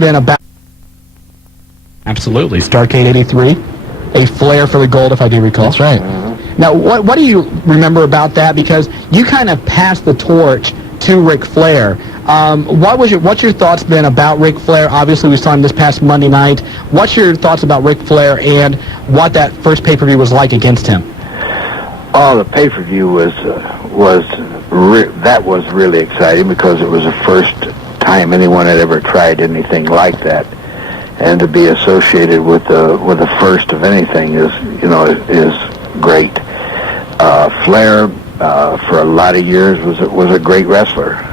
been about... Absolutely. Starrcade 83, a flare for the gold, if I do recall. That's right. Now, what do you remember about that? Because you kind of passed the torch to Ric Flair. What's your thoughts been about Ric Flair? Obviously, we saw him this past Monday night. What's your thoughts about Ric Flair and what that first pay-per-view was like against him? Oh, the pay-per-view was really exciting because it was the first time anyone had ever tried anything like that, and to be associated with the first of anything is great. Flair, for a lot of years, was a great wrestler.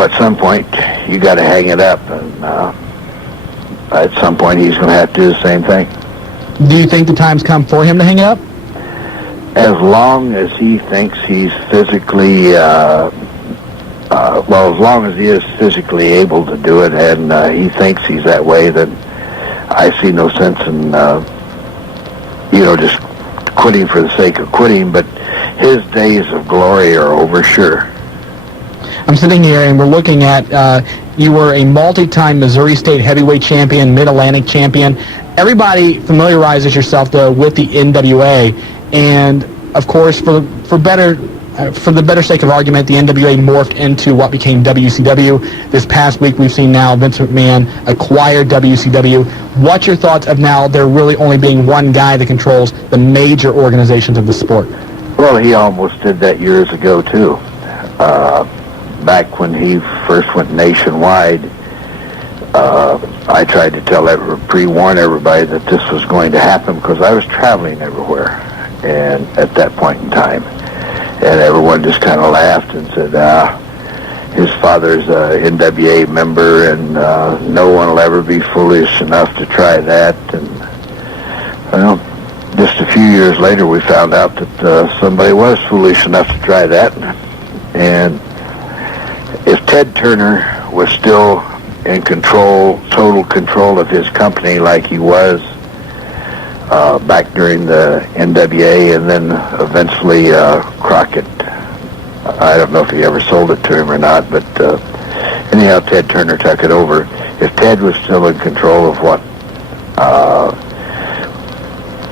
At some point, you got to hang it up, and at some point, he's going to have to do the same thing. Do you think the time's come for him to hang it up? As long as he thinks he's physically, as long as he is physically able to do it, and he thinks he's that way, then I see no sense in, just quitting for the sake of quitting. But his days of glory are over, sure. I'm sitting here and we're looking at, you were a multi-time Missouri State heavyweight champion, Mid-Atlantic champion. Everybody familiarizes yourself, though, with the NWA. And, of course, for the better sake of argument, the NWA morphed into what became WCW. This past week, we've seen now Vince McMahon acquire WCW. What's your thoughts of now there really only being one guy that controls the major organizations of the sport? Well, he almost did that years ago, too. Back when he first went nationwide, I tried to pre-warn everybody that this was going to happen because I was traveling everywhere, and at that point in time, and everyone just kind of laughed and said, his father's an NWA member, and no one will ever be foolish enough to try that. And just a few years later, we found out that somebody was foolish enough to try that, and if Ted Turner was still in control, total control of his company like he was back during the NWA, and then eventually Crockett, I don't know if he ever sold it to him or not, but anyhow, Ted Turner took it over. If Ted was still in control of what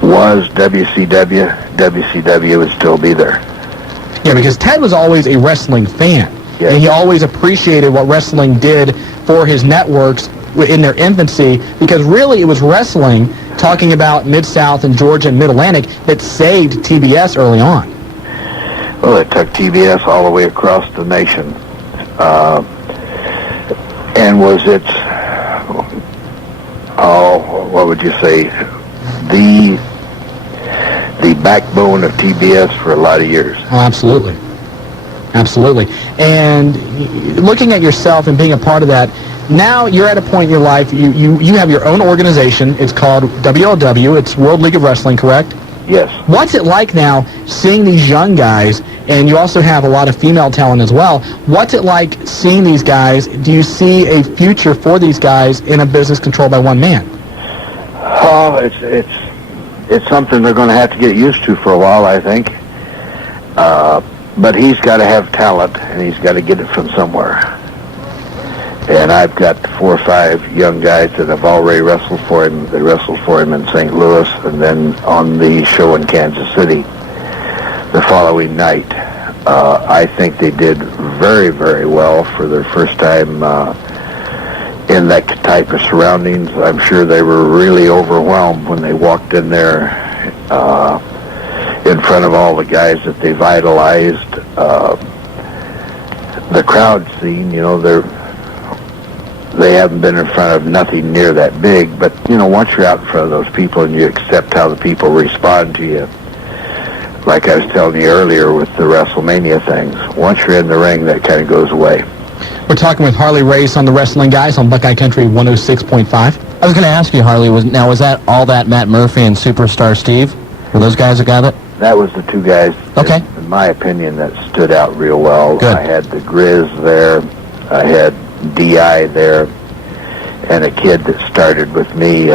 was WCW would still be there. Yeah, because Ted was always a wrestling fan. Yes. And he always appreciated what wrestling did for his networks in their infancy, because really it was wrestling, talking about Mid-South and Georgia and Mid-Atlantic, that saved TBS early on. Well, it took TBS all the way across the nation, and was its, what would you say, the backbone of TBS for a lot of years. Oh, absolutely. Absolutely. And looking at yourself and being a part of that, now you're at a point in your life, you have your own organization. It's called WLW. It's World League of Wrestling, correct? Yes. What's it like now seeing these young guys, and you also have a lot of female talent as well, what's it like seeing these guys? Do you see a future for these guys in a business controlled by one man? Oh, it's something they're going to have to get used to for a while, I think. But he's got to have talent, and he's got to get it from somewhere. And I've got 4 or 5 young guys that have already wrestled for him. They wrestled for him in St. Louis, and then on the show in Kansas City the following night. I think they did very, very well for their first time in that type of surroundings. I'm sure they were really overwhelmed when they walked in there in front of all the guys that they've idolized. The crowd scene, they haven't been in front of nothing near that big, but, once you're out in front of those people and you accept how the people respond to you, like I was telling you earlier with the WrestleMania things, once you're in the ring, that kind of goes away. We're talking with Harley Race on the Wrestling Guys on Buckeye Country 106.5. I was going to ask you, Harley, was that all that Matt Murphy and Superstar Steve? Were those guys that got it? That was the 2 guys, okay, in my opinion, that stood out real well. Good. I had the Grizz there. I had D.I. there. And a kid that started with me,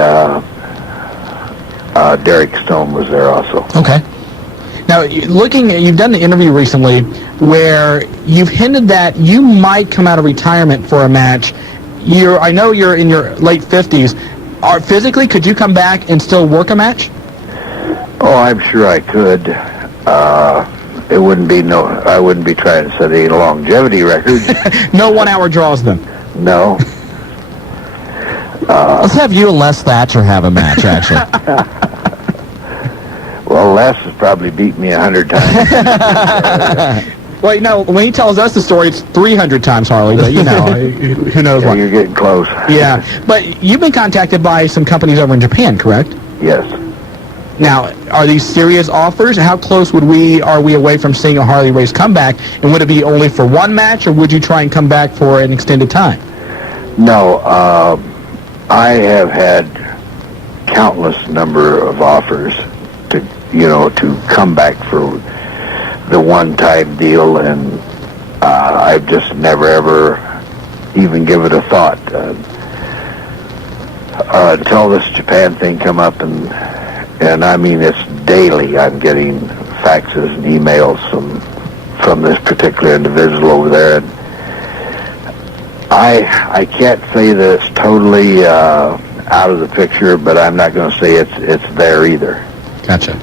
Derek Stone, was there also. Okay. Now, you've done the interview recently where you've hinted that you might come out of retirement for a match. I know you're in your late 50s. Physically, could you come back and still work a match? Oh, I'm sure I could. It wouldn't be I wouldn't be trying to set any longevity records. No 1 hour draws then? No. Let's have you and Les Thatcher have a match, actually. Well, Les has probably beat me 100 times. Well, when he tells us the story, it's 300 times, Harley, but, who knows what. You're getting close. Yeah, but you've been contacted by some companies over in Japan, correct? Yes. Now, are these serious offers? How close are we away from seeing a Harley race comeback? And would it be only for one match, or would you try and come back for an extended time? No, I have had countless number of offers to come back for the one-time deal, and I've just never ever even given it a thought until this Japan thing come up, and I mean it's daily. I'm getting faxes and emails from this particular individual over there, and I can't say that it's totally out of the picture, but I'm not going to say it's there either. Gotcha.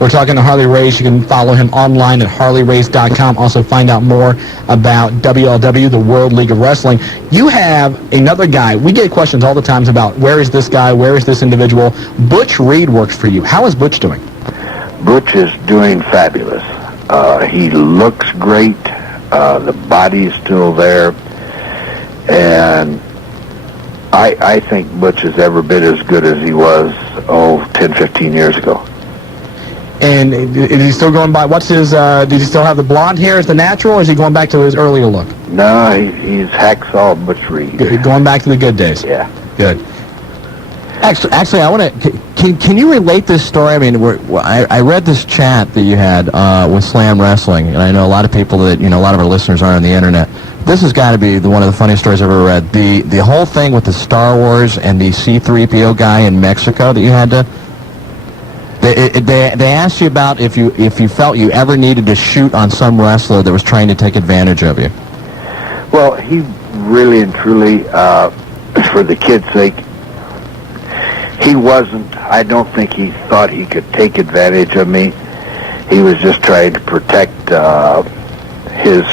We're talking to Harley Race. You can follow him online at harleyrace.com. Also find out more about WLW, the World League of Wrestling. You have another guy. We get questions all the time about where is this guy, where is this individual. Butch Reed works for you. How is Butch doing? Butch is doing fabulous. He looks great. The body's still there. And I think Butch is every bit as good as he was, 10, 15 years ago. And is he still going by, what's his, does he still have the blonde hair as the natural, or is he going back to his earlier look? No, he's hacksaw Butch Reed. Going back to the good days. Yeah. Good. Actually, I want to. Can you relate this story? I mean, I read this chat that you had with Slam Wrestling, and I know a lot of people that a lot of our listeners are on the internet. This has got to be one of the funniest stories I've ever read. The whole thing with the Star Wars and the C-3PO guy in Mexico that you had to. They asked you about if you felt you ever needed to shoot on some wrestler that was trying to take advantage of you. Well, he really and truly, for the kid's sake, he wasn't. I don't think he thought he could take advantage of me. He was just trying to protect his,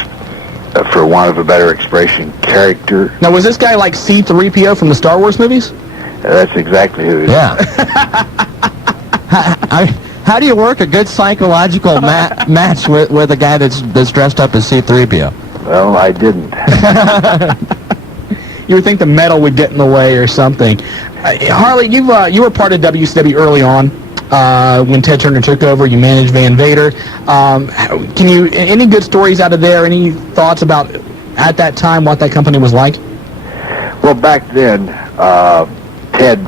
for want of a better expression, character. Now, was this guy like C-3PO from the Star Wars movies? That's exactly who he is. Yeah. How do you work a good psychological match with a guy that's dressed up as C-3PO? Well, I didn't. You would think the metal would get in the way or something. Harley, you were part of WCW early on when Ted Turner took over. You managed Van Vader. Any good stories out of there? Any thoughts about at that time what that company was like? Well, back then, Ted,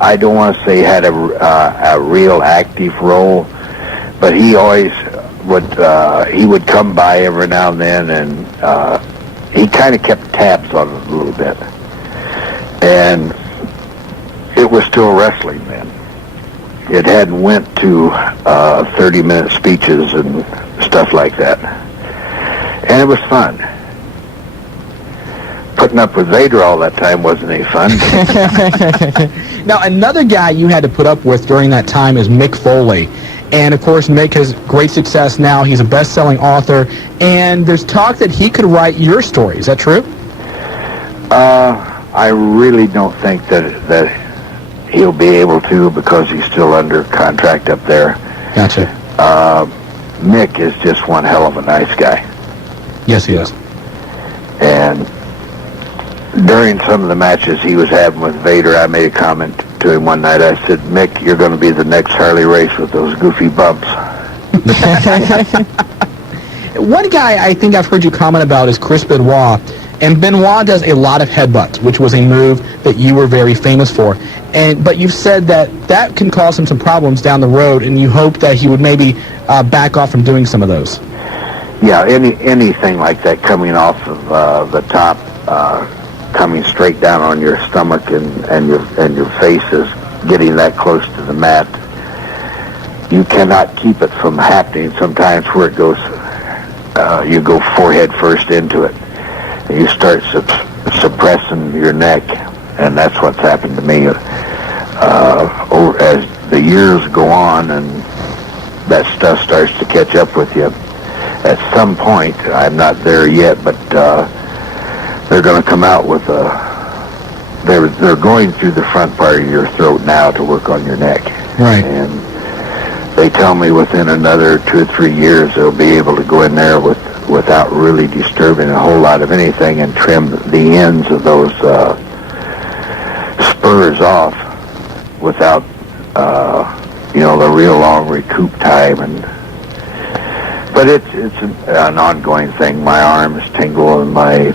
I don't want to say had a real active role, but he always would come by every now and then, and he kind of kept tabs on it a little bit. And it was still wrestling then. It hadn't went to 30-minute speeches and stuff like that. And it was fun. Putting up with Vader all that time wasn't any fun. Now, another guy you had to put up with during that time is Mick Foley. And, of course, Mick has great success now. He's a best-selling author. And there's talk that he could write your story. Is that true? I really don't think that he'll be able to, because he's still under contract up there. Gotcha. Mick is just one hell of a nice guy. Yes, he is. And during some of the matches he was having with Vader, I made a comment to him one night. I said, Mick, you're going to be the next Harley Race with those goofy bumps. One guy I think I've heard you comment about is Chris Benoit. And Benoit does a lot of headbutts, which was a move that you were very famous for. But you've said that can cause him some problems down the road, and you hope that he would maybe back off from doing some of those. Yeah, anything like that coming off of the top, coming straight down on your stomach and your face is getting that close to the mat. you cannot keep it from happening sometimes where it goes, you go forehead first into it. And you start suppressing your neck, and that's what's happened to me. As the years go on and that stuff starts to catch up with you, at some point, I'm not there yet, but they're going to come out with they're going through the front part of your throat now to work on your neck. Right. And they tell me within another 2 or 3 years they'll be able to go in there without really disturbing a whole lot of anything and trim the ends of those spurs off without the real long recoup time. But it's an ongoing thing. My arms tingle and my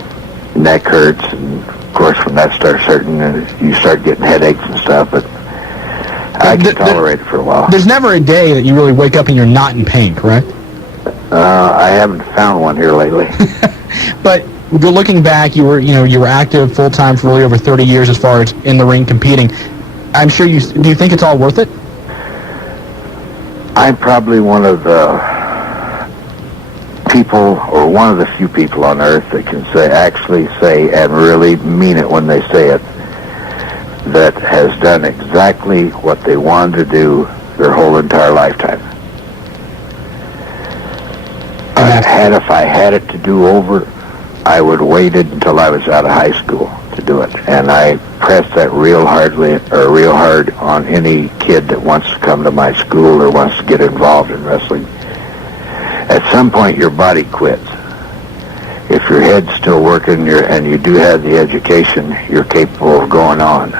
neck hurts, and of course when that starts hurting, you start getting headaches and stuff. But I can tolerate it for a while. There's never a day that you really wake up and you're not in pain, correct? I haven't found one here lately. But looking back, you were active full time for really over 30 years as far as in the ring competing. I'm sure do you think it's all worth it? I'm probably one of the people, or one of the few people on earth that can actually say and really mean it when they say it, that has done exactly what they wanted to do their whole entire lifetime. If I had it to do over, I would have waited until I was out of high school to do it. And I press that real hard on any kid that wants to come to my school or wants to get involved in wrestling. At some point, your body quits. If your head's still working and you do have the education, you're capable of going on.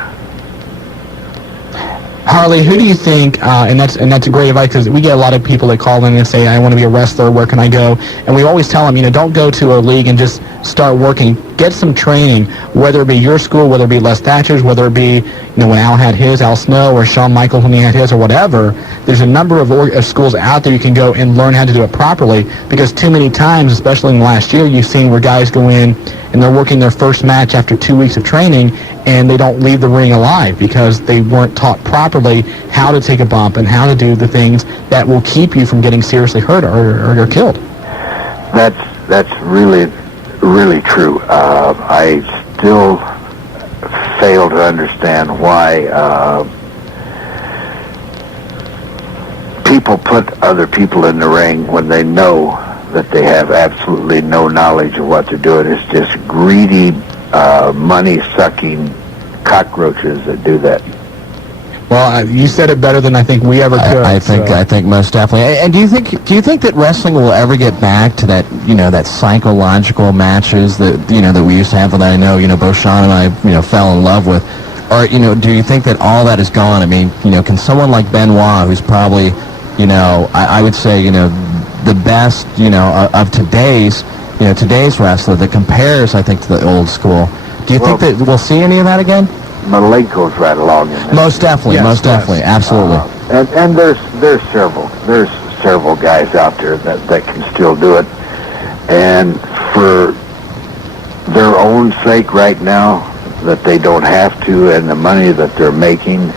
Harley, who do you think, and that's a great advice, because we get a lot of people that call in and say, I want to be a wrestler, where can I go? And we always tell them, don't go to a league and just start working. Get some training, whether it be your school, whether it be Les Thatcher's, whether it be, when Al had his, Al Snow, or Shawn Michaels when he had his, or whatever. There's a number of schools out there you can go and learn how to do it properly, because too many times, especially in the last year, you've seen where guys go in and they're working their first match after 2 weeks of training, and they don't leave the ring alive because they weren't taught properly how to take a bump and how to do the things that will keep you from getting seriously hurt or killed. That's really, really true. I still fail to understand why people put other people in the ring when they know that they have absolutely no knowledge of what they're doing. It's just greedy, money-sucking cockroaches that do that. Well, you said it better than I think we ever could. I think most definitely. And do you think that wrestling will ever get back to that, that psychological matches that that we used to have, that I know both Shawn and I fell in love with, or do you think that all that is gone? I mean, can someone like Benoit, who's probably I would say the best of today's wrestler that compares, I think, to the old school. Do you think that we'll see any of that again? Malenko's right along in there. Most definitely, absolutely. And there's several guys out there that can still do it, and for their own sake right now, that they don't have to, and the money that they're making,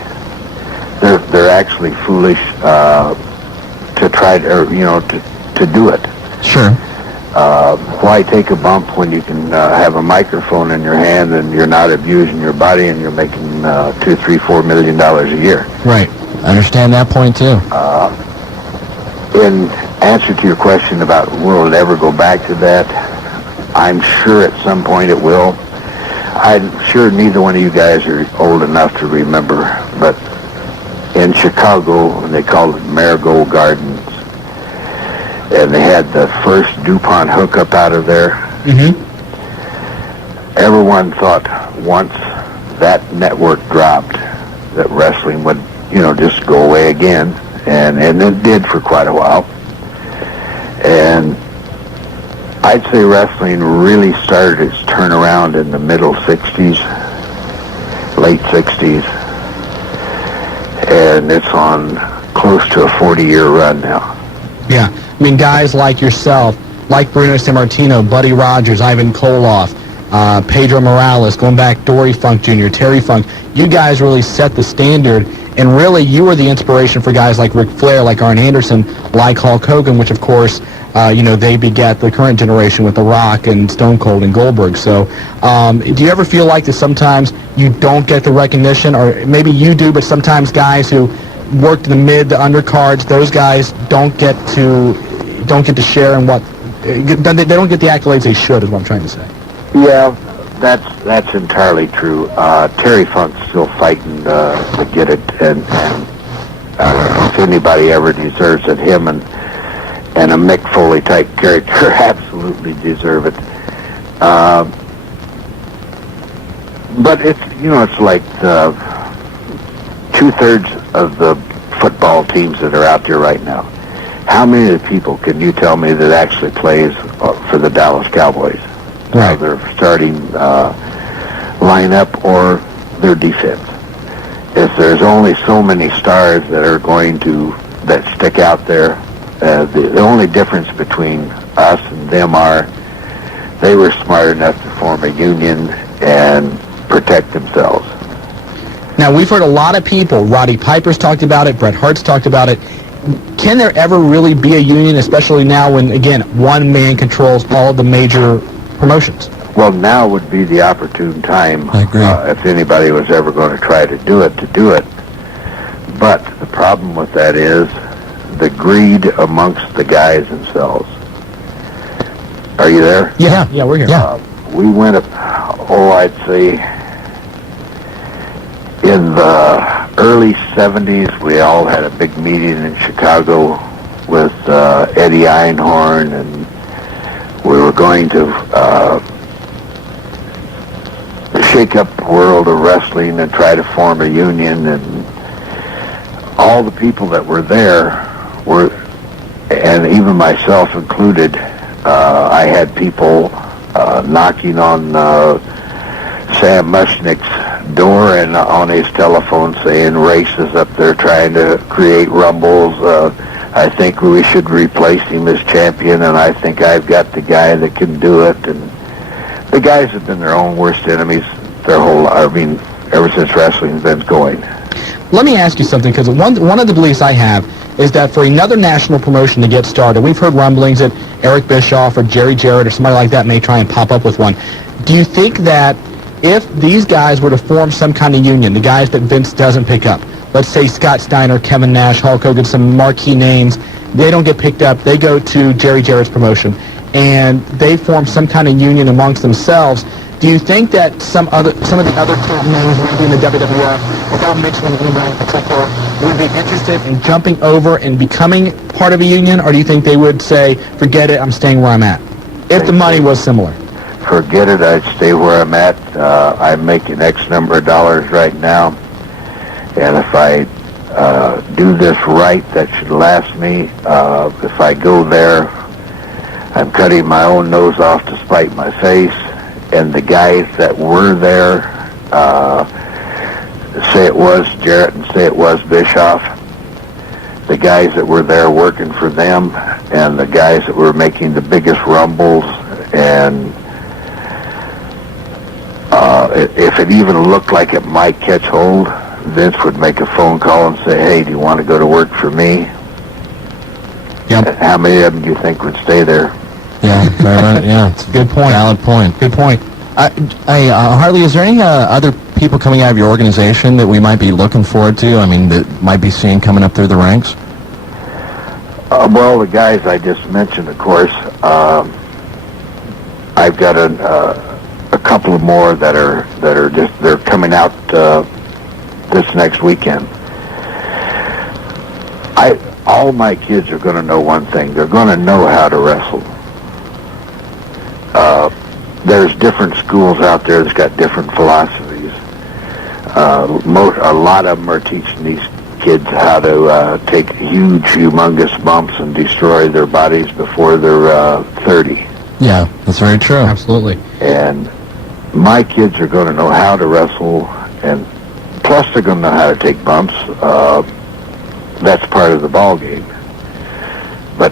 they're actually foolish to try to do it. Sure. Why take a bump when you can have a microphone in your hand and you're not abusing your body and you're making $2, $3, $4 million a year? Right. I understand that point too. In answer to your question about will it ever go back to that, I'm sure at some point it will. I'm sure neither one of you guys are old enough to remember, but in Chicago, they called it Marigold Gardens, and they had the first DuPont hookup out of there. Mm-hmm. Everyone thought once that network dropped that wrestling would, just go away again, and it did for quite a while. And I'd say wrestling really started its turnaround in the middle 60s, late 60s, and it's on close to a 40-year run now. Yeah. I mean, guys like yourself, like Bruno Sammartino, Buddy Rogers, Ivan Koloff, Pedro Morales, going back, Dory Funk Jr., Terry Funk, you guys really set the standard And really, you were the inspiration for guys like Ric Flair, like Arn Anderson, like Hulk Hogan, which, of course, they begat the current generation with The Rock and Stone Cold and Goldberg. So do you ever feel like that sometimes you don't get the recognition, or maybe you do, but sometimes guys who worked in the mid, the undercards, those guys don't get to share in what they don't get the accolades they should, is what I'm trying to say. Yeah, that's entirely true. Terry Funk's still fighting to get it, and if anybody ever deserves it, him and a Mick Foley type character absolutely deserve it. But it's like 2/3 of the football teams that are out there right now. How many of the people can you tell me that actually plays for the Dallas Cowboys? Right. Their starting lineup or their defense. If there's only so many stars that stick out there, the only difference between us and them are they were smart enough to form a union and protect themselves. Now, we've heard a lot of people, Roddy Piper's talked about it, Bret Hart's talked about it. Can there ever really be a union, especially now when, again, one man controls all of the major promotions? Well, now would be the opportune time, I agree. If anybody was ever going to try to do it. But the problem with that is the greed amongst the guys themselves. Are you there? Yeah, we're here. Yeah. We went up, I'd say, in the early 70s, we all had a big meeting in Chicago with Eddie Einhorn, and we were going to shake up the world of wrestling and try to form a union, and all the people that were there were, and even myself included, I had people knocking on Sam Mushnick's door and on his telephone saying races up there trying to create rumbles. I think we should replace him as champion, and I think I've got the guy that can do it. And the guys have been their own worst enemies ever since wrestling's been going. Let me ask you something, because one of the beliefs I have is that for another national promotion to get started, we've heard rumblings that Eric Bischoff or Jerry Jarrett or somebody like that may try and pop up with one. Do you think that if these guys were to form some kind of union, the guys that Vince doesn't pick up, let's say Scott Steiner, Kevin Nash, Hulk Hogan, some marquee names, they don't get picked up, they go to Jerry Jarrett's promotion, and they form some kind of union amongst themselves, do you think that some of the other top names maybe in the WWF, without mentioning anybody in particular, would be interested in jumping over and becoming part of a union, or do you think they would say, forget it, I'm staying where I'm at, if the money was similar? Forget it, I'd stay where I'm at. I'm making X number of dollars right now, and if I do this right, that should last me. If I go there, I'm cutting my own nose off to spite my face, and the guys that were there, say it was Jarrett and say it was Bischoff, the guys that were there working for them, and the guys that were making the biggest rumbles, and if it even looked like it might catch hold, Vince would make a phone call and say, hey, do you want to go to work for me? Yep. How many of them do you think would stay there? Yeah, very right. Yeah, it's a Good point. valid point. Good point. Harley, is there any other people coming out of your organization that we might be looking forward to? I mean, that might be seen coming up through the ranks? Well, the guys I just mentioned, of course. I've got a couple of more that are they're coming out this next weekend. All my kids are going to know one thing. They're going to know how to wrestle. There's different schools out there that's got different philosophies. A lot of them are teaching these kids how to take huge, humongous bumps and destroy their bodies before they're 30. Yeah, that's very true. Absolutely. And my kids are going to know how to wrestle, and plus they're going to know how to take bumps. That's part of the ball game. But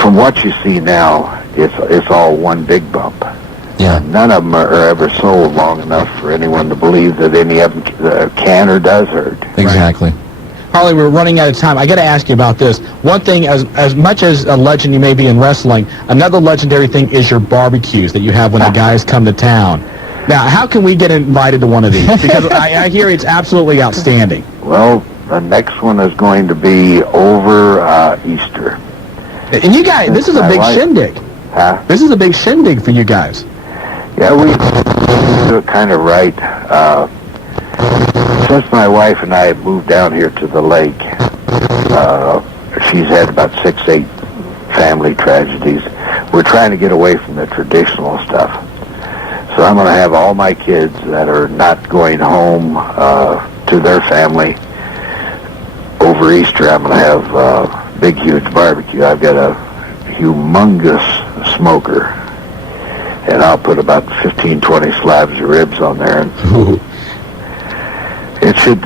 from what you see now, it's all one big bump. Yeah. None of them are ever sold long enough for anyone to believe that any of them can or does hurt. Exactly. Harley, we're running out of time. I got to ask you about this. One thing, as much as a legend you may be in wrestling, another legendary thing is your barbecues that you have when the guys come to town. Now, how can we get invited to one of these? Because I hear it's absolutely outstanding. Well, the next one is going to be over Easter. And you guys, this is a big shindig. Huh? This is a big shindig for you guys. Yeah, we do it kind of right. Since my wife and I have moved down here to the lake, she's had about 6-8 family tragedies. We're trying to get away from the traditional stuff. So I'm going to have all my kids that are not going home to their family over Easter. I'm going to have a big, huge barbecue. I've got a humongous smoker, and I'll put about 15, 20 slabs of ribs on there. And it should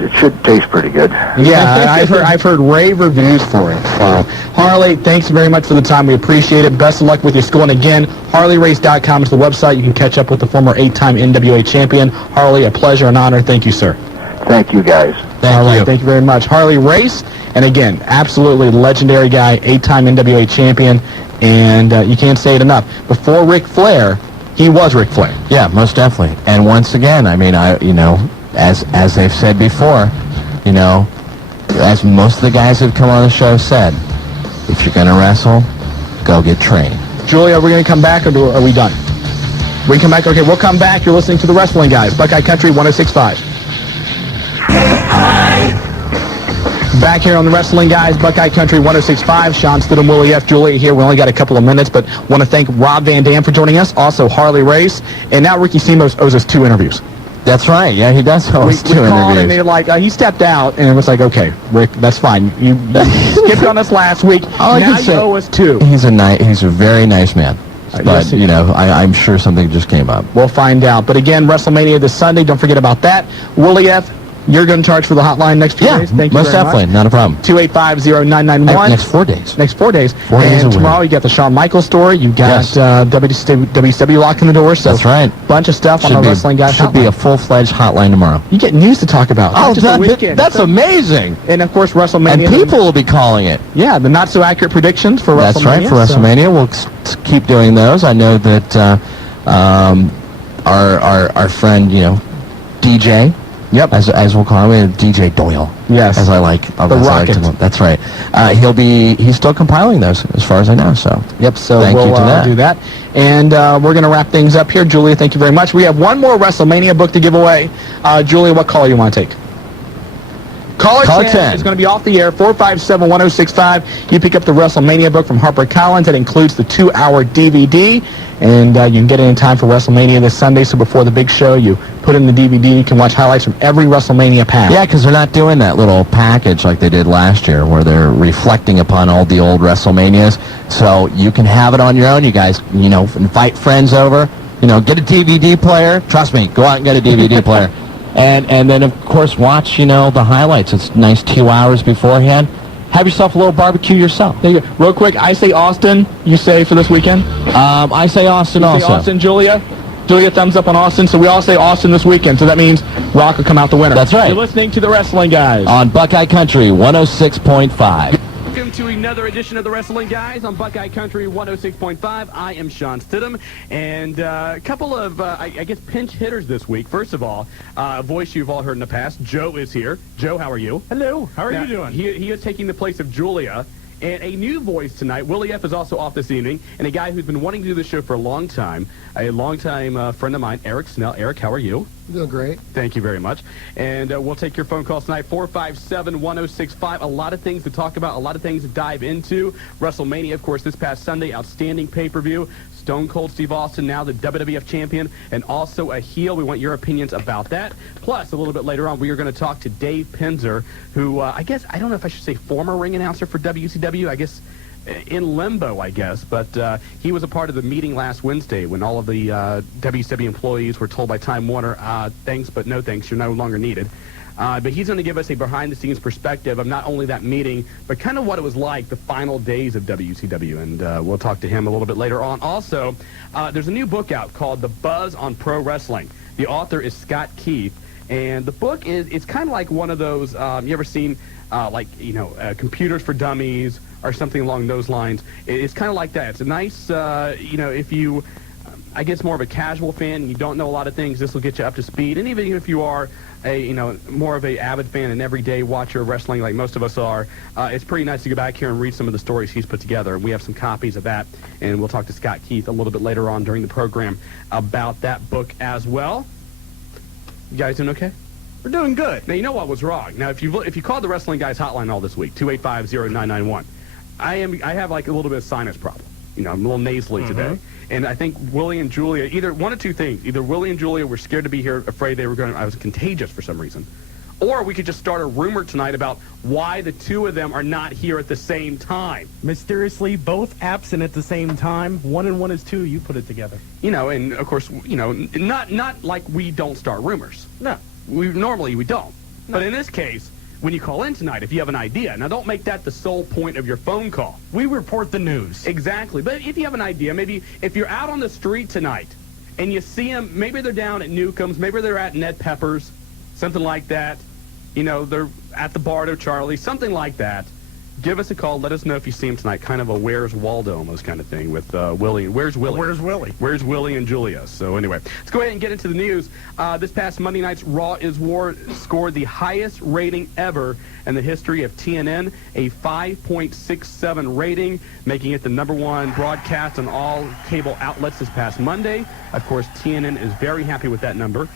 taste pretty good. Yeah, I've heard rave reviews for it. So, Harley, thanks very much for the time. We appreciate it. Best of luck with your school. And again, HarleyRace.com is the website. You can catch up with the former 8-time NWA champion. Harley, a pleasure and honor. Thank you, sir. Thank you, guys. Thank you very much. Harley Race, and again, absolutely legendary guy, 8-time NWA champion, and you can't say it enough. Before Ric Flair, he was Ric Flair. Yeah, most definitely. And once again, I mean, as they've said before, as most of the guys who've come on the show said, if you're going to wrestle, go get trained. Julia, are we going to come back, or are we done? We come back? Okay, we'll come back. You're listening to The Wrestling Guys, Buckeye Country 106.5. Back here on The Wrestling Guys, Buckeye Country 106.5. Shawn Stidham, Willie F. Julia here. We only got a couple of minutes, but want to thank Rob Van Dam for joining us, also Harley Race, and now Ricky Simos owes us 2 interviews. That's right. Yeah, he does host 2 interviews. And they're like, he stepped out, and it was like, okay, Rick, that's fine. You skipped on us last week. All now I can say, you owe us 2. He's a very nice man. But, yes, I'm sure something just came up. We'll find out. But again, WrestleMania this Sunday. Don't forget about that. Willie F., you're going to charge for the hotline next few days. Thank you most very definitely. much. Not a problem. 285-0991. Next 4 days. Next 4 days. 4 days and away. tomorrow you got the Shawn Michaels story. You got WCW locking the door. So that's right. Bunch of stuff on the Wrestling Guys Should be a full-fledged hotline tomorrow. You get news to talk about. Oh, just a weekend. That's amazing. And, of course, WrestleMania. And people will be calling it. Yeah, the not-so-accurate predictions for WrestleMania. That's right, for WrestleMania. We'll keep doing those. I know that our friend, DJ, yep, as we'll call him, DJ Doyle. Yes, as I like. The Rocket. That's right. He's still compiling those, as far as I know. So yep. So thank you to do that, and we're going to wrap things up here. Julia, thank you very much. We have one more WrestleMania book to give away. Julia, what caller you want to take? Caller 10 is going to be off the air, 457-1065. You pick up the WrestleMania book from HarperCollins. That includes the 2-hour DVD, and you can get it in time for WrestleMania this Sunday. So before the big show, you put in the DVD. You can watch highlights from every WrestleMania past. Yeah, because they're not doing that little package like they did last year where they're reflecting upon all the old WrestleManias. So you can have it on your own. You guys, invite friends over. Get a DVD player. Trust me, go out and get a DVD player. And then, of course, watch, the highlights. It's nice 2 hours beforehand. Have yourself a little barbecue yourself. There you go. Real quick, I say Austin. You say for this weekend? I say Austin also. Say Austin, Julia? Julia, thumbs up on Austin. So we all say Austin this weekend. So that means Rock will come out the winner. That's right. You're listening to The Wrestling Guys. On Buckeye Country 106.5. Welcome to another edition of The Wrestling Guys on Buckeye Country 106.5. I am Shawn Stidham, and a couple of, I guess, pinch hitters this week. First of all, a voice you've all heard in the past, Joe is here. Joe, how are you? Hello. How are you doing? He is taking the place of Julia. And a new voice tonight, Willie F. is also off this evening, and a guy who's been wanting to do the show for a long time friend of mine, Eric Snell. Eric, how are you? Doing great. Thank you very much. And we'll take your phone calls tonight, 457-1065. A lot of things to talk about, a lot of things to dive into. WrestleMania, of course, this past Sunday, outstanding pay-per-view. Stone Cold Steve Austin, now the WWF champion, and also a heel. We want your opinions about that. Plus, a little bit later on, we are going to talk to Dave Penzer, who I don't know if I should say former ring announcer for WCW. I guess in limbo, I guess. But he was a part of the meeting last Wednesday when all of the WCW employees were told by Time Warner, thanks but no thanks, you're no longer needed. But he's going to give us a behind-the-scenes perspective of not only that meeting, but kind of what it was like the final days of WCW, and we'll talk to him a little bit later on. Also, there's a new book out called The Buzz on Pro Wrestling. The author is Scott Keith, and the book it's kind of like one of those, you ever seen, Computers for Dummies or something along those lines. It's kind of like that. It's a nice, if you... I guess more of a casual fan and you don't know a lot of things, this will get you up to speed. And even if you are more of a avid fan and everyday watcher of wrestling like most of us are, it's pretty nice to go back here and read some of the stories he's put together. We have some copies of that, and we'll talk to Scott Keith a little bit later on during the program about that book as well. You guys doing okay? We're doing good. Now, you know what was wrong. Now, if you called the Wrestling Guys hotline all this week, 285-0991, I have like a little bit of sinus problem. I'm a little nasally today. And I think Willie and Julia, either one of two things. Either Willie and Julia were scared to be here, afraid I was contagious for some reason. Or we could just start a rumor tonight about why the two of them are not here at the same time. Mysteriously, both absent at the same time. 1 and 1 is 2. You put it together. And of course, not like we don't start rumors. No. Normally we don't. No. But in this case, when you call in tonight, if you have an idea, now don't make that the sole point of your phone call. We report the news. Exactly. But if you have an idea, maybe if you're out on the street tonight and you see them, maybe they're down at Newcomb's, maybe they're at Ned Pepper's, something like that. They're at the Bardo Charlie, something like that. Give us a call. Let us know if you see him tonight. Kind of a Where's Waldo almost kind of thing with Willie. Where's Willie? Where's Willie? Where's Willie and Julia? So anyway, let's go ahead and get into the news. This past Monday night's Raw is War scored the highest rating ever in the history of TNN, a 5.67 rating, making it the #1 broadcast on all cable outlets this past Monday. Of course, TNN is very happy with that number.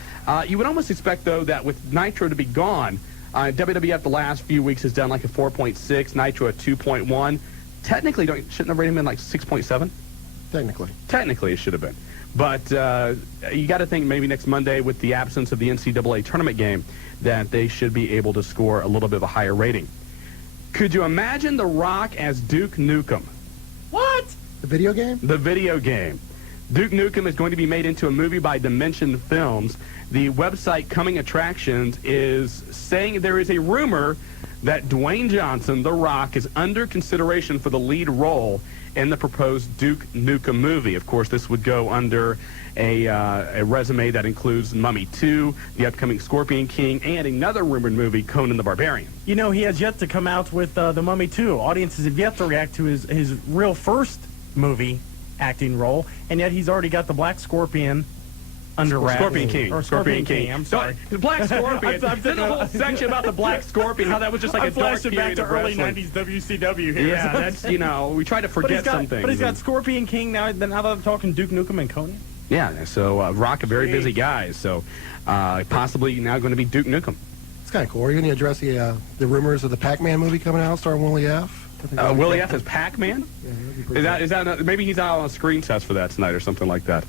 You would almost expect, though, that with Nitro to be gone, WWF the last few weeks has done like a 4.6, Nitro a 2.1. Technically, shouldn't the rating been like 6.7? Technically, it should have been. But you got to think maybe next Monday, with the absence of the NCAA tournament game, that they should be able to score a little bit of a higher rating. Could you imagine The Rock as Duke Nukem? What? The video game? The video game. Duke Nukem is going to be made into a movie by Dimension Films. The website Coming Attractions is saying there is a rumor that Dwayne Johnson, The Rock, is under consideration for the lead role in the proposed Duke Nukem movie. Of course, this would go under a resume that includes Mummy 2, the upcoming Scorpion King, and another rumored movie, Conan the Barbarian. He has yet to come out with The Mummy 2. Audiences have yet to react to his real first movie acting role, and yet he's already got the Black Scorpion under wraps. Scorpion King. Or Scorpion King, I'm sorry. The Black Scorpion. There's a whole section about the Black Scorpion, how that was just like a dark flashing back period to of early wrestling. 90s WCW here. Yeah, that's, we try to forget some things. But he's got Scorpion King now that I'm talking Duke Nukem and Conan. Yeah, so Rock, a very busy guy, so possibly now going to be Duke Nukem. It's kind of cool. Are you going to address the rumors of the Pac-Man movie coming out starring Willie F.? Willie F. as Pac-Man? Yeah, that'd be pretty Is that maybe he's out on a screen test for that tonight or something like that.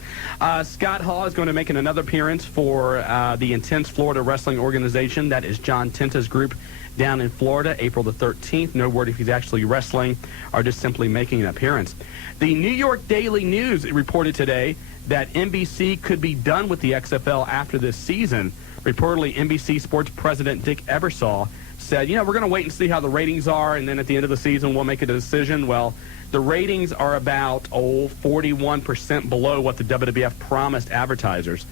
Scott Hall is going to make another appearance for the Intense Florida Wrestling Organization. That is John Tenta's group down in Florida, April the 13th. No word if he's actually wrestling or just simply making an appearance. The New York Daily News reported today that NBC could be done with the XFL after this season. Reportedly, NBC Sports President Dick Ebersol said, we're going to wait and see how the ratings are, and then at the end of the season, we'll make a decision. Well, the ratings are about, 41% below what the WWF promised advertisers.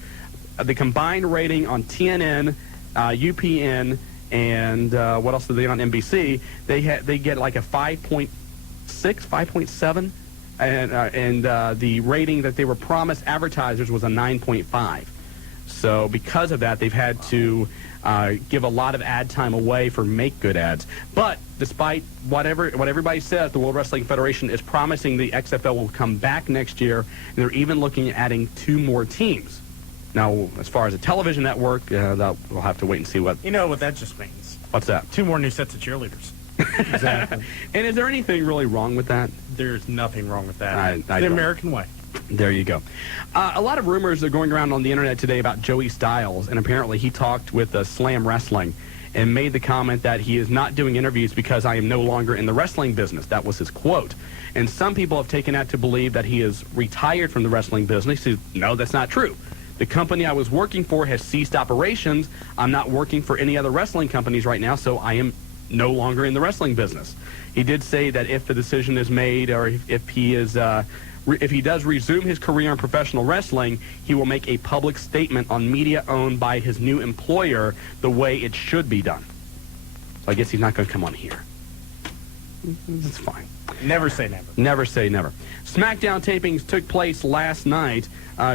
The combined rating on TNN, UPN, and what else do they on NBC? They get like a 5.6, 5.7, and the rating that they were promised advertisers was a 9.5. So because of that, they've had to give a lot of ad time away for make-good ads. But despite what everybody says, the World Wrestling Federation is promising the XFL will come back next year, and they're even looking at adding 2 more teams. Now, as far as a television network, we'll have to wait and see what... You know what that just means. What's that? 2 more new sets of cheerleaders. Exactly. And is there anything really wrong with that? There's nothing wrong with that. It's the American way. There you go. A lot of rumors are going around on the internet today about Joey Styles, and apparently he talked with Slam Wrestling, and made the comment that he is not doing interviews because I am no longer in the wrestling business. That was his quote. And some people have taken that to believe that he is retired from the wrestling business. He says, no, that's not true. The company I was working for has ceased operations. I'm not working for any other wrestling companies right now, so I am no longer in the wrestling business. He did say that if the decision is made, or if he is, if he does resume his career in professional wrestling, he will make a public statement on media owned by his new employer the way it should be done. So I guess he's not going to come on here. That's fine. Never say never. Never say never. SmackDown tapings took place last night.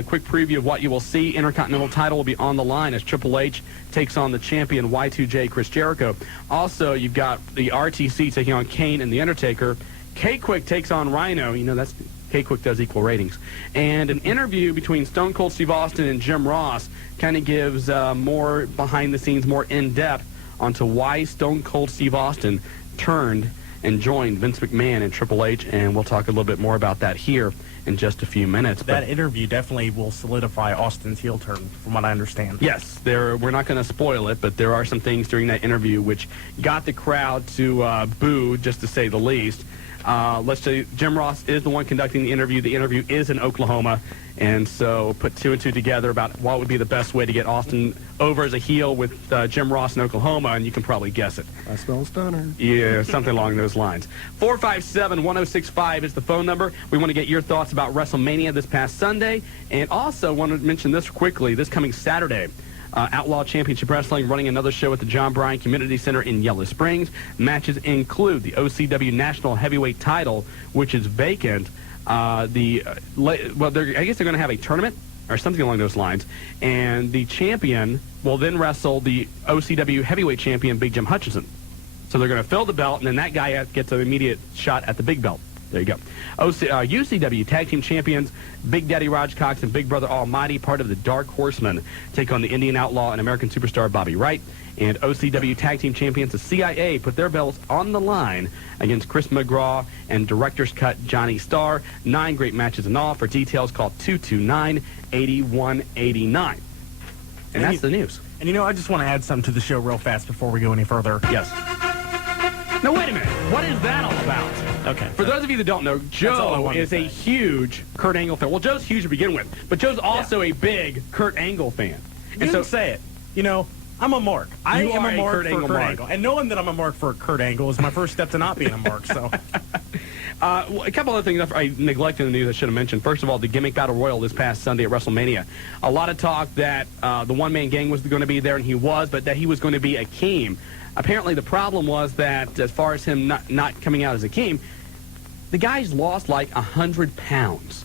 Quick preview of what you will see. Intercontinental title will be on the line as Triple H takes on the champion Y2J Chris Jericho. Also, you've got the RTC taking on Kane and The Undertaker. K-Quick takes on Rhino. You know, that's K-Quick does equal ratings. And an interview between Stone Cold Steve Austin and Jim Ross kind of gives more behind the scenes, more in-depth onto why Stone Cold Steve Austin turned and joined Vince McMahon and Triple H, and we'll talk a little bit more about that here in just a few minutes. That interview definitely will solidify Austin's heel turn, from what I understand. Yes, we're not going to spoil it, but there are some things during that interview which got the crowd to boo, just to say the least. Let's say Jim Ross is the one conducting the interview. The interview is in Oklahoma, and so put two and two together about what would be the best way to get Austin over as a heel with Jim Ross in Oklahoma, and you can probably guess it. I spell stunner. Yeah, something along those lines. 457-1065 is the phone number. We want to get your thoughts about WrestleMania this past Sunday, and also want to mention this quickly. This coming Saturday, Outlaw Championship Wrestling running another show at the John Bryan Community Center in Yellow Springs. Matches include the OCW National Heavyweight title, which is vacant. I guess they're going to have a tournament or something along those lines, and the champion will then wrestle the OCW Heavyweight Champion, Big Jim Hutchinson. So they're going to fill the belt, and then that guy gets an immediate shot at the big belt. There you go. UCW Tag Team Champions Big Daddy Raj Cox and Big Brother Almighty, part of the Dark Horsemen, take on the Indian Outlaw and American Superstar Bobby Wright. And OCW Tag Team Champions, the CIA, put their belts on the line against Chris McGraw and Director's Cut Johnny Starr. 9 great matches in all. For details, call 229-8189. And that's the news. And you know, I just want to add something to the show real fast before we go any further. Yes. Now, wait a minute. What is that all about? Okay. For those of you that don't know, Joe is a huge Kurt Angle fan. Well, Joe's huge to begin with, but Joe's also a big Kurt Angle fan. And so say it. You know, I'm a mark. I am a mark for Kurt Angle. And knowing that I'm a mark for Kurt Angle is my first step to not being a mark, so... Well, a couple other things I neglected in the news I should have mentioned. First of all, the Gimmick Battle Royal this past Sunday at WrestleMania. A lot of talk that the one-man gang was going to be there, and he was, but that he was going to be Akeem. Apparently, the problem was that as far as him not coming out as Akeem, the guy's lost like 100 pounds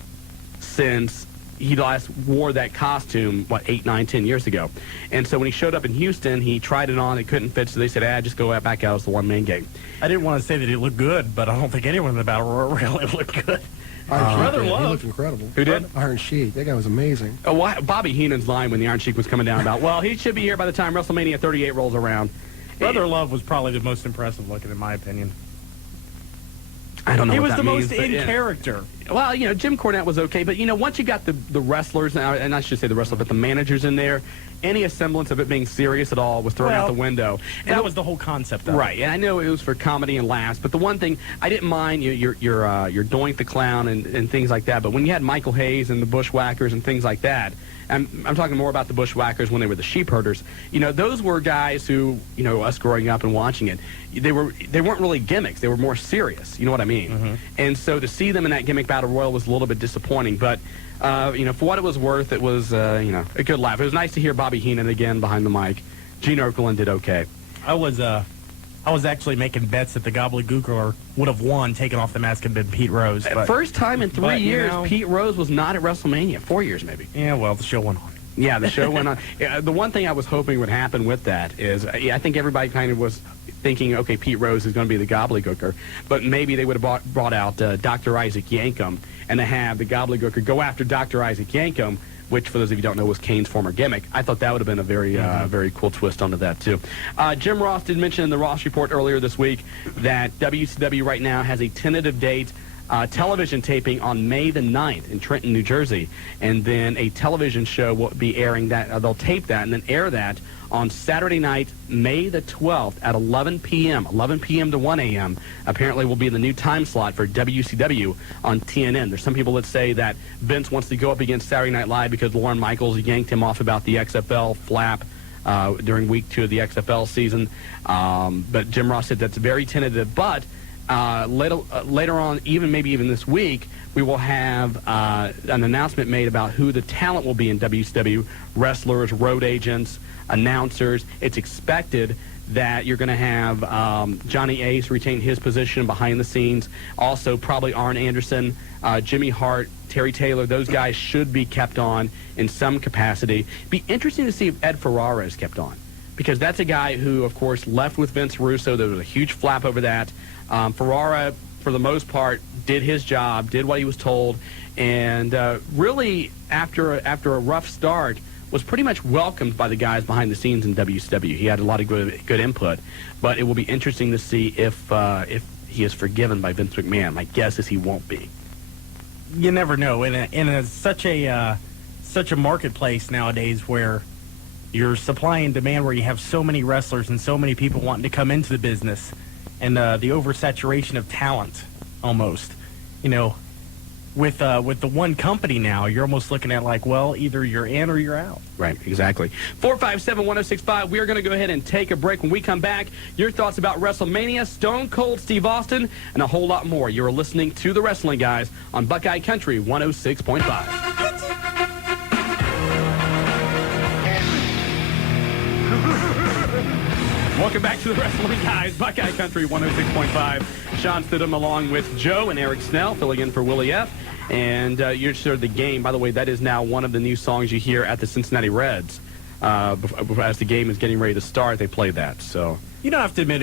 since he last wore that costume, 8, 9, 10 years ago. And so when he showed up in Houston, he tried it on. It couldn't fit, so they said, just go back out as the one-man gang. I didn't want to say that he looked good, but I don't think anyone in the Battle Royal really looked good. Iron Sheik, he looked incredible. Who did? Iron Sheik. That guy was amazing. Oh, well, Bobby Heenan's line when the Iron Sheik was coming down about, well, he should be here by the time WrestleMania 38 rolls around. Brother Love was probably the most impressive looking, in my opinion. I don't know he what was that the means, most in character. Well, you know, Jim Cornette was okay, but, you know, once you got the wrestlers, and I should say the wrestlers, but the managers in there, any semblance of it being serious at all was thrown out the window. And that was the whole concept of it. Right, and I know it was for comedy and laughs, but the one thing, I didn't mind your Doink the Clown and things like that, but when you had Michael Hayes and the Bushwhackers and things like that, I'm talking more about the Bushwhackers when they were the sheep herders. You know, those were guys who, you know, us growing up and watching it, they weren't really gimmicks. They were more serious. You know what I mean? Mm-hmm. And so to see them in that Gimmick Battle Royal was a little bit disappointing. But, you know, for what it was worth, it was, you know, a good laugh. It was nice to hear Bobby Heenan again behind the mic. Gene Okerlund did okay. I was actually making bets that the Gobbledygooker would have won, taking off the mask, and been Pete Rose. But, first time in 3 years, you know, Pete Rose was not at WrestleMania. 4 years, maybe. Yeah, well, the show went on. Yeah, the show went on. The one thing I was hoping would happen with that is, I think everybody kind of was thinking, okay, Pete Rose is going to be the Gobbledygooker, but maybe they would have brought out Dr. Isaac Yankem and to have the Gobbledygooker go after Dr. Isaac Yankem, which, for those of you who don't know, was Kane's former gimmick. I thought that would have been a very, very cool twist onto that, too. Jim Ross did mention in the Ross Report earlier this week that WCW right now has a tentative date television taping on May the 9th in Trenton, New Jersey, and then a television show will be airing that. They'll tape that and then air that on Saturday night, May the 12th at 11 p.m. 11 p.m. to 1 a.m. apparently will be the new time slot for WCW on TNN. There's some people that say that Vince wants to go up against Saturday Night Live because Lorne Michaels yanked him off about the XFL flap during week 2 of the XFL season. But Jim Ross said that's very tentative. But later on, maybe even this week, we will have an announcement made about who the talent will be in WCW: wrestlers, road agents, announcers. It's expected that you're going to have Johnny Ace retain his position behind the scenes. Also, probably Arn Anderson, Jimmy Hart, Terry Taylor. Those guys should be kept on in some capacity. Be interesting to see if Ed Ferrara is kept on, because that's a guy who, of course, left with Vince Russo. There was a huge flap over that. Ferrara, for the most part, did his job, did what he was told, and really, after a rough start, was pretty much welcomed by the guys behind the scenes in WCW. He had a lot of good input, but it will be interesting to see if he is forgiven by Vince McMahon. My guess is he won't be. You never know. In such a marketplace nowadays where you're supply and demand, where you have so many wrestlers and so many people wanting to come into the business, and the oversaturation of talent, almost, with the one company now, you're almost looking at like, well, either you're in or you're out. Right, exactly. 457-1065. We are going to go ahead and take a break. When we come back, your thoughts about WrestleMania, Stone Cold Steve Austin, and a whole lot more. You're listening to The Wrestling Guys on Buckeye Country 106.5. Welcome back to The Wrestling Guys, Buckeye Country 106.5. Shawn Stidham along with Joe and Eric Snell filling in for Willie F. And you're sure the game, by the way, that is now one of the new songs you hear at the Cincinnati Reds. As the game is getting ready to start, they play that. So You don't have to admit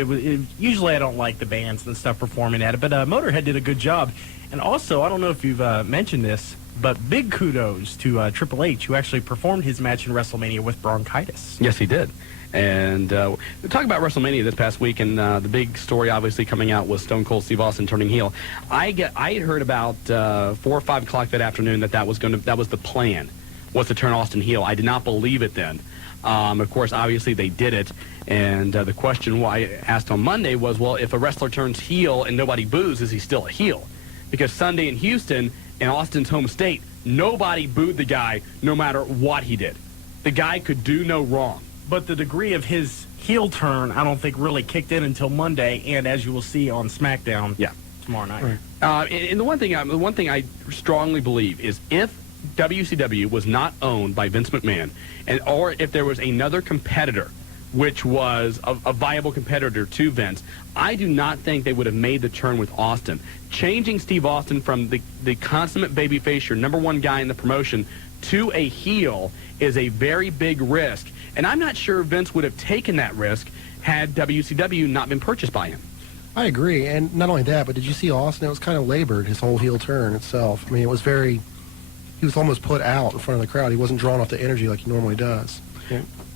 usually I don't like the bands and stuff performing at it, but Motorhead did a good job. And also, I don't know if you've mentioned this, but big kudos to Triple H, who actually performed his match in WrestleMania with bronchitis. Yes, he did. And talk about WrestleMania this past week, and the big story obviously coming out was Stone Cold Steve Austin turning heel. I had heard about 4 or 5 o'clock that afternoon that was the plan, was to turn Austin heel. I did not believe it then. Of course, obviously they did it, and the question I asked on Monday was, well, if a wrestler turns heel and nobody boos, is he still a heel? Because Sunday in Houston, in Austin's home state, nobody booed the guy no matter what he did. The guy could do no wrong. But the degree of his heel turn, I don't think really kicked in until Monday, and as you will see on SmackDown tomorrow night. Right. And the one thing I strongly believe is if WCW was not owned by Vince McMahon, or if there was another competitor, which was a viable competitor to Vince, I do not think they would have made the turn with Austin. Changing Steve Austin from the consummate babyface, your number one guy in the promotion, to a heel is a very big risk. And I'm not sure Vince would have taken that risk had WCW not been purchased by him. I agree, and not only that, but did you see Austin? It was kind of labored, his whole heel turn itself. I mean, it was he was almost put out in front of the crowd. He wasn't drawing off the energy like he normally does.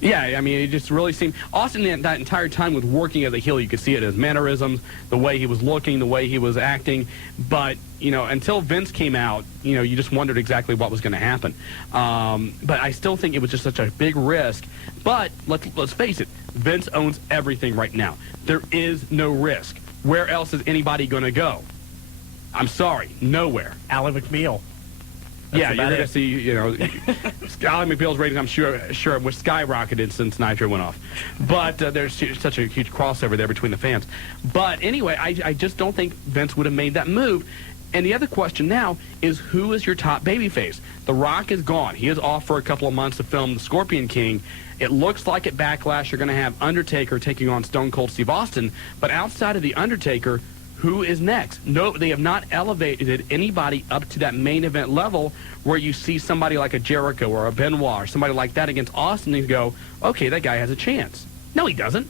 Yeah, I mean, it just really seemed... Austin, that entire time, was working as a heel. You could see it in his mannerisms, the way he was looking, the way he was acting. But, until Vince came out, you just wondered exactly what was going to happen. But I still think it was just such a big risk. But let's face it, Vince owns everything right now. There is no risk. Where else is anybody going to go? I'm sorry, nowhere. Ally McBeal. Yeah, you're going to see, Ally McBeal's rating, I'm sure was skyrocketed since Nitro went off. But there's such a huge crossover there between the fans. But anyway, I just don't think Vince would have made that move. And the other question now is, who is your top babyface? The Rock is gone. He is off for a couple of months to film The Scorpion King. It looks like at Backlash you're going to have Undertaker taking on Stone Cold Steve Austin. But outside of The Undertaker, who is next? No, they have not elevated anybody up to that main event level where you see somebody like a Jericho or a Benoit or somebody like that against Austin and you go, okay, that guy has a chance. No, he doesn't.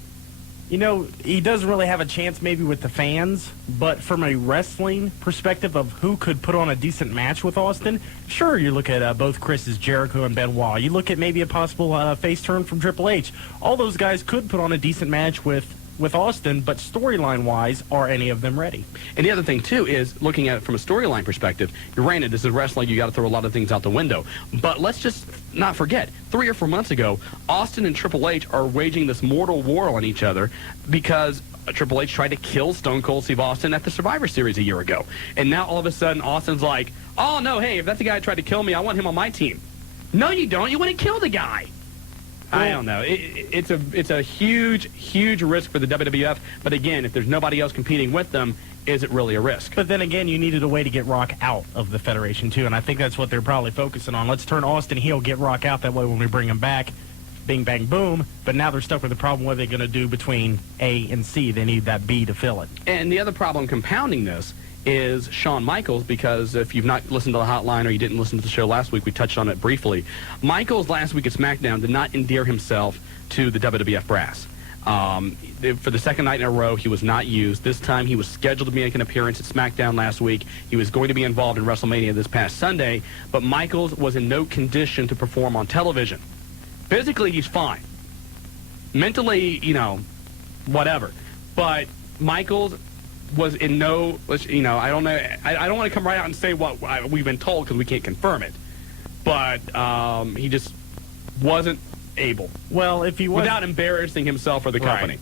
He doesn't really have a chance maybe with the fans, but from a wrestling perspective of who could put on a decent match with Austin, sure, you look at both Chris's, Jericho and Benoit. You look at maybe a possible face turn from Triple H. All those guys could put on a decent match with with Austin, but storyline-wise, are any of them ready? And the other thing, too, is looking at it from a storyline perspective. Granted, this is wrestling. You got to throw a lot of things out the window. But let's just not forget, 3 or 4 months ago, Austin and Triple H are waging this mortal war on each other because Triple H tried to kill Stone Cold Steve Austin at the Survivor Series a year ago. And now, all of a sudden, Austin's like, oh, no, hey, if that's the guy who tried to kill me, I want him on my team. No, you don't. You want to kill the guy. I don't know. It's a huge risk for the WWF. But again, if there's nobody else competing with them, is it really a risk? But then again, you needed a way to get Rock out of the Federation, too. And I think that's what they're probably focusing on. Let's turn Austin heel, get Rock out. That way when we bring him back, bing, bang, boom. But now they're stuck with the problem. What are they going to do between A and C? They need that B to fill it. And the other problem compounding this is Shawn Michaels, because if you've not listened to the hotline or you didn't listen to the show last week, we touched on it briefly. Michaels last week at SmackDown did not endear himself to the WWF brass. For the second night in a row, he was not used. This time, he was scheduled to make an appearance at SmackDown last week. He was going to be involved in WrestleMania this past Sunday, but Michaels was in no condition to perform on television. Physically, he's fine. Mentally, whatever. But Michaels was in no, I don't know. I don't want to come right out and say what we've been told because we can't confirm it. But he just wasn't able. Well, if he was, without embarrassing himself or the company.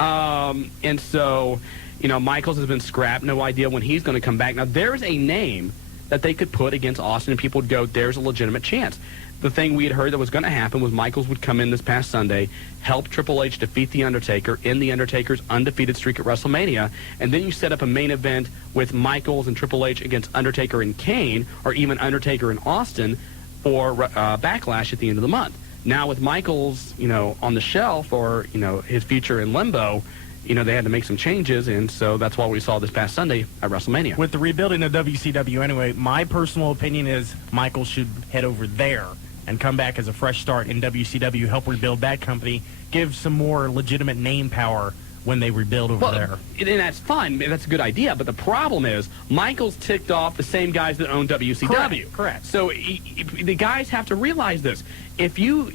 Right. And so, Michaels has been scrapped. No idea when he's going to come back. Now, there's a name that they could put against Austin, and people would go, there's a legitimate chance. The thing we had heard that was going to happen was Michaels would come in this past Sunday, help Triple H defeat The Undertaker in The Undertaker's undefeated streak at WrestleMania, and then you set up a main event with Michaels and Triple H against Undertaker and Kane, or even Undertaker and Austin for Backlash at the end of the month. Now with Michaels, on the shelf, or, his future in limbo, they had to make some changes, and so that's why we saw this past Sunday at WrestleMania. With the rebuilding of WCW anyway, my personal opinion is Michaels should head over there and come back as a fresh start in WCW, help rebuild that company, give some more legitimate name power when they rebuild over there. And that's fine. That's a good idea. But the problem is Michaels ticked off the same guys that own WCW. Correct. So the guys have to realize this. If you,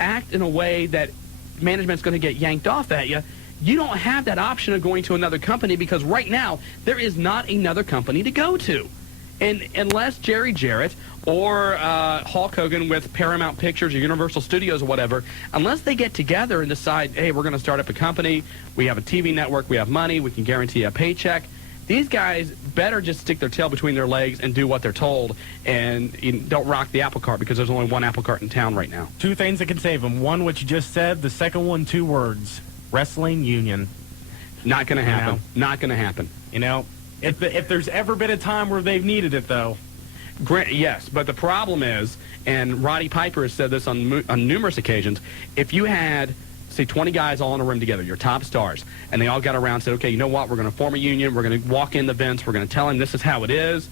act in a way that management's going to get yanked off at you, you don't have that option of going to another company because right now there is not another company to go to. And unless Jerry Jarrett or Hulk Hogan with Paramount Pictures or Universal Studios or whatever, unless they get together and decide, hey, we're going to start up a company, we have a TV network, we have money, we can guarantee a paycheck, these guys better just stick their tail between their legs and do what they're told, and don't rock the apple cart because there's only one apple cart in town right now. Two things that can save them. One, what you just said. The second one, 2 words. Wrestling union. Not going to happen. Not going to happen. If there's ever been a time where they've needed it, though. Yes, but the problem is, and Roddy Piper has said this on numerous occasions, if you had, say, 20 guys all in a room together, your top stars, and they all got around and said, okay, you know what, we're going to form a union, we're going to walk in the Vince, we're going to tell him this is how it is,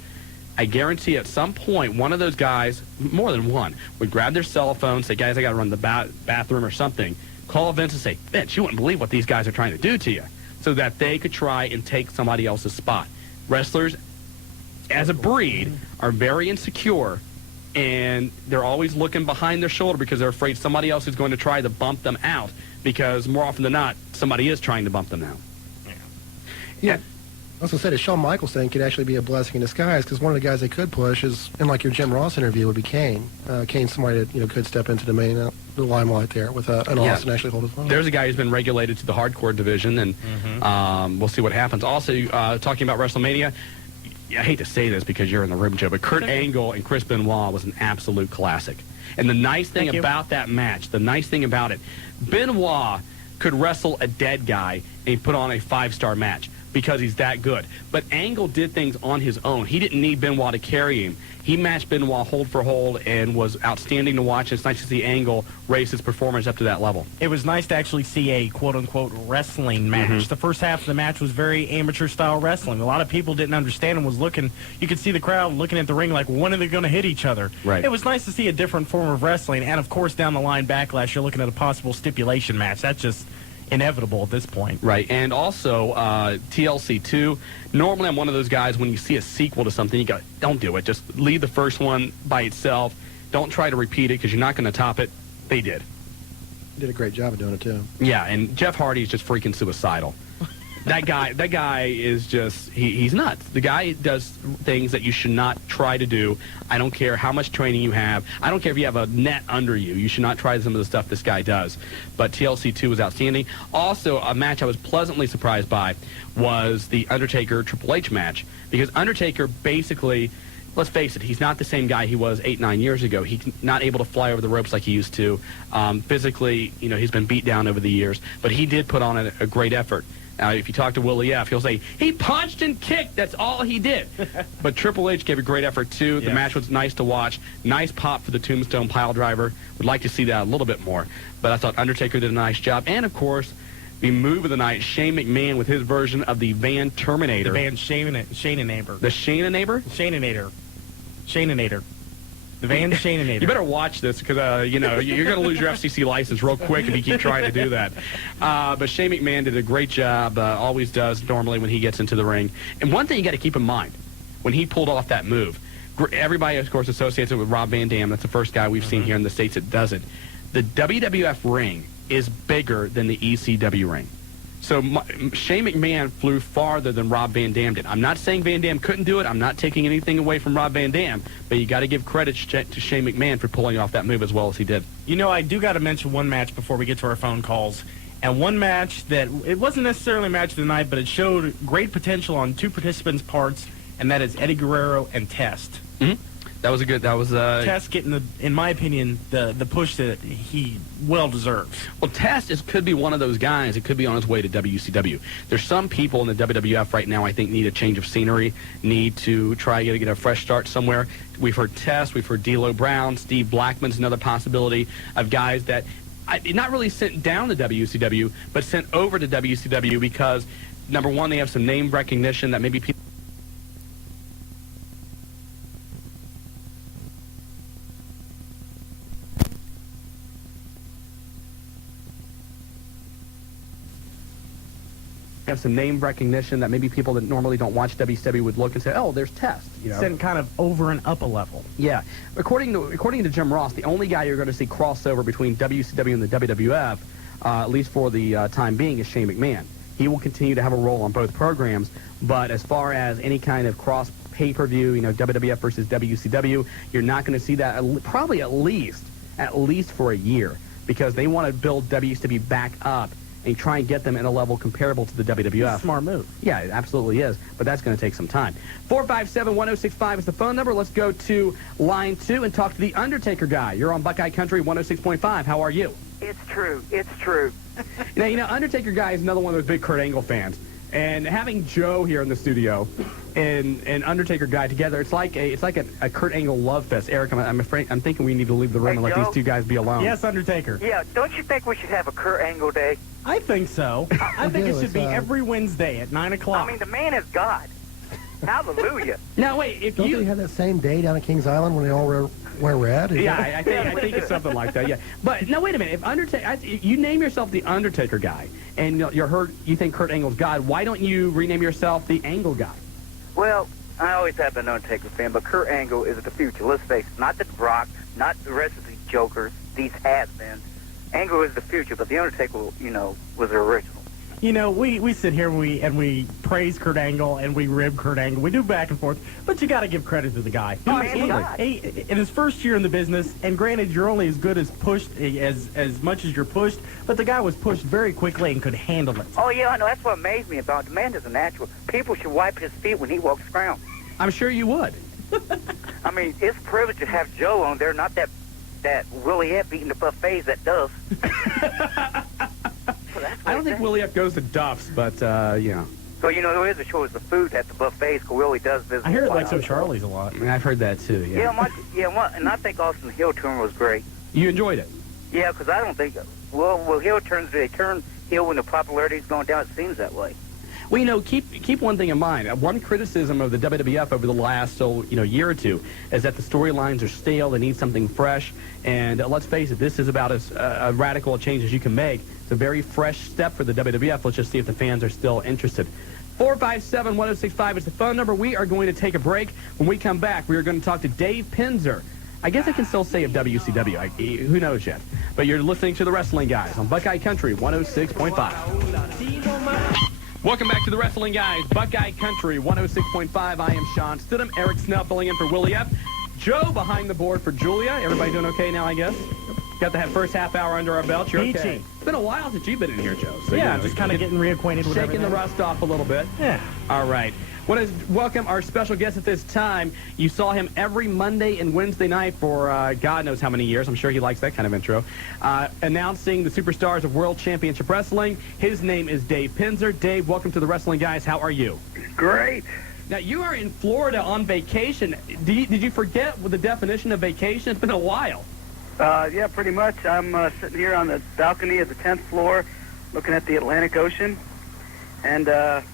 I guarantee at some point one of those guys, more than one, would grab their cell phone, say, guys, I got to run the bathroom or something, call Vince and say, Vince, you wouldn't believe what these guys are trying to do to you, so that they could try and take somebody else's spot. Wrestlers, as a breed, are very insecure, and they're always looking behind their shoulder because they're afraid somebody else is going to try to bump them out, because more often than not, somebody is trying to bump them out. Yeah. I was going to say, the Shawn Michaels thing could actually be a blessing in disguise, because one of the guys they could push is, in like your Jim Ross interview, would be Kane. Kane's somebody that could step into the limelight there with an Austin actually hold his phone. There's a guy who's been regulated to the hardcore division, and we'll see what happens. Also, talking about WrestleMania, I hate to say this because you're in the room, Joe, but Kurt Angle and Chris Benoit was an absolute classic. And the nice thing about that match, the nice thing about it, Benoit could wrestle a dead guy and put on a 5-star match because he's that good. But Angle did things on his own. He didn't need Benoit to carry him. He matched Benoit hold for hold and was outstanding to watch. It's nice to see Angle raise his performance up to that level. It was nice to actually see a quote-unquote wrestling match. The first half of the match was very amateur-style wrestling. A lot of people didn't understand and was looking. You could see the crowd looking at the ring like, when are they going to hit each other? Right. It was nice to see a different form of wrestling. And, of course, down the line, Backlash, you're looking at a possible stipulation match. That's just inevitable at this point. Right, and also TLC 2. Normally I'm one of those guys, when you see a sequel to something, you go, don't do it. Just leave the first one by itself. Don't try to repeat it because you're not going to top it. They did. He did a great job of doing it, too. Yeah, and Jeff Hardy is just freaking suicidal. That guy is just, he's nuts. The guy does things that you should not try to do. I don't care how much training you have. I don't care if you have a net under you. You should not try some of the stuff this guy does. But TLC 2 was outstanding. Also, a match I was pleasantly surprised by was the Undertaker-Triple H match. Because Undertaker basically, let's face it, he's not the same guy he was 8-9 years ago. He's not able to fly over the ropes like he used to. Physically, he's been beat down over the years. But he did put on a great effort. Now, if you talk to Willie F., he'll say, he punched and kicked. That's all he did. But Triple H gave a great effort, too. The match was nice to watch. Nice pop for the Tombstone Pile Driver. Would like to see that a little bit more. But I thought Undertaker did a nice job. And, of course, the move of the night, Shane McMahon with his version of the Van Terminator. The Van Shane-inator. The Shane-inator? Shane-inator. The Van Shane-inator. You better watch this because, you're going to lose your FCC license real quick if you keep trying to do that. But Shane McMahon did a great job, always does normally when he gets into the ring. And one thing you got to keep in mind, when he pulled off that move, everybody, of course, associates it with Rob Van Dam. That's the first guy we've seen here in the States that does it. The WWF ring is bigger than the ECW ring. So Shane McMahon flew farther than Rob Van Dam did. I'm not saying Van Dam couldn't do it. I'm not taking anything away from Rob Van Dam. But you got to give credit to Shane McMahon for pulling off that move as well as he did. I do got to mention one match before we get to our phone calls. And one match that, it wasn't necessarily a match of the night, but it showed great potential on two participants' parts, and that is Eddie Guerrero and Test. Mm-hmm. That was Test getting, in my opinion, the push that he well deserves. Well, Test could be one of those guys. It could be on his way to WCW. There's some people in the WWF right now I think need a change of scenery, need to try to get a fresh start somewhere. We've heard Test, we've heard D'Lo Brown, Steve Blackman's another possibility of guys that not really sent down to WCW, but sent over to WCW because, number one, they have some name recognition that maybe people have some name recognition that maybe people that normally don't watch WCW would look and say, oh, there's Test. Sent kind of over and up a level. Yeah. According to Jim Ross, the only guy you're going to see crossover between WCW and the WWF, at least for the time being, is Shane McMahon. He will continue to have a role on both programs, but as far as any kind of cross pay-per-view, WWF versus WCW, you're not going to see that probably at least for a year, because they want to build WCW back up and try and get them in a level comparable to the WWF. Smart move. Yeah, it absolutely is, but that's going to take some time. 457-1065 is the phone number. Let's go to line 2 and talk to the Undertaker guy. You're on Buckeye Country 106.5. How are you? It's true. It's true. Now, Undertaker guy is another one of those big Kurt Angle fans. And having Joe here in the studio and Undertaker guy together, it's like a Kurt Angle love fest. Eric, I'm thinking we need to leave the room and let these two guys be alone. Yes, Undertaker. Yeah, don't you think we should have a Kurt Angle day? I think so. I think it should be every Wednesday at 9 o'clock. I mean, the man is God. Hallelujah. Now, wait, Don't they have that same day down at Kings Island when they all wear red? Yeah, I think it's something like that, yeah. But, no, wait a minute. If Undertaker, you name yourself the Undertaker guy, and you think Kurt Angle's God, why don't you rename yourself the Angle guy? Well, I always have been an Undertaker fan, but Kurt Angle is the future. Let's face it, not the Brock, not the rest of these jokers, these has-beens. Angle is the future, but the Undertaker, was the original. We sit here and we praise Kurt Angle and we rib Kurt Angle. We do back and forth, but you got to give credit to the guy. In his first year in the business, and granted, you're only as good as pushed as much as you're pushed, but the guy was pushed very quickly and could handle it. Oh yeah, I know. That's what amazed me about the man is a natural. People should wipe his feet when he walks around. I'm sure you would. I mean, it's a privilege to have Joe on there, not that Willie F eating the buffets that does. I don't think Willie F goes to Duff's, but, yeah. So, there is a choice of food at the buffets, because Willie does visit. I hear it like so Charlie's a lot. I mean, I've heard that, too, yeah. And I think Austin Hill turn was great. You enjoyed it? Yeah, because I don't think, Hill turns, they turn Hill when the popularity's going down, it seems that way. Well, keep one thing in mind. One criticism of the WWF over the last year or two is that the storylines are stale. They need something fresh. And let's face it, this is about as radical a change as you can make. It's a very fresh step for the WWF. Let's just see if the fans are still interested. 457-1065 is the phone number. We are going to take a break. When we come back, we are going to talk to Dave Pinzer I guess I can still say of WCW. Who knows yet? But you're listening to the Wrestling Guys on Buckeye Country 106.5. Welcome back to the Wrestling Guys, Buckeye Country 106.5. I am Shawn Stidham. Eric Snell filling in for Willie F. Joe behind the board for Julia. Everybody doing okay now, I guess? Got the first half hour under our belt. You're okay. It's been a while since you've been in here, Joe. So, yeah, just kind of getting reacquainted with everything. Shaking the rust off a little bit. Yeah. All right. Want to welcome our special guest at this time. You saw him every Monday and Wednesday night for God knows how many years. I'm sure he likes that kind of intro. Announcing the Superstars of World Championship Wrestling. His name is Dave Pinzer. Dave, welcome to the Wrestling Guys. How are you? Great. Now, you are in Florida on vacation. Did you forget what the definition of vacation? It's been a while. Yeah, pretty much. I'm sitting here on the balcony of the 10th floor looking at the Atlantic Ocean. And,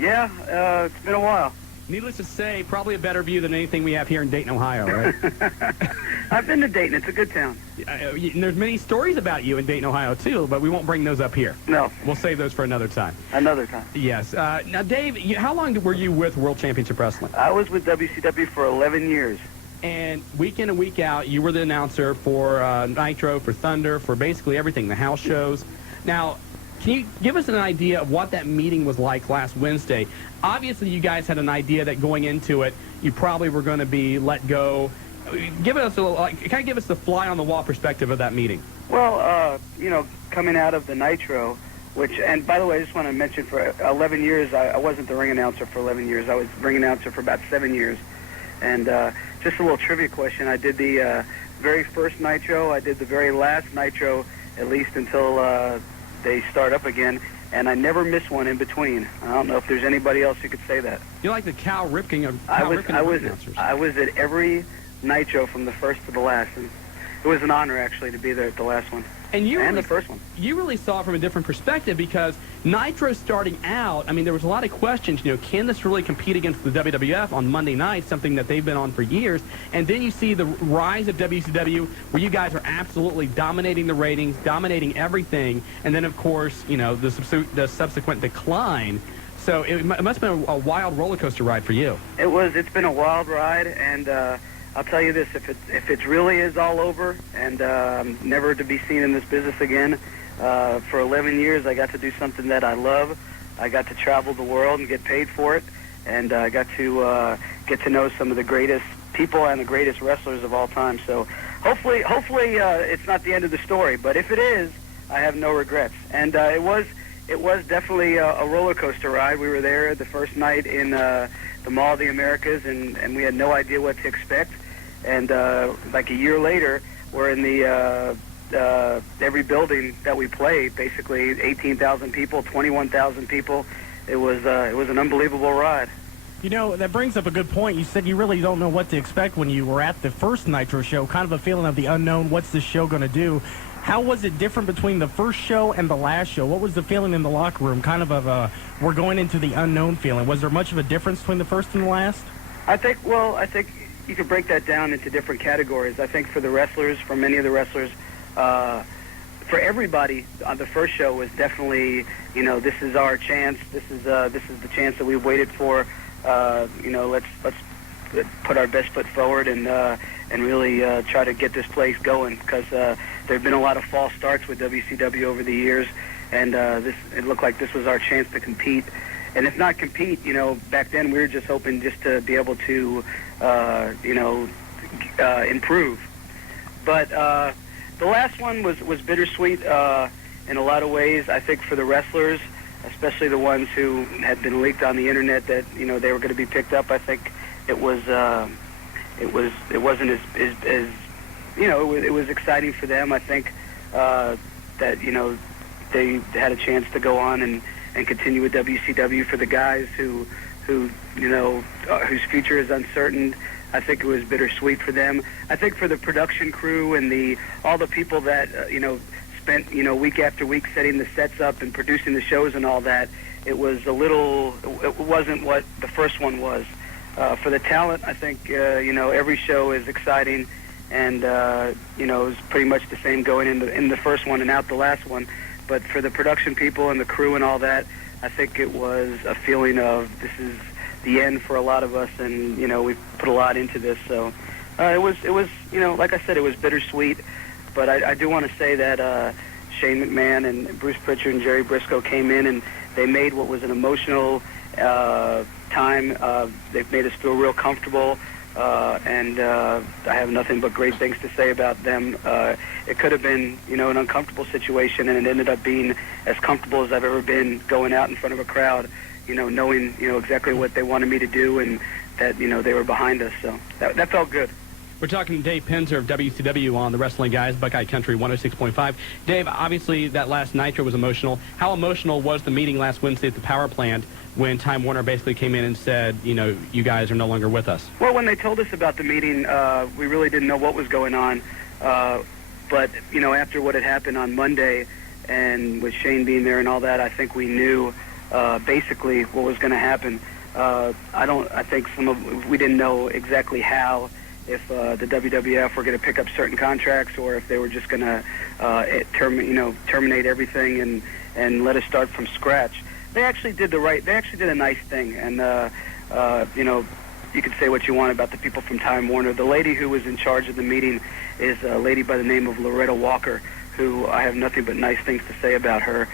yeah, it's been a while. Needless to say, probably a better view than anything we have here in Dayton, Ohio, right? I've been to Dayton. It's a good town. And there's many stories about you in Dayton, Ohio, too, but we won't bring those up here. No. We'll save those for another time. Another time. Yes. Now, Dave, how long were you with World Championship Wrestling? I was with WCW for 11 years. And week in and week out, you were the announcer for Nitro, for Thunder, for basically everything, the house shows. Now, can you give us an idea of what that meeting was like last Wednesday? Obviously, you guys had an idea that going into it, you probably were going to be let go. Give us a little, kind of give us the fly-on-the-wall perspective of that meeting. Well, you know, coming out of the Nitro, which, and by the way, I just want to mention for 11 years, I wasn't the ring announcer for 11 years. I was ring announcer for about 7 years. And just a little trivia question. I did the very first Nitro. I did the very last Nitro, at least until they start up again. And I never missed one in between. I don't know if there's anybody else who could say that. You're like the Cal Ripken of announcers. I was at every Nitro from the first to the last. And it was an honor, actually, to be there at the last one. And the first one. You really saw it from a different perspective because Nitro starting out, I mean, there was a lot of questions, you know, can this really compete against the WWF on Monday night, something that they've been on for years? And then you see the rise of WCW where you guys are absolutely dominating the ratings, dominating everything, and then, of course, you know, the subsequent decline. So it must have been a wild roller coaster ride for you. It's been a wild ride, and I'll tell you this, if it really is all over and never to be seen in this business again, for 11 years I got to do something that I love. I got to travel the world and get paid for it, and I got to get to know some of the greatest people and the greatest wrestlers of all time. So hopefully it's not the end of the story, but if it is, I have no regrets. And it was definitely a roller coaster ride. We were there the first night in the Mall of the Americas, and we had no idea what to expect. And like a year later, we're in the every building that we played, basically 18,000 people, 21,000 people. It was an unbelievable ride. You know, that brings up a good point. You said you really don't know what to expect when you were at the first Nitro show, kind of a feeling of the unknown. What's this show going to do? How was it different between the first show and the last show? What was the feeling in the locker room, kind of a we're going into the unknown feeling? Was there much of a difference between the first and the last? I think you could break that down into different categories. I think for the wrestlers, for many of the wrestlers, for everybody, the first show was definitely, you know, this is our chance. This is the chance that we've waited for. You know, let's put our best foot forward and really try to get this place going, because there have been a lot of false starts with WCW over the years, and it looked like this was our chance to compete. And if not compete, you know, back then we were just hoping just to be able to, you know, improve. But the last one was bittersweet in a lot of ways. I think for the wrestlers, especially the ones who had been leaked on the internet that, you know, they were going to be picked up. I think it wasn't as you know, it was exciting for them. I think that, you know, they had a chance to go on and continue with WCW. For the guys who you know, whose future is uncertain, I think it was bittersweet for them. I think for the production crew and all the people that you know, spent, you know, week after week setting the sets up and producing the shows and all that, it wasn't what the first one was. For the talent, I think you know, every show is exciting, and you know, it was pretty much the same going in the first one and out the last one. But for the production people and the crew and all that, I think it was a feeling of this is the end for a lot of us, and, you know, we've put a lot into this, so It was, like I said, it was bittersweet. But I do want to say that Shane McMahon and Bruce Pritchard and Jerry Briscoe came in and they made what was an emotional time. They've made us feel real comfortable. And I have nothing but great things to say about them. It could have been, an uncomfortable situation, and it ended up being as comfortable as I've ever been going out in front of a crowd, knowing, exactly what they wanted me to do and that, they were behind us. So that felt good. We're talking to Dave Penzer of WCW on the Wrestling Guys, Buckeye Country 106.5. Dave, obviously that last Nitro was emotional. How emotional was the meeting last Wednesday at the power plant when Time Warner basically came in and said, you guys are no longer with us? Well, when they told us about the meeting, we really didn't know what was going on. But, after what had happened on Monday and with Shane being there and all that, I think we knew basically what was going to happen. I think we didn't know exactly how, if the WWF were going to pick up certain contracts or if they were just going to terminate everything and let us start from scratch. They actually did a nice thing, and you could say what you want about the people from Time Warner. The lady who was in charge of the meeting is a lady by the name of Loretta Walker, who I have nothing but nice things to say about her.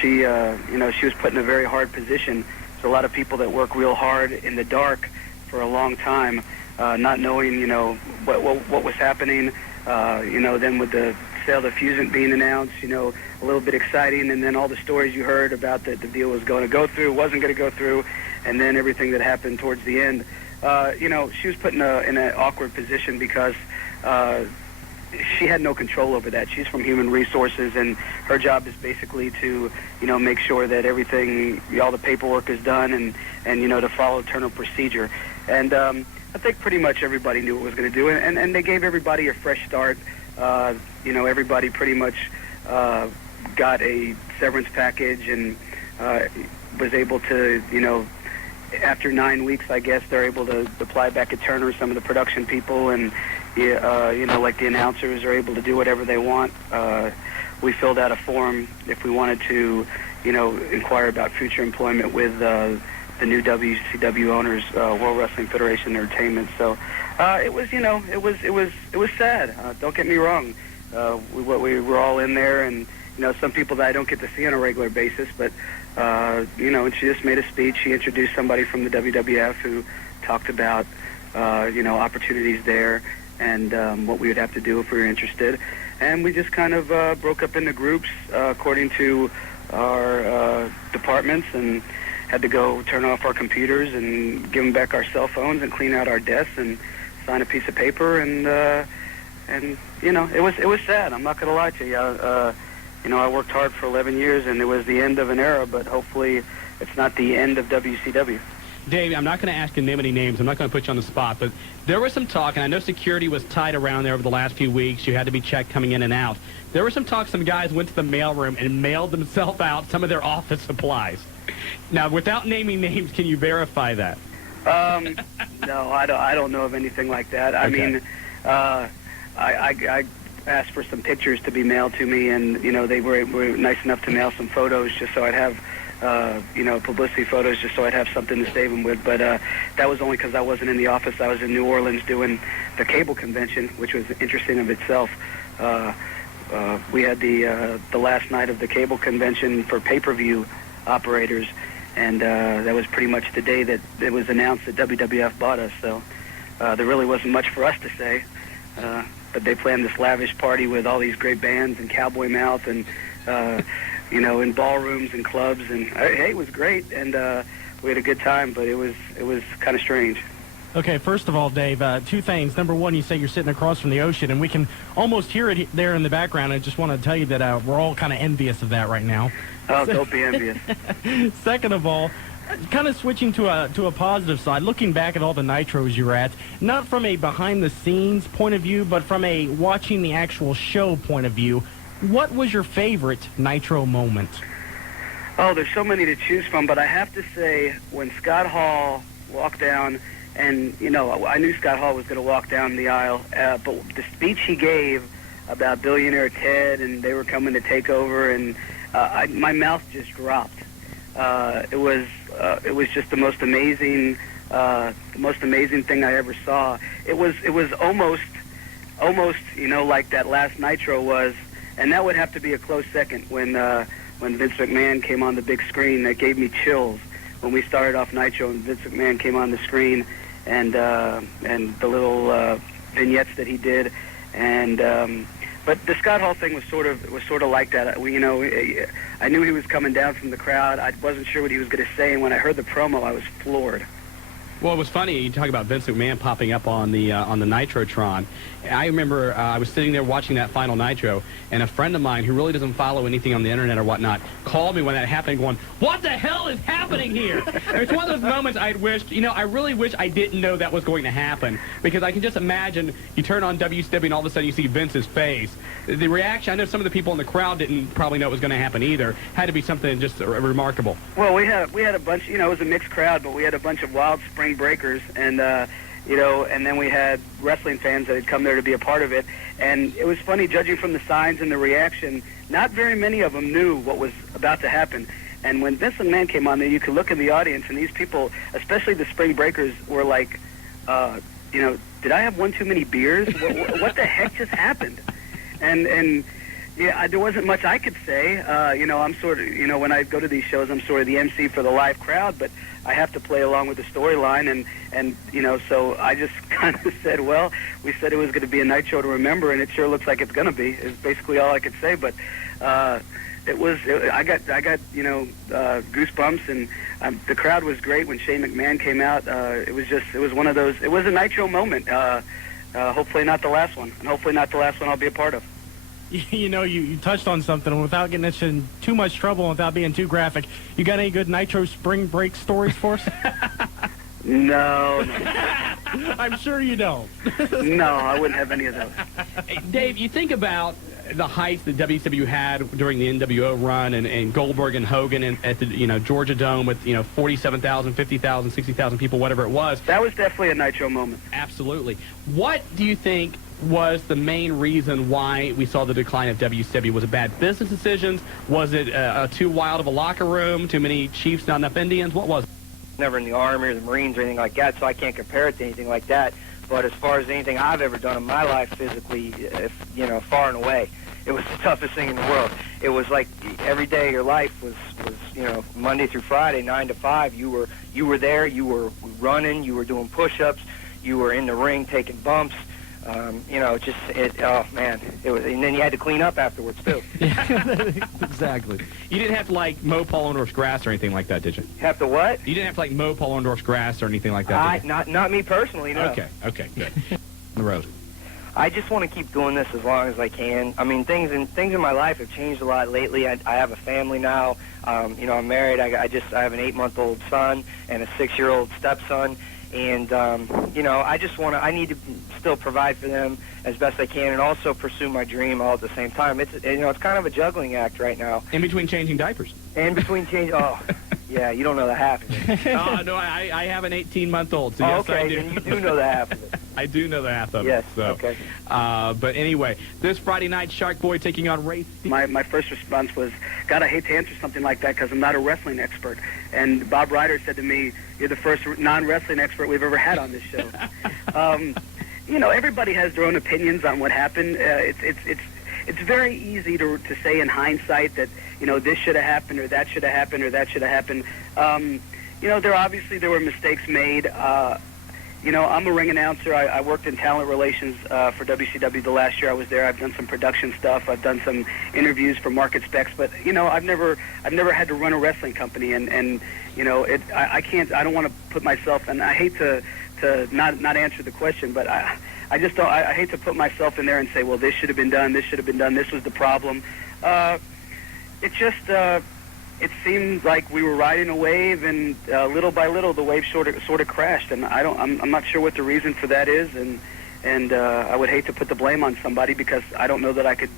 She was put in a very hard position. There's a lot of people that work real hard in the dark for a long time, not knowing, what was happening. Then with the sale of the Fusant being announced, a little bit exciting, and then all the stories you heard about that the deal was going to go through, wasn't going to go through, and then everything that happened towards the end. She was put in an awkward position because she had no control over that. She's from Human Resources, and her job is basically to, make sure that everything, all the paperwork is done, and to follow internal procedure. And I think pretty much everybody knew what was going to do, and they gave everybody a fresh start. Everybody pretty much got a severance package and was able to, after 9 weeks, I guess, they're able to apply back at Turner. Some of the production people and, like the announcers are able to do whatever they want. We filled out a form if we wanted to, inquire about future employment with the new WCW owners, World Wrestling Federation Entertainment. So it was sad. Don't get me wrong. We were all in there, and some people that I don't get to see on a regular basis, but and she just made a speech. She introduced somebody from the WWF who talked about opportunities there and what we would have to do if we were interested. And we just kind of broke up into groups according to our departments, and had to go turn off our computers and give them back our cell phones and clean out our desks and sign a piece of paper, and it was sad. I'm not going to lie to you. I worked hard for 11 years, and it was the end of an era, but hopefully it's not the end of WCW. Dave, I'm not going to ask you to name any names. I'm not going to put you on the spot, but there was some talk, and I know security was tight around there over the last few weeks. You had to be checked coming in and out. There was some talk some guys went to the mailroom and mailed themselves out some of their office supplies. Now, without naming names, can you verify that? No, I don't know of anything like that. I mean, I asked for some pictures to be mailed to me, and they were nice enough to mail some photos just so I'd have publicity photos just so I'd have something to save them with. But that was only because I wasn't in the office. I was in New Orleans doing the cable convention, which was interesting of itself. We had the last night of the cable convention for pay-per-view operators, and that was pretty much the day that it was announced that WWF bought us. So there really wasn't much for us to say. But they planned this lavish party with all these great bands and Cowboy Mouth and in ballrooms and clubs, and hey, it was great, and we had a good time, but it was kind of strange. Okay, first of all, Dave, two things. Number one, you say you're sitting across from the ocean, and we can almost hear it there in the background. I just want to tell you that we're all kind of envious of that right now. Oh, don't be envious. Second of all, kind of switching to a positive side, looking back at all the Nitros you were at, not from a behind-the-scenes point of view, but from a watching the actual show point of view, what was your favorite Nitro moment? Oh, there's so many to choose from, but I have to say, when Scott Hall walked down, and, I knew Scott Hall was going to walk down the aisle, but the speech he gave about Billionaire Ted, and they were coming to take over, and my mouth just dropped. It was just the most amazing the most amazing thing I ever saw. It was almost, like that last Nitro was, and that would have to be a close second when Vince McMahon came on the big screen. That gave me chills when we started off Nitro and Vince McMahon came on the screen, and the little vignettes that he did, and but the Scott Hall thing was sort of like that. I knew he was coming down from the crowd. I wasn't sure what he was going to say, and when I heard the promo, I was floored. Well, it was funny. You talk about Vince McMahon popping up on the Nitrotron. I remember I was sitting there watching that final Nitro, and a friend of mine who really doesn't follow anything on the internet or whatnot called me when that happened, going, "What the hell is happening here?" And it's one of those moments I really wish I didn't know that was going to happen, because I can just imagine you turn on WCW and all of a sudden you see Vince's face. The reaction, I know some of the people in the crowd didn't probably know it was going to happen either. Had to be something just remarkable. Well, we had a bunch. It was a mixed crowd, but we had a bunch of wild spring breakers, and and then we had wrestling fans that had come there to be a part of it. And it was funny, judging from the signs and the reaction, not very many of them knew what was about to happen. And when Vince McMahon came on there, you could look in the audience, and these people, especially the spring breakers, were like, did I have one too many beers? What the heck just happened? And yeah, there wasn't much I could say. I'm sort of, when I go to these shows, I'm sort of the MC for the live crowd, but I have to play along with the storyline, and so I just kind of said, well, we said it was going to be a Nitro to remember, and it sure looks like it's going to be. Is basically all I could say. But I got goosebumps, and the crowd was great when Shane McMahon came out. It was one of those. It was a Nitro moment. Hopefully not the last one, and hopefully not the last one I'll be a part of. You touched on something without getting us in too much trouble, without being too graphic. You got any good Nitro spring break stories for us? No. I'm sure you don't. No, I wouldn't have any of those. Hey, Dave, you think about the heights that WCW had during the NWO run, and Goldberg and Hogan at the Georgia Dome with 47,000, 50,000, 60,000 people, whatever it was. That was definitely a Nitro moment. Absolutely. What do you think was the main reason why we saw the decline of WCW? Was it bad business decisions? Was it too wild of a locker room? Too many Chiefs, not enough Indians? What was it? Never in the Army or the Marines or anything like that, so I can't compare it to anything like that. But as far as anything I've ever done in my life physically, far and away, it was the toughest thing in the world. It was like every day of your life was Monday through Friday, 9 to 5. You were there. You were running. You were doing push-ups. You were in the ring taking bumps. Oh man, it was, and then you had to clean up afterwards too. Exactly. You didn't have to mow Paul Orndorff's grass or anything like that, did you? Have to what? You didn't have to mow Paul Orndorff's grass or anything like that, did you? Not me personally, no. Okay, good. The road. I just want to keep doing this as long as I can. I mean, things in my life have changed a lot lately. I have a family now. I'm married. I have an 8-month-old son and a 6-year-old stepson. And, I need to still provide for them as best I can and also pursue my dream all at the same time. It's kind of a juggling act right now. In between changing diapers. Yeah, you don't know the half of it. No, I have an 18-month-old, so yes, okay, I do. Then you do know the half of it. I do know the half of yes, it. So. Okay. But anyway, this Friday night, Shark Boy taking on Ray. My first response was, God, I hate to answer something like that because I'm not a wrestling expert. And Bob Ryder said to me, you're the first non-wrestling expert we've ever had on this show. Everybody has their own opinions on what happened. It's very easy to say in hindsight that, this should have happened or that should have happened or that should have happened. There were mistakes made. I'm a ring announcer. I worked in talent relations for WCW the last year I was there. I've done some production stuff. I've done some interviews for Market Specs, but I've never had to run a wrestling company, and I can't. I don't want to put myself, and I hate to not answer the question, but I just don't. I hate to put myself in there and say, well, this should have been done. This should have been done. This was the problem. It seemed like we were riding a wave, and little by little, the wave sort of crashed. And I'm not sure what the reason for that is, and I would hate to put the blame on somebody because I don't know that I could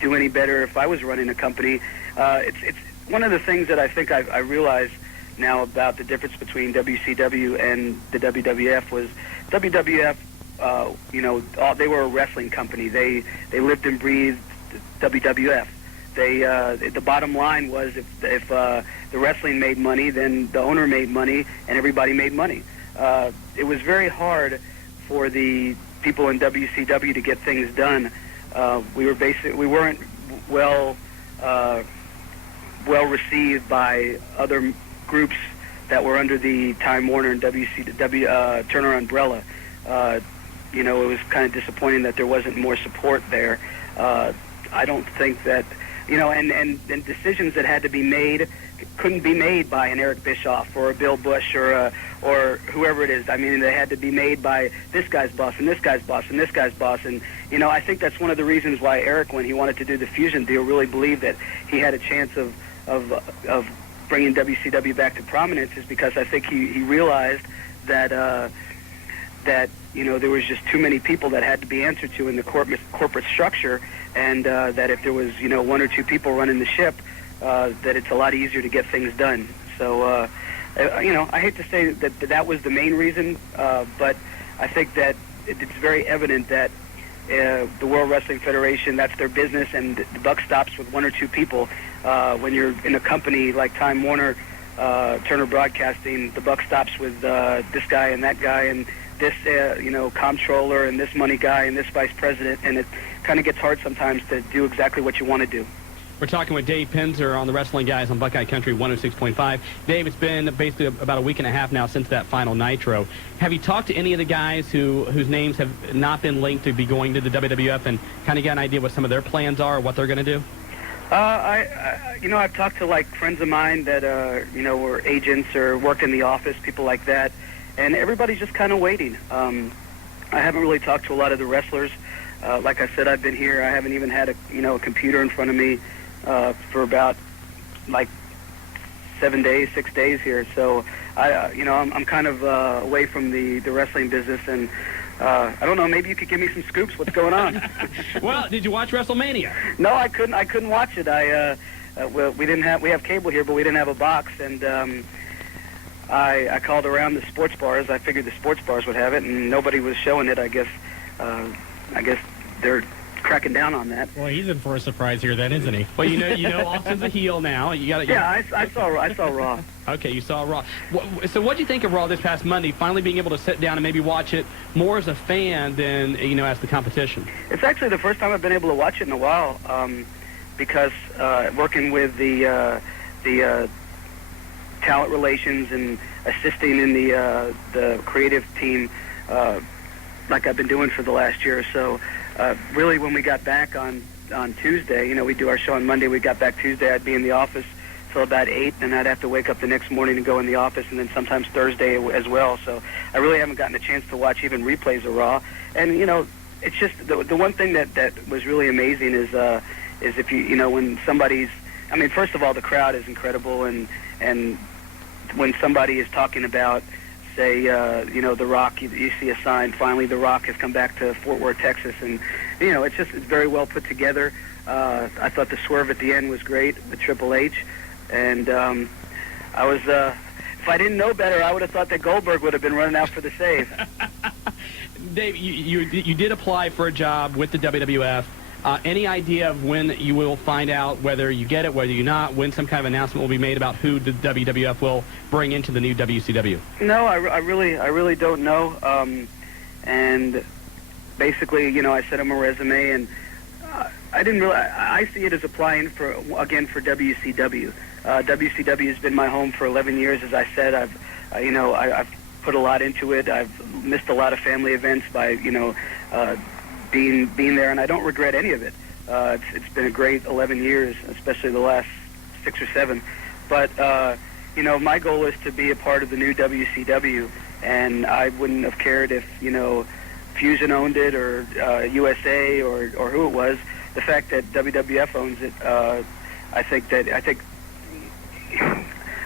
do any better if I was running a company. It's one of the things that I think I realized now about the difference between WCW and the WWF was WWF. They were a wrestling company. They lived and breathed WWF. The bottom line was if the wrestling made money, then the owner made money, and everybody made money. it was very hard for the people in WCW to get things done. We weren't well received by other groups that were under the Time Warner and WCW Turner umbrella. It was kind of disappointing that there wasn't more support there. I don't think that, and decisions that had to be made couldn't be made by an Eric Bischoff or a Bill Bush or whoever it is. I mean, they had to be made by this guy's boss and this guy's boss and this guy's boss. And, I think that's one of the reasons why Eric, when he wanted to do the Fusion deal, really believed that he had a chance of bringing WCW back to prominence, is because I think he realized that there was just too many people that had to be answered to in the corporate structure, and that if there was one or two people running the ship, that it's a lot easier to get things done. So I hate to say that was the main reason, but I think that it's very evident that the World Wrestling Federation, that's their business, and the buck stops with one or two people. When you're in a company like Time Warner, Turner Broadcasting, the buck stops with this guy and that guy and this comptroller and this money guy and this vice president, and it kind of gets hard sometimes to do exactly what you want to do. We're talking with Dave Penzer on the Wrestling Guys on Buckeye Country 106.5. Dave, it's been basically about a week and a half now since that final Nitro. Have you talked to any of the guys whose names have not been linked to be going to the WWF and kind of got an idea what some of their plans are or what they're going to do? I've talked to friends of mine that were agents or work in the office, people like that, and everybody's just kind of waiting. I haven't really talked to a lot of the wrestlers. Like I said, I've been here. I haven't even had a computer in front of me for about 6 days here. So I'm kind of away from the wrestling business, and I don't know. Maybe you could give me some scoops. What's going on? Well, did you watch WrestleMania? No, I couldn't. I couldn't watch it. We have cable here, but we didn't have a box, and I called around the sports bars. I figured the sports bars would have it, and nobody was showing it. I guess they're cracking down on that. Well, he's in for a surprise here, then, isn't he? Well, Austin's a heel now. Yeah, I saw Raw. Okay, you saw Raw. So what do you think of Raw this past Monday, finally being able to sit down and maybe watch it more as a fan than, as the competition? It's actually the first time I've been able to watch it in a while, because working with the talent relations and assisting in the creative team, like I've been doing for the last year or so. Really, when we got back on Tuesday, we do our show on Monday. We got back Tuesday. I'd be in the office till about 8, and I'd have to wake up the next morning and go in the office, and then sometimes Thursday as well. So I really haven't gotten a chance to watch even replays of Raw. And it's just the one thing that was really amazing is if when somebody's, first of all, the crowd is incredible, and when somebody is talking about, say, The Rock, you see a sign, finally The Rock has come back to Fort Worth, Texas, and, it's very well put together. I thought the swerve at the end was great with Triple H, and I was, if I didn't know better, I would have thought that Goldberg would have been running out for the save. Dave, you did apply for a job with the WWF. Any idea of when you will find out whether you get it, whether you not, when some kind of announcement will be made about who the WWF will bring into the new WCW? No, I really don't know. And basically, I sent him a resume, and I didn't really. I see it as applying for WCW. WCW has been my home for 11 years, as I said. I've put a lot into it. I've missed a lot of family events by being there, and I don't regret any of it. It's been a great 11 years, especially the last 6 or 7. But my goal is to be a part of the new WCW, and I wouldn't have cared if Fusion owned it or USA or who it was. The fact that WWF owns it, I think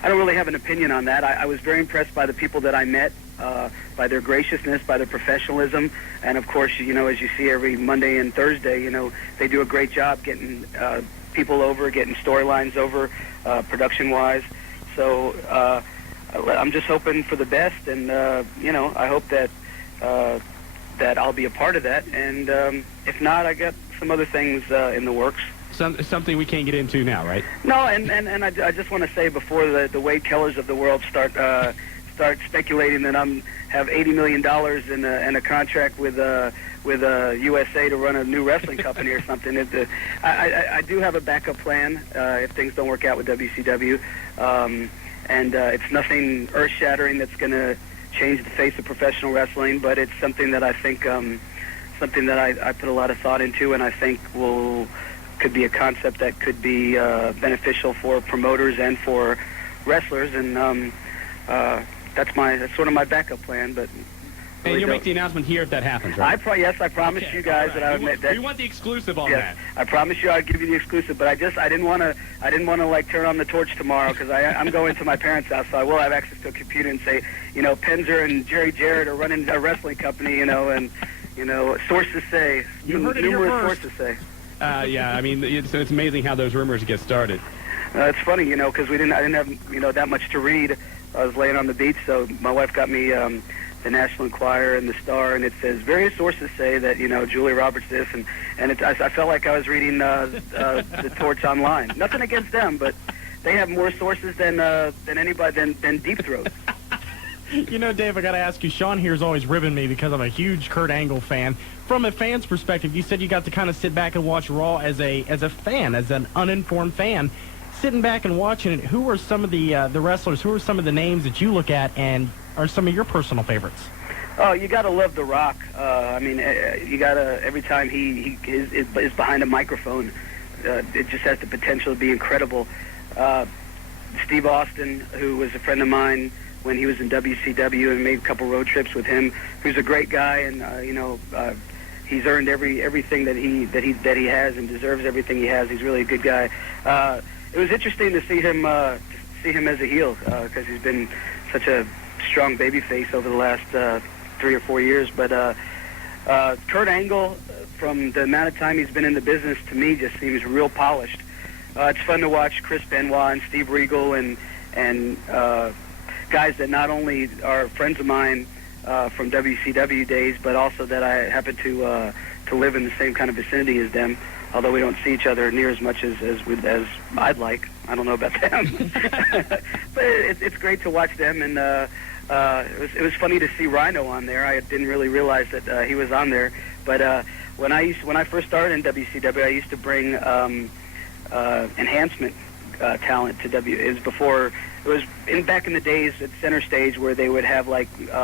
I don't really have an opinion on that. I was very impressed by the people that I met, by their graciousness, by their professionalism, and of course, as you see every Monday and Thursday, they do a great job getting people over, getting storylines over, production-wise. So I'm just hoping for the best, and I hope that I'll be a part of that. And if not, I got some other things in the works. Something we can't get into now, right? No, and I just want to say before the Wade Kellers of the world start start speculating that have $80 million and a contract with USA to run a new wrestling company or something. I do have a backup plan if things don't work out with WCW, and it's nothing earth-shattering that's going to change the face of professional wrestling, but it's something that I think something that I put a lot of thought into, and I think could be a concept that could be beneficial for promoters and for wrestlers, and that's sort of my backup plan. But and you'll make the announcement here if that happens, right? Yes, I promised you guys that I would make that. We want the exclusive on that. I promised you I'd give you the exclusive, but I didn't want to like turn on the torch tomorrow because I'm going to my parents' house, so I will have access to a computer and say, Penzer and Jerry Jarrett are running a wrestling company, and sources say, you heard it here numerous first. sources say. Yeah, I mean, it's amazing how those rumors get started. It's funny, because I didn't have that much to read. I was laying on the beach, so my wife got me the National Enquirer and the Star, and it says various sources say that Julia Roberts this, and I felt like I was reading the Torch online. Nothing against them, but they have more sources than anybody than Deep Throat. Dave, I got to ask you, Shawn here's always ribbing me because I'm a huge Kurt Angle fan. From a fan's perspective, you said you got to kind of sit back and watch Raw as a fan, as an uninformed fan. Sitting back and watching it, who are some of the wrestlers, who are some of the names that you look at and are some of your personal favorites? Oh, you got to love The Rock. You got to, every time he is behind a microphone, it just has the potential to be incredible. Steve Austin, who was a friend of mine when he was in WCW and made a couple road trips with him, who's a great guy, and he's earned everything that he has and deserves everything he has. He's really a good guy. It was interesting to see him as a heel because he's been such a strong babyface over the last 3 or 4 years. But Kurt Angle, from the amount of time he's been in the business, to me just seems real polished. It's fun to watch Chris Benoit and Steve Regal and guys that not only are friends of mine from WCW days, but also that I happen to live in the same kind of vicinity as them. Although we don't see each other near as much as I'd like. I don't know about them. But it's great to watch them, and it was funny to see Rhino on there. I didn't really realize that he was on there. But when I first started in WCW, I used to bring enhancement talent to it was back in the days at Center Stage where they would have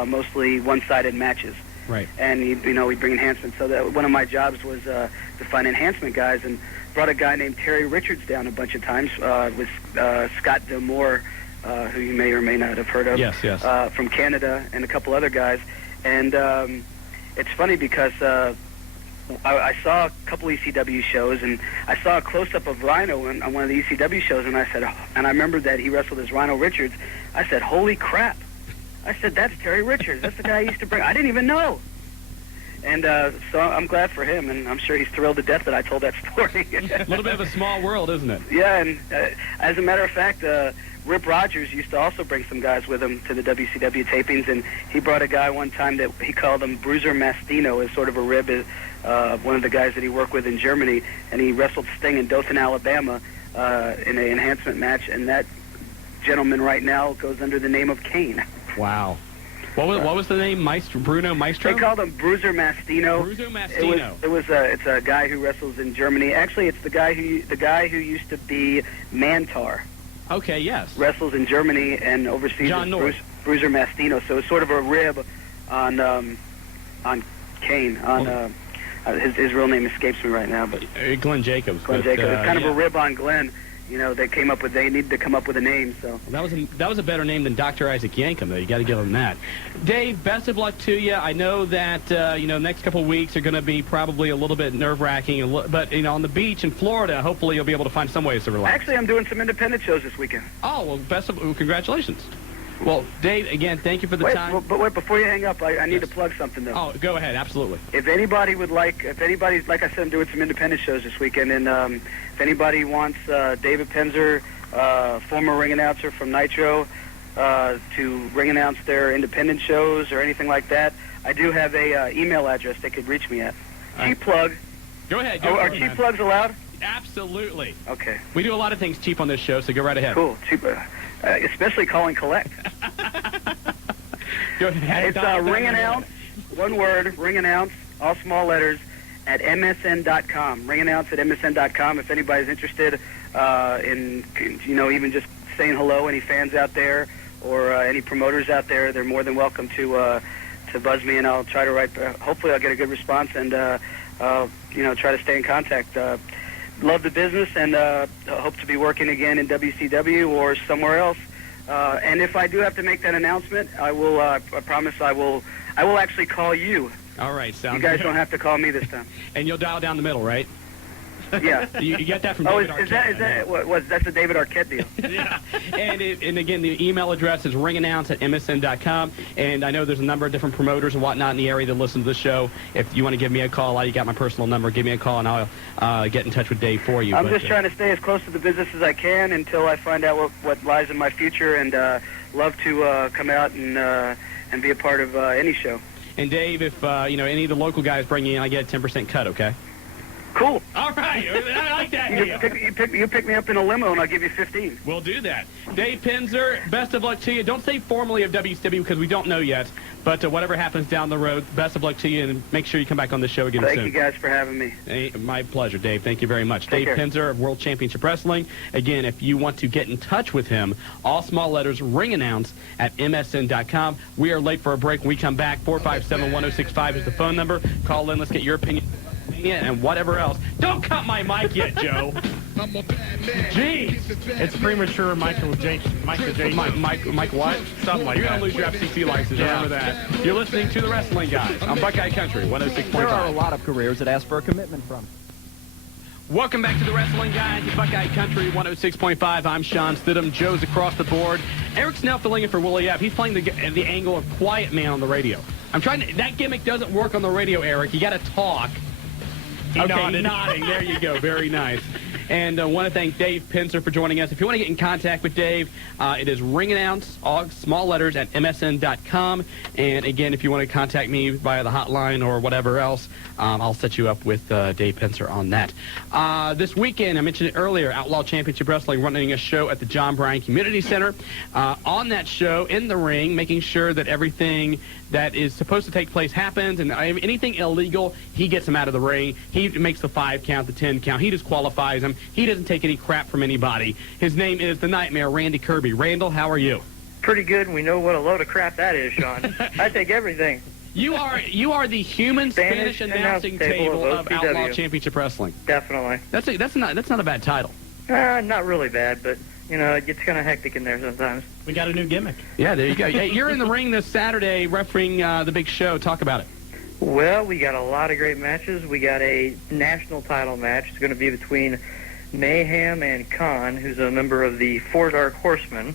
mostly one-sided matches. Right. And we'd bring enhancements. So that one of my jobs was to find enhancement guys, and brought a guy named Terry Richards down a bunch of times with Scott D'Amore, who you may or may not have heard of. Yes. From Canada, and a couple other guys. And it's funny because I saw a couple ECW shows, and I saw a close-up of Rhino on one of the ECW shows, and I remembered that he wrestled as Rhino Richards. I said, "Holy crap!" I said, "That's Terry Richards. That's the guy I used to bring." I didn't even know. And so I'm glad for him, and I'm sure he's thrilled to death that I told that story. A little bit of a small world, isn't it? Yeah, and as a matter of fact, Rip Rogers used to also bring some guys with him to the WCW tapings, and he brought a guy one time that he called him Bruiser Mastino, as sort of a rib of one of the guys that he worked with in Germany, and he wrestled Sting in Dothan, Alabama in an enhancement match, and that gentleman right now goes under the name of Kane. Wow. What was the name? Bruno Maestro? They called him Bruiser Mastino. Bruiser Mastino. It's a guy who wrestles in Germany. Actually, it's the guy who used to be Mantar. Okay, yes. Wrestles in Germany and overseas as Bruiser Mastino. So it's sort of a rib on Kane. His real name escapes me right now, but Glenn Jacobs. Glenn Jacobs. It's kind of a rib on Glenn. They needed to come up with a name. So that was a better name than Dr. Isaac Yankem, though. You got to give him that. Dave, best of luck to you. I know that next couple of weeks are going to be probably a little bit nerve-wracking, but on the beach in Florida, hopefully you'll be able to find some ways to relax. Actually, I'm doing some independent shows this weekend. Oh well, congratulations. Well, Dave, again, thank you for the time. But wait, before you hang up, I need to plug something, though. Oh, go ahead, absolutely. If anybody's, like I said, I'm doing some independent shows this weekend, and if anybody wants David Penzer, former ring announcer from Nitro, to ring announce their independent shows or anything like that, I do have a email address they could reach me at. Cheap plug. Go ahead. Are cheap plugs allowed? Absolutely. Okay. We do a lot of things cheap on this show, so go right ahead. Cool. Cheap. Especially calling collect. It's ring announce, one word, ring announce, all small letters, at msn.com. Ring announce at msn.com. If anybody's interested in, even just saying hello, any fans out there or any promoters out there, they're more than welcome to buzz me, and I'll try to write. Hopefully, I'll get a good response and try to stay in contact. Love the business and hope to be working again in WCW or somewhere else. And if I do have to make that announcement, I will. I promise I will actually call you. All right, sounds You guys good. don't have to call me this time. And you'll dial down the middle, right? Yeah. You get that from Oh, David is Arquette. that's the David Arquette deal? Yeah. And again, the email address is ringannounce@msn.com. And I know there's a number of different promoters and whatnot in the area that listen to the show. If you want to give me a call, you got my personal number. Give me a call, and I'll get in touch with Dave for you. I'm just trying to stay as close to the business as I can until I find out what lies in my future, and love to come out and be a part of any show. And Dave, if any of the local guys bring you in, I get a 10% cut, okay? Cool. All right. I like that deal. You pick me up in a limo, and I'll give you 15. We'll do that. Dave Pinzer, best of luck to you. Don't say formally of WCW because we don't know yet, but whatever happens down the road, best of luck to you, and make sure you come back on the show again soon. Thank you guys for having me. Hey, my pleasure, Dave. Thank you very much. Take Dave care. Pinzer of World Championship Wrestling. Again, if you want to get in touch with him, all small letters, ring announce at msn.com. We are late for a break. When we come back, 457-1065 is the phone number. Call in. Let's get your opinion. And whatever else. Don't cut my mic yet, Joe. Jeez. It's premature, Michael J. Mike what? Something like You're that. going to lose your FCC license. Yeah. Remember that. You're listening to The Wrestling Guys on Buckeye Country 106.5. There are a lot of careers that ask for a commitment from. Welcome back to The Wrestling Guys at Buckeye Country 106.5. I'm Shawn Stidham. Joe's across the board. Eric's now filling in for Willie F. He's playing the angle of quiet man on the radio. I'm trying to... That gimmick doesn't work on the radio, Eric. You got to talk. He's nodding. There you go. Very nice. And I want to thank Dave Pinzer for joining us. If you want to get in contact with Dave, it is ring announce, all small letters, at msn.com. And again, if you want to contact me via the hotline or whatever else, I'll set you up with Dave Pinzer on that. This weekend, I mentioned it earlier, Outlaw Championship Wrestling running a show at the John Bryan Community Center. On that show, in the ring, making sure that everything that is supposed to take place happens, and anything illegal, he gets them out of the ring. He makes the 5 count, the 10 count. He disqualifies them. He doesn't take any crap from anybody. His name is the Nightmare, Randy Kirby. Randall, how are you? Pretty good, and we know what a load of crap that is, Shawn. I take everything. You are the human Spanish announcing table of OCW. Outlaw Championship Wrestling. Definitely. That's not a bad title. Not really bad, but it gets kind of hectic in there sometimes. We got a new gimmick. Yeah, there you go. Hey, you're in the ring this Saturday refereeing the big show. Talk about it. Well, we got a lot of great matches. We got a national title match. It's going to be between Mayhem and Khan, who's a member of the Four Dark Horsemen.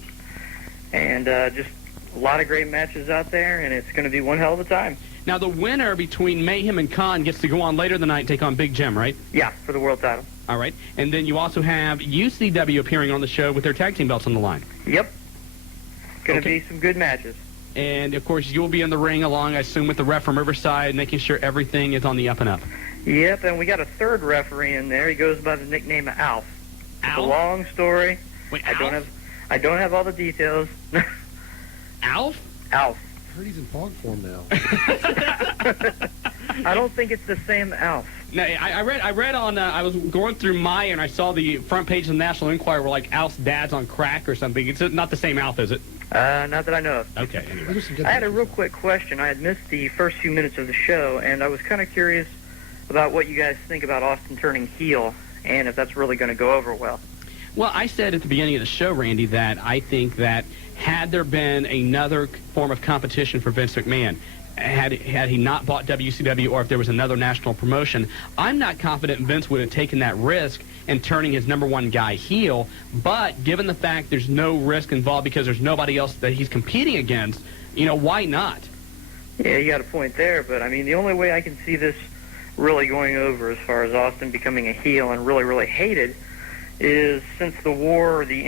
And just a lot of great matches out there, and it's going to be one hell of a time. Now, the winner between Mayhem and Khan gets to go on later in the night and take on Big Jim, right? Yeah, for the world title. All right. And then you also have UCW appearing on the show with their tag team belts on the line. Yep. Going to Okay. be some good matches. And, of course, you'll be in the ring along, I assume, with the ref from Riverside, making sure everything is on the up and up. Yep, and we got a third referee in there. He goes by the nickname of Alf. It's a Alf? long story. Wait, I don't have all the details. Alf? Alf. I heard he's in fog form now. I don't think it's the same Alf. No, I read on, I was going through Maya and I saw the front page of the National Enquirer where, like, Alf's dad's on crack or something. It's not the same Alf, is it? Not that I know of. Okay, anyway. There's some good I had a matches, real though. quick question. I had missed the first few minutes of the show, and I was kind of curious about what you guys think about Austin turning heel, and if that's really going to go over well. Well, I said at the beginning of the show, Randy, that I think that had there been another form of competition for Vince McMahon, had he not bought WCW, or if there was another national promotion, I'm not confident Vince would have taken that risk and turning his number one guy heel. But given the fact there's no risk involved because there's nobody else that he's competing against, why not? Yeah, you got a point there, but I mean, the only way I can see this really going over as far as Austin becoming a heel and really, really hated is since the war, the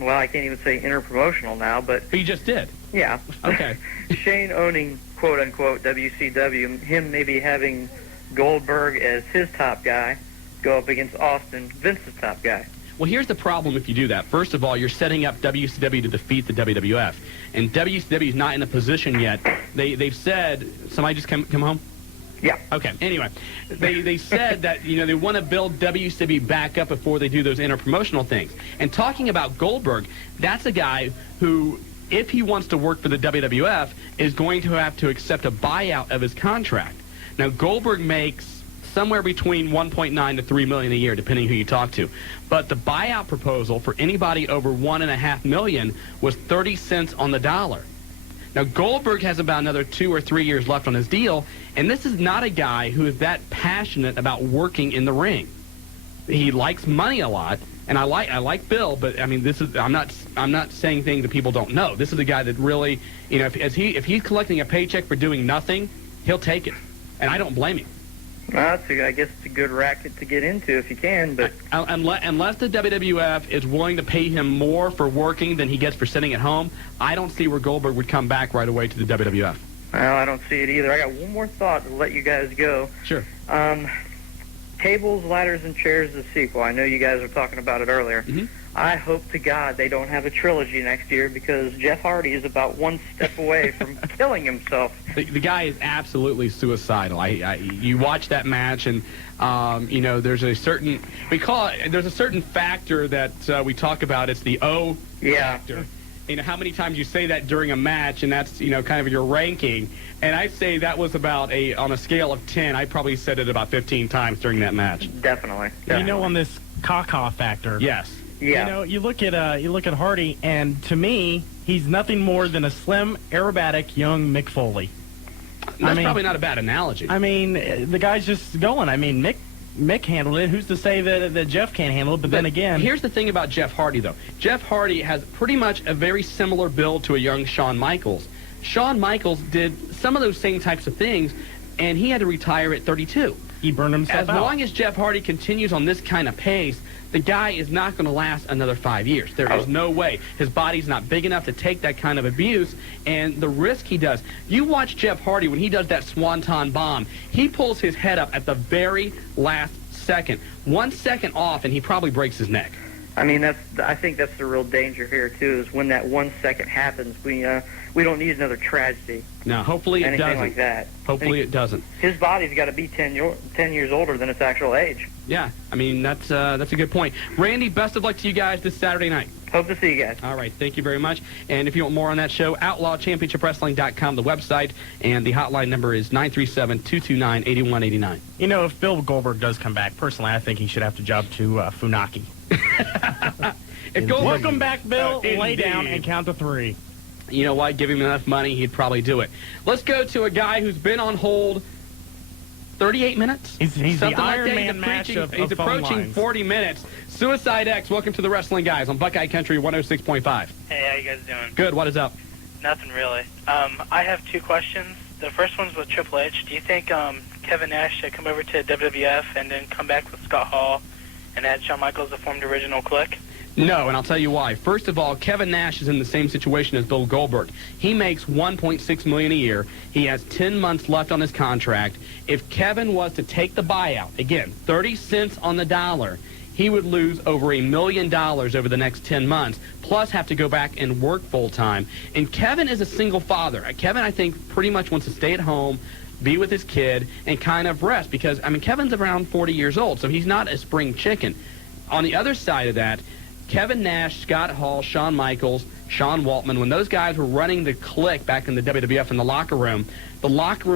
well, I can't even say interpromotional now, but... He just did. Yeah. Okay. Shane owning, quote-unquote, WCW, him maybe having Goldberg as his top guy go up against Austin, Vince's top guy. Well, here's the problem if you do that. First of all, you're setting up WCW to defeat the WWF. And WCW is not in a position yet. They've said, somebody just come home? Yeah. Okay. Anyway, they said that they want to build WCW back up before they do those interpromotional things. And talking about Goldberg, that's a guy who, if he wants to work for the WWF, is going to have to accept a buyout of his contract. Now, Goldberg makes somewhere between $1.9 to $3 million a year, depending who you talk to. But the buyout proposal for anybody over $1.5 million was 30 cents on the dollar. Now, Goldberg has about another 2 or 3 years left on his deal, and this is not a guy who is that passionate about working in the ring. He likes money a lot, and I like Bill, but I mean, I'm not saying things that people don't know. This is a guy that really, if he's collecting a paycheck for doing nothing, he'll take it, and I don't blame him. Well, I guess it's a good racket to get into if you can, but unless the WWF is willing to pay him more for working than he gets for sitting at home, I don't see where Goldberg would come back right away to the WWF. Well, I don't see it either. I got one more thought to let you guys go. Sure. Tables, Ladders, and Chairs, the sequel. I know you guys were talking about it earlier. Mm-hmm. I hope to God they don't have a trilogy next year because Jeff Hardy is about one step away from killing himself. The guy is absolutely suicidal. You watch that match, and there's a certain there's a certain factor that we talk about. It's the O factor. How many times you say that during a match, and that's kind of your ranking. And I'd say that was about on a scale of 10. I probably said it about 15 times during that match. Definitely. On this caca factor. Yes. Yeah. You look at Hardy, and to me, he's nothing more than a slim, aerobatic young Mick Foley. That's probably not a bad analogy. I mean, the guy's just going. I mean, Mick handled it. Who's to say that Jeff can't handle it? But then again, here's the thing about Jeff Hardy, though. Jeff Hardy has pretty much a very similar build to a young Shawn Michaels. Shawn Michaels did some of those same types of things, and he had to retire at 32. He burned himself out. As long as Jeff Hardy continues on this kind of pace, the guy is not going to last another 5 years. There is no way. His body's not big enough to take that kind of abuse, and the risk he does. You watch Jeff Hardy when he does that Swanton bomb. He pulls his head up at the very last second. 1 second off, and he probably breaks his neck. I mean, I think that's the real danger here too. Is when that 1 second happens, we don't need another tragedy. No, hopefully it doesn't. Anything like that. Hopefully it doesn't. His body's got to be 10 years older than its actual age. Yeah, I mean that's a good point. Randy, best of luck to you guys this Saturday night. Hope to see you guys. All right, thank you very much. And if you want more on that show, OutlawChampionshipWrestling.com, the website, and the hotline number is 937-229-8189. If Bill Goldberg does come back, personally, I think he should have to job to Funaki. Welcome back, Bill. Lay down and count to 3. You know what? Give him enough money, he'd probably do it. Let's go to a guy who's been on hold 38 minutes? He's the Iron Man match of He's approaching 40 minutes. Suicide X, welcome to the Wrestling Guys on Buckeye Country 106.5. Hey, how you guys doing? Good, what is up? Nothing really. I have 2 questions. The first one's with Triple H. Do you think Kevin Nash should come over to WWF and then come back with Scott Hall and add Shawn Michaels to form the original clique? No, and I'll tell you why. First of all, Kevin Nash is in the same situation as Bill Goldberg. He makes $1.6 million a year. He has 10 months left on his contract. If Kevin was to take the buyout, again, 30 cents on the dollar, he would lose over $1 million over the next 10 months, plus have to go back and work full-time. And Kevin is a single father. Kevin, I think, pretty much wants to stay at home, be with his kid, and kind of rest because, I mean, Kevin's around 40 years old, so he's not a spring chicken. On the other side of that, Kevin Nash, Scott Hall, Shawn Michaels, Sean Waltman, when those guys were running the clique back in the WWF in the locker room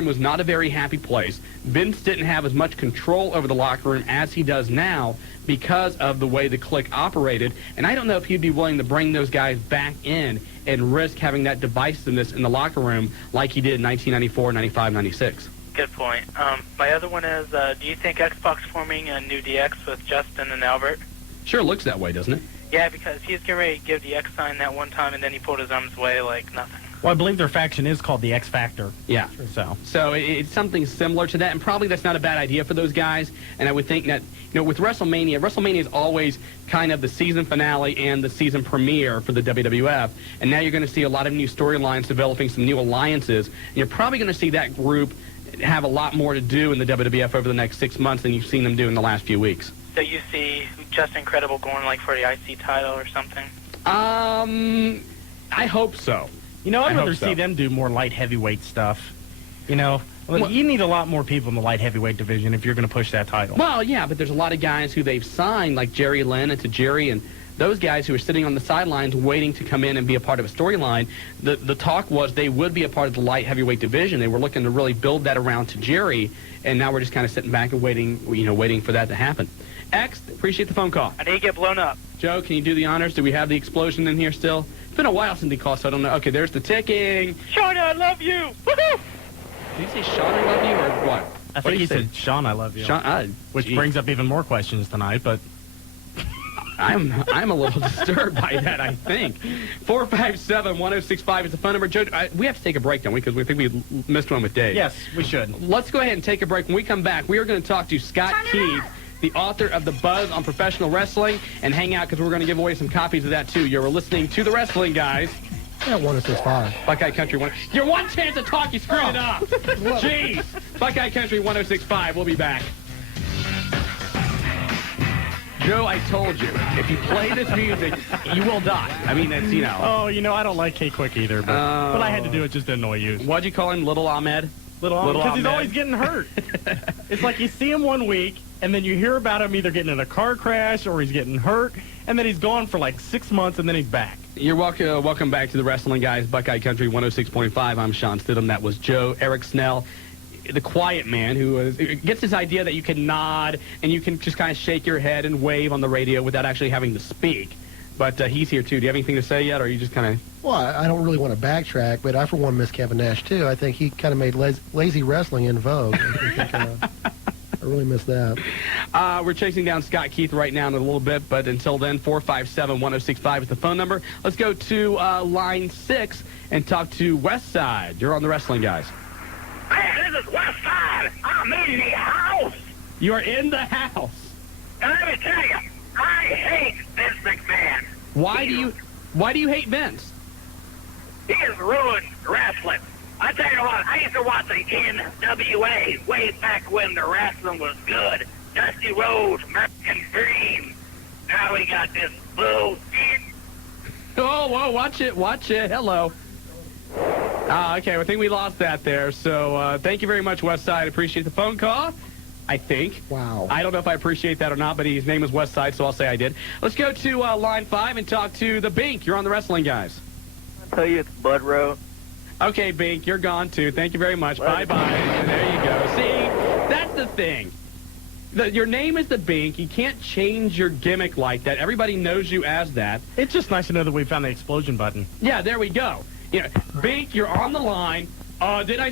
was not a very happy place. Vince didn't have as much control over the locker room as he does now because of the way the clique operated, and I don't know if he'd be willing to bring those guys back in and risk having that divisiveness in the locker room like he did in 1994, 95, 96. Good point. My other one is, do you think X-Pac forming a new DX with Justin and Albert? Sure looks that way, doesn't it? Yeah, because he was getting ready to give the X sign that one time, and then he pulled his arms away like nothing. Well, I believe their faction is called the X Factor. Yeah. So it's something similar to that, and probably that's not a bad idea for those guys. And I would think that, with WrestleMania is always kind of the season finale and the season premiere for the WWF. And now you're going to see a lot of new storylines developing, some new alliances. And you're probably going to see that group have a lot more to do in the WWF over the next 6 months than you've seen them do in the last few weeks. So you see Justin Credible going like for the IC title or something? I hope so. You know, I'd I rather hope so. see them do more light heavyweight stuff. You know, you need a lot more people in the light heavyweight division if you're going to push that title. Well, yeah, but there's a lot of guys who they've signed, like Jerry Lynn and Tajiri, and those guys who are sitting on the sidelines waiting to come in and be a part of a storyline. The talk was they would be a part of the light heavyweight division. They were looking to really build that around Tajiri, and now we're just kind of sitting back and waiting for that to happen. X, appreciate the phone call. I need to get blown up. Joe, can you do the honors? Do we have the explosion in here still? It's been a while since he called, so I don't know. Okay, there's the ticking. Shawn, I love you. Woohoo! Did you say Shawn, I love you, or what? I think he said, Shawn, I love you. Shawn, which brings up even more questions tonight, but... I'm a little disturbed by that, I think. 457-1065 is the phone number. Joe, we have to take a break, don't we? Because we think we missed one with Dave. Yes, we should. Let's go ahead and take a break. When we come back, we are going to talk to Scott Keith, the author of The Buzz on Professional Wrestling, and hang out because we're going to give away some copies of that, too. You're listening to The Wrestling Guys. Yeah, 1065. Buckeye Country 1. Your one chance to talk, you screwed it up. Jeez. Buckeye Country 1065. We'll be back. Joe, I told you, if you play this music, you will die. I mean, it's, you know. Oh, you know, I don't like K-Quick either, but I had to do it just to annoy you. What'd you call him, Little Ahmed? Little Ahmed, because he's Ahmed. always getting hurt. It's like you see him one week, and then you hear about him either getting in a car crash or he's getting hurt, and then he's gone for like 6 months, and then he's back. You're welcome back to the Wrestling Guys, Buckeye Country 106.5. I'm Shawn Stidham. That was Joe. Eric Snell, the quiet man who gets this idea that you can nod and you can just kind of shake your head and wave on the radio without actually having to speak. But he's here, too. Do you have anything to say yet, or are you just kind of... Well, I don't really want to backtrack, but I, for one, miss Kevin Nash, too. I think he kind of made lazy wrestling in vogue. I really miss that. We're chasing down Scott Keith right now in a little bit, but until then, 457-1065 is the phone number. Let's go to line 6 and talk to Westside. You're on the Wrestling Guys. Hey, this is Westside. I'm in the house. You are in the house. And let me tell you, I hate Vince McMahon. Why do you hate Vince? He has ruined wrestling. I tell you what, I used to watch the NWA way back when the wrestling was good. Dusty Rhodes, American Dream. Now we got this bullshit. Oh, whoa, watch it. Hello. Okay, I think we lost that there. So thank you very much, Westside. Appreciate the phone call, I think. Wow. I don't know if I appreciate that or not, but his name is Westside, so I'll say I did. Let's go to line 5 and talk to the Bink. You're on the Wrestling Guys. I'll tell you it's Bud Rowe. Okay, Bink, you're gone, too. Thank you very much. Bye-bye. And there you go. See, that's the thing. Your name is the Bink. You can't change your gimmick like that. Everybody knows you as that. It's just nice to know that we found the explosion button. Yeah, there we go. You know, Bink, you're on the line. Did I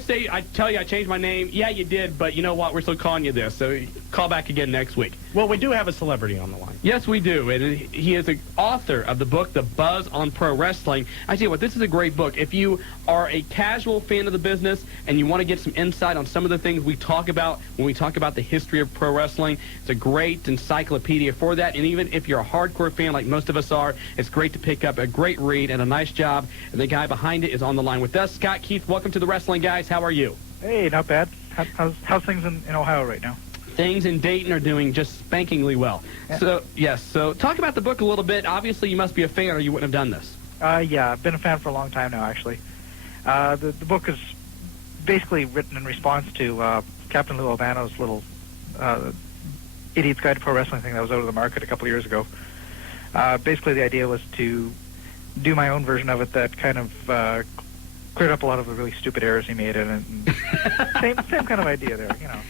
tell you I changed my name? Yeah, you did, but you know what? We're still calling you this, so call back again next week. Well, we do have a celebrity on the line. Yes, we do, and he is the author of the book, The Buzz on Pro Wrestling. I tell you what, this is a great book. If you are a casual fan of the business and you want to get some insight on some of the things we talk about when we talk about the history of pro wrestling, it's a great encyclopedia for that. And even if you're a hardcore fan like most of us are, it's great to pick up a great read and a nice job. And the guy behind it is on the line with us. Scott Keith, welcome to the Wrestling Guys. How are you? Hey, not bad. How's things in Ohio right now? Things in Dayton are doing just spankingly well. Yeah. So talk about the book a little bit. Obviously, you must be a fan or you wouldn't have done this. Yeah, I've been a fan for a long time now, actually. The book is basically written in response to Captain Lou Albano's little Idiot's Guide to Pro Wrestling thing that was out of the market a couple of years ago. Basically, the idea was to do my own version of it that kind of cleared up a lot of the really stupid errors he made in it. And same kind of idea there, you know.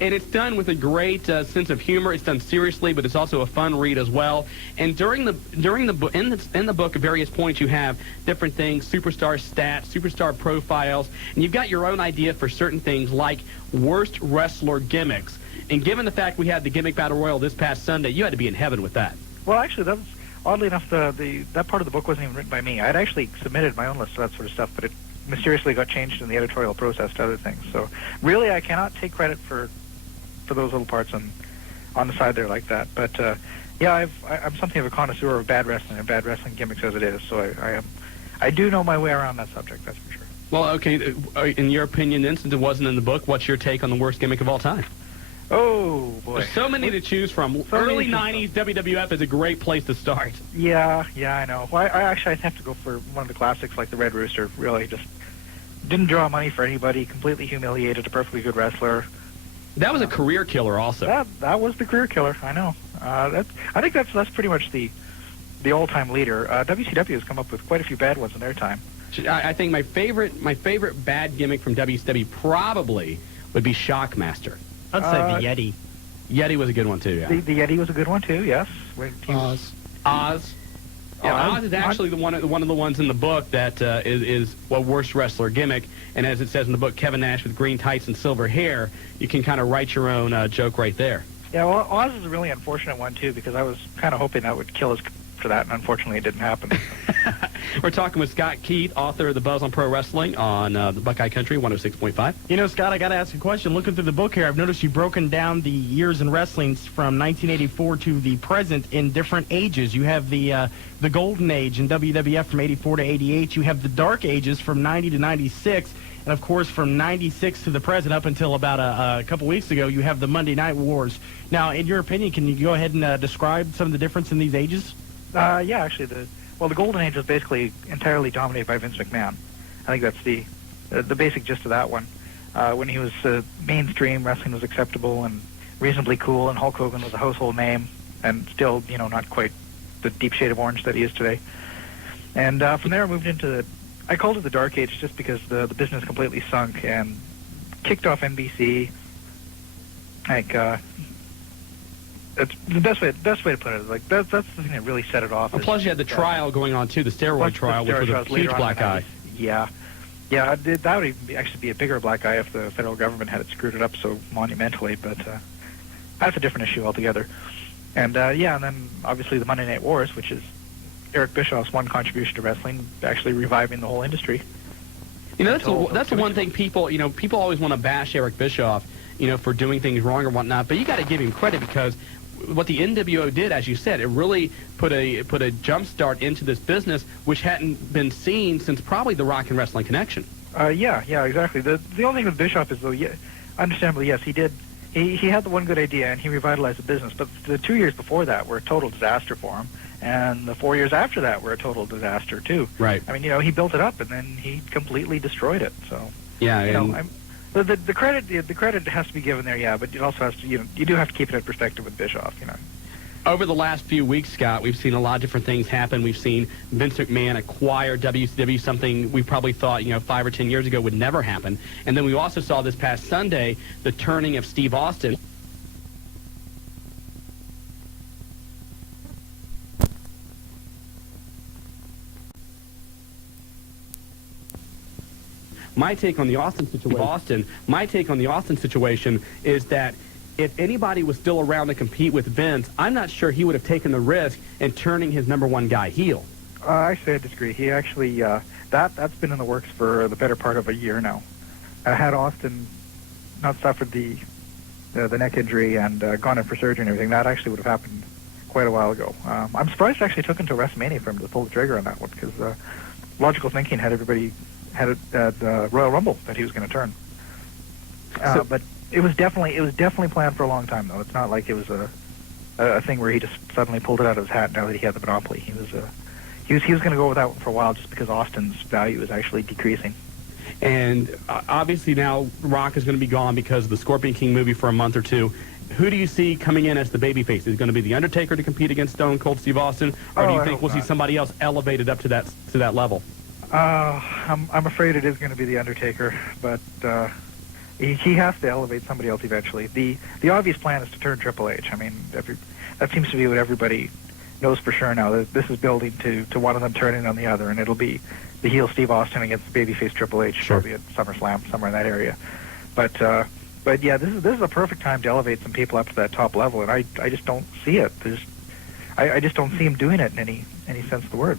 And it's done with a great sense of humor. It's done seriously, but it's also a fun read as well. And in the book, at various points, you have different things: superstar stats, superstar profiles, and you've got your own idea for certain things like worst wrestler gimmicks. And given the fact we had the gimmick battle royal this past Sunday, you had to be in heaven with that. Well, actually, that was oddly enough that part of the book wasn't even written by me. I'd actually submitted my own list of that sort of stuff, but it mysteriously got changed in the editorial process to other things. So really, I cannot take credit for those little parts on the side there like that. But yeah, I'm something of a connoisseur of bad wrestling and bad wrestling gimmicks as it is. So I do know my way around that subject. That's for sure. Well, okay. In your opinion, then, since it wasn't in the book, what's your take on the worst gimmick of all time? Oh, boy. There's so many to choose from. Early 90s WWF is a great place to start. Yeah, I know. Well, I actually I'd have to go for one of the classics like the Red Rooster. Really, just didn't draw money for anybody. Completely humiliated a perfectly good wrestler. That was a career killer, also. That was the career killer. I know. I think that's pretty much the all-time leader. WCW has come up with quite a few bad ones in their time. I think my favorite bad gimmick from WCW probably would be Shockmaster. I'd say the Yeti. Yeti was a good one too. Yeah. The Yeti was a good one too. Yes. Oz. Yeah, Oz is actually one of the ones in the book that is a worst wrestler gimmick. And as it says in the book, Kevin Nash with green tights and silver hair. You can kind of write your own joke right there. Yeah, well, Oz is a really unfortunate one too because I was kind of hoping that would kill us for that, and unfortunately it didn't happen. We're talking with Scott Keith, author of The Buzz on Pro Wrestling on the Buckeye Country 106.5. You know, Scott, I got to ask a question. Looking through the book here, I've noticed you've broken down the years in wrestling from 1984 to the present in different ages. You have the golden age in WWF from 84 to 88. You have the dark ages from 90 to 96. And, of course, from 96 to the present up until about a couple weeks ago, you have the Monday Night Wars. Now, in your opinion, can you go ahead and describe some of the difference in these ages? Yeah, actually, the Golden Age was basically entirely dominated by Vince McMahon. I think that's the basic gist of that one. When he was mainstream, wrestling was acceptable and reasonably cool, and Hulk Hogan was a household name, and still, not quite the deep shade of orange that he is today. And from there, I moved into I called it the Dark Age just because the business completely sunk and kicked off NBC. Like, it's the best way to put it. Like that's the thing that really set it off. And plus, you had the trial going on too, the steroid trial, which was a huge black eye. Yeah, that would actually be a bigger black eye if the federal government had screwed it up so monumentally. But that's a different issue altogether. And and then obviously the Monday Night Wars, which is Eric Bischoff's one contribution to wrestling, actually reviving the whole industry. That's the one thing people always want to bash Eric Bischoff, for doing things wrong or whatnot. But you got to give him credit because what the NWO did, as you said, it really put a jump start into this business, which hadn't been seen since probably the Rock and Wrestling Connection. Yeah, exactly. The only thing with Bischoff is, though, understandably, yes, he did. He had the one good idea, and he revitalized the business. But the 2 years before that were a total disaster for him. And the 4 years after that were a total disaster too. Right. I mean, he built it up and then he completely destroyed it. So yeah, the credit has to be given there. Yeah, but it also has to you do have to keep it in perspective with Bischoff. Over the last few weeks, Scott, we've seen a lot of different things happen. We've seen Vince McMahon acquire WCW, something we probably thought 5 or 10 years ago would never happen. And then we also saw this past Sunday the turning of Steve Austin. My take on the Austin situation is that if anybody was still around to compete with Vince, I'm not sure he would have taken the risk in turning his number one guy heel. I say I disagree. He actually that's been in the works for the better part of a year now. Had Austin not suffered the neck injury and gone in for surgery and everything, that actually would have happened quite a while ago. I'm surprised it actually took until WrestleMania for him to pull the trigger on that one because logical thinking had everybody had it at Royal Rumble that he was going to turn. But it was definitely planned for a long time, though. It's not like it was a thing where he just suddenly pulled it out of his hat now that he had the monopoly. He was going to go with that one for a while just because Austin's value is actually decreasing. And obviously now Rock is going to be gone because of the Scorpion King movie for a month or two. Who do you see coming in as the babyface? Is it going to be The Undertaker to compete against Stone Cold Steve Austin, or do you think we'll see somebody else elevated up to that level? I'm afraid it is going to be The Undertaker, but he has to elevate somebody else eventually. The obvious plan is to turn Triple H. I mean, that seems to be what everybody knows for sure now. That this is building to one of them turning on the other, and it'll be the heel Steve Austin against the babyface Triple H, probably at SummerSlam, somewhere in that area. But yeah, this is a perfect time to elevate some people up to that top level, and I just don't see it. I just don't see him doing it in any sense of the word.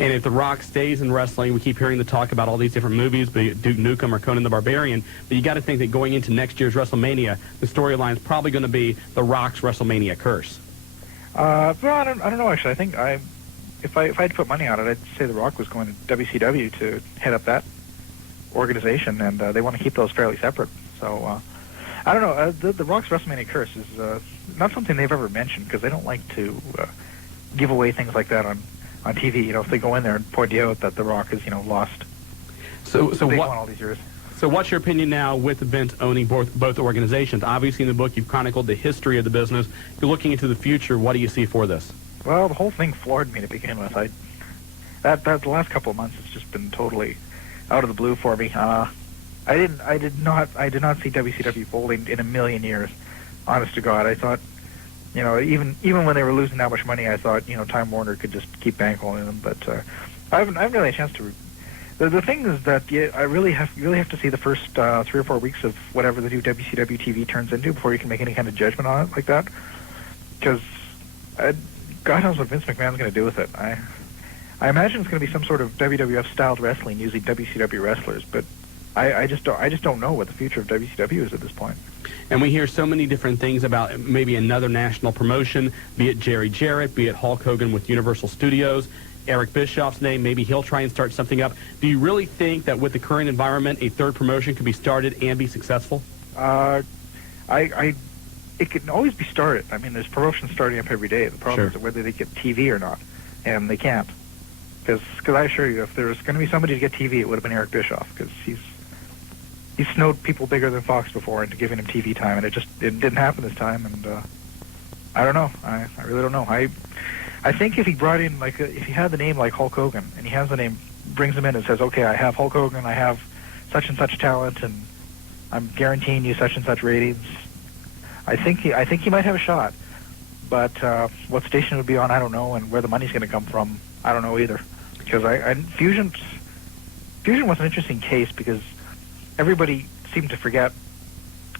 And if The Rock stays in wrestling, we keep hearing the talk about all these different movies, be it Duke Nukem or Conan the Barbarian, but you got to think that going into next year's WrestleMania, the storyline is probably going to be The Rock's WrestleMania curse. Well, I don't know, actually. I think if I had to put money on it, I'd say The Rock was going to WCW to head up that organization, and they want to keep those fairly separate. So I don't know. The Rock's WrestleMania curse is not something they've ever mentioned because they don't like to give away things like that on TV. You know, if they go in there and point out that the Rock is, you know, lost. So what? what? All these years. So what's your opinion now with Vince owning both organizations? Obviously, in the book, you've chronicled the history of the business. You're looking into the future. What do you see for this? Well, the whole thing floored me to begin with. That the last couple of months has just been totally out of the blue for me. I did not see WCW folding in a million years. Honest to God, I thought, you know, even when they were losing that much money, I thought, you know, Time Warner could just keep bankrolling them. But I haven't really had a chance to. The thing is that I really have to see the first 3 or 4 weeks of whatever the new WCW TV turns into before you can make any kind of judgment on it like that. Because God knows what Vince McMahon's going to do with it. I imagine it's going to be some sort of WWF-styled wrestling using WCW wrestlers, but I just don't know what the future of WCW is at this point. And we hear so many different things about maybe another national promotion, be it Jerry Jarrett, be it Hulk Hogan with Universal Studios, Eric Bischoff's name, maybe he'll try and start something up. Do you really think that with the current environment, a third promotion could be started and be successful? It can always be started. I mean, there's promotions starting up every day. The problem is whether they get TV or not, and they can't. Because I assure you, if there was going to be somebody to get TV, it would have been Eric Bischoff, because he's snowed people bigger than Fox before into giving him TV time, and it didn't happen this time. And I don't know. I really don't know. I think if he brought in, like, if he had the name like Hulk Hogan, and he has the name, brings him in and says, okay, I have Hulk Hogan, I have such and such talent, and I'm guaranteeing you such and such ratings, I think he might have a shot. But what station it would be on, I don't know, and where the money's going to come from, I don't know either. Because Fusion was an interesting case because everybody seemed to forget.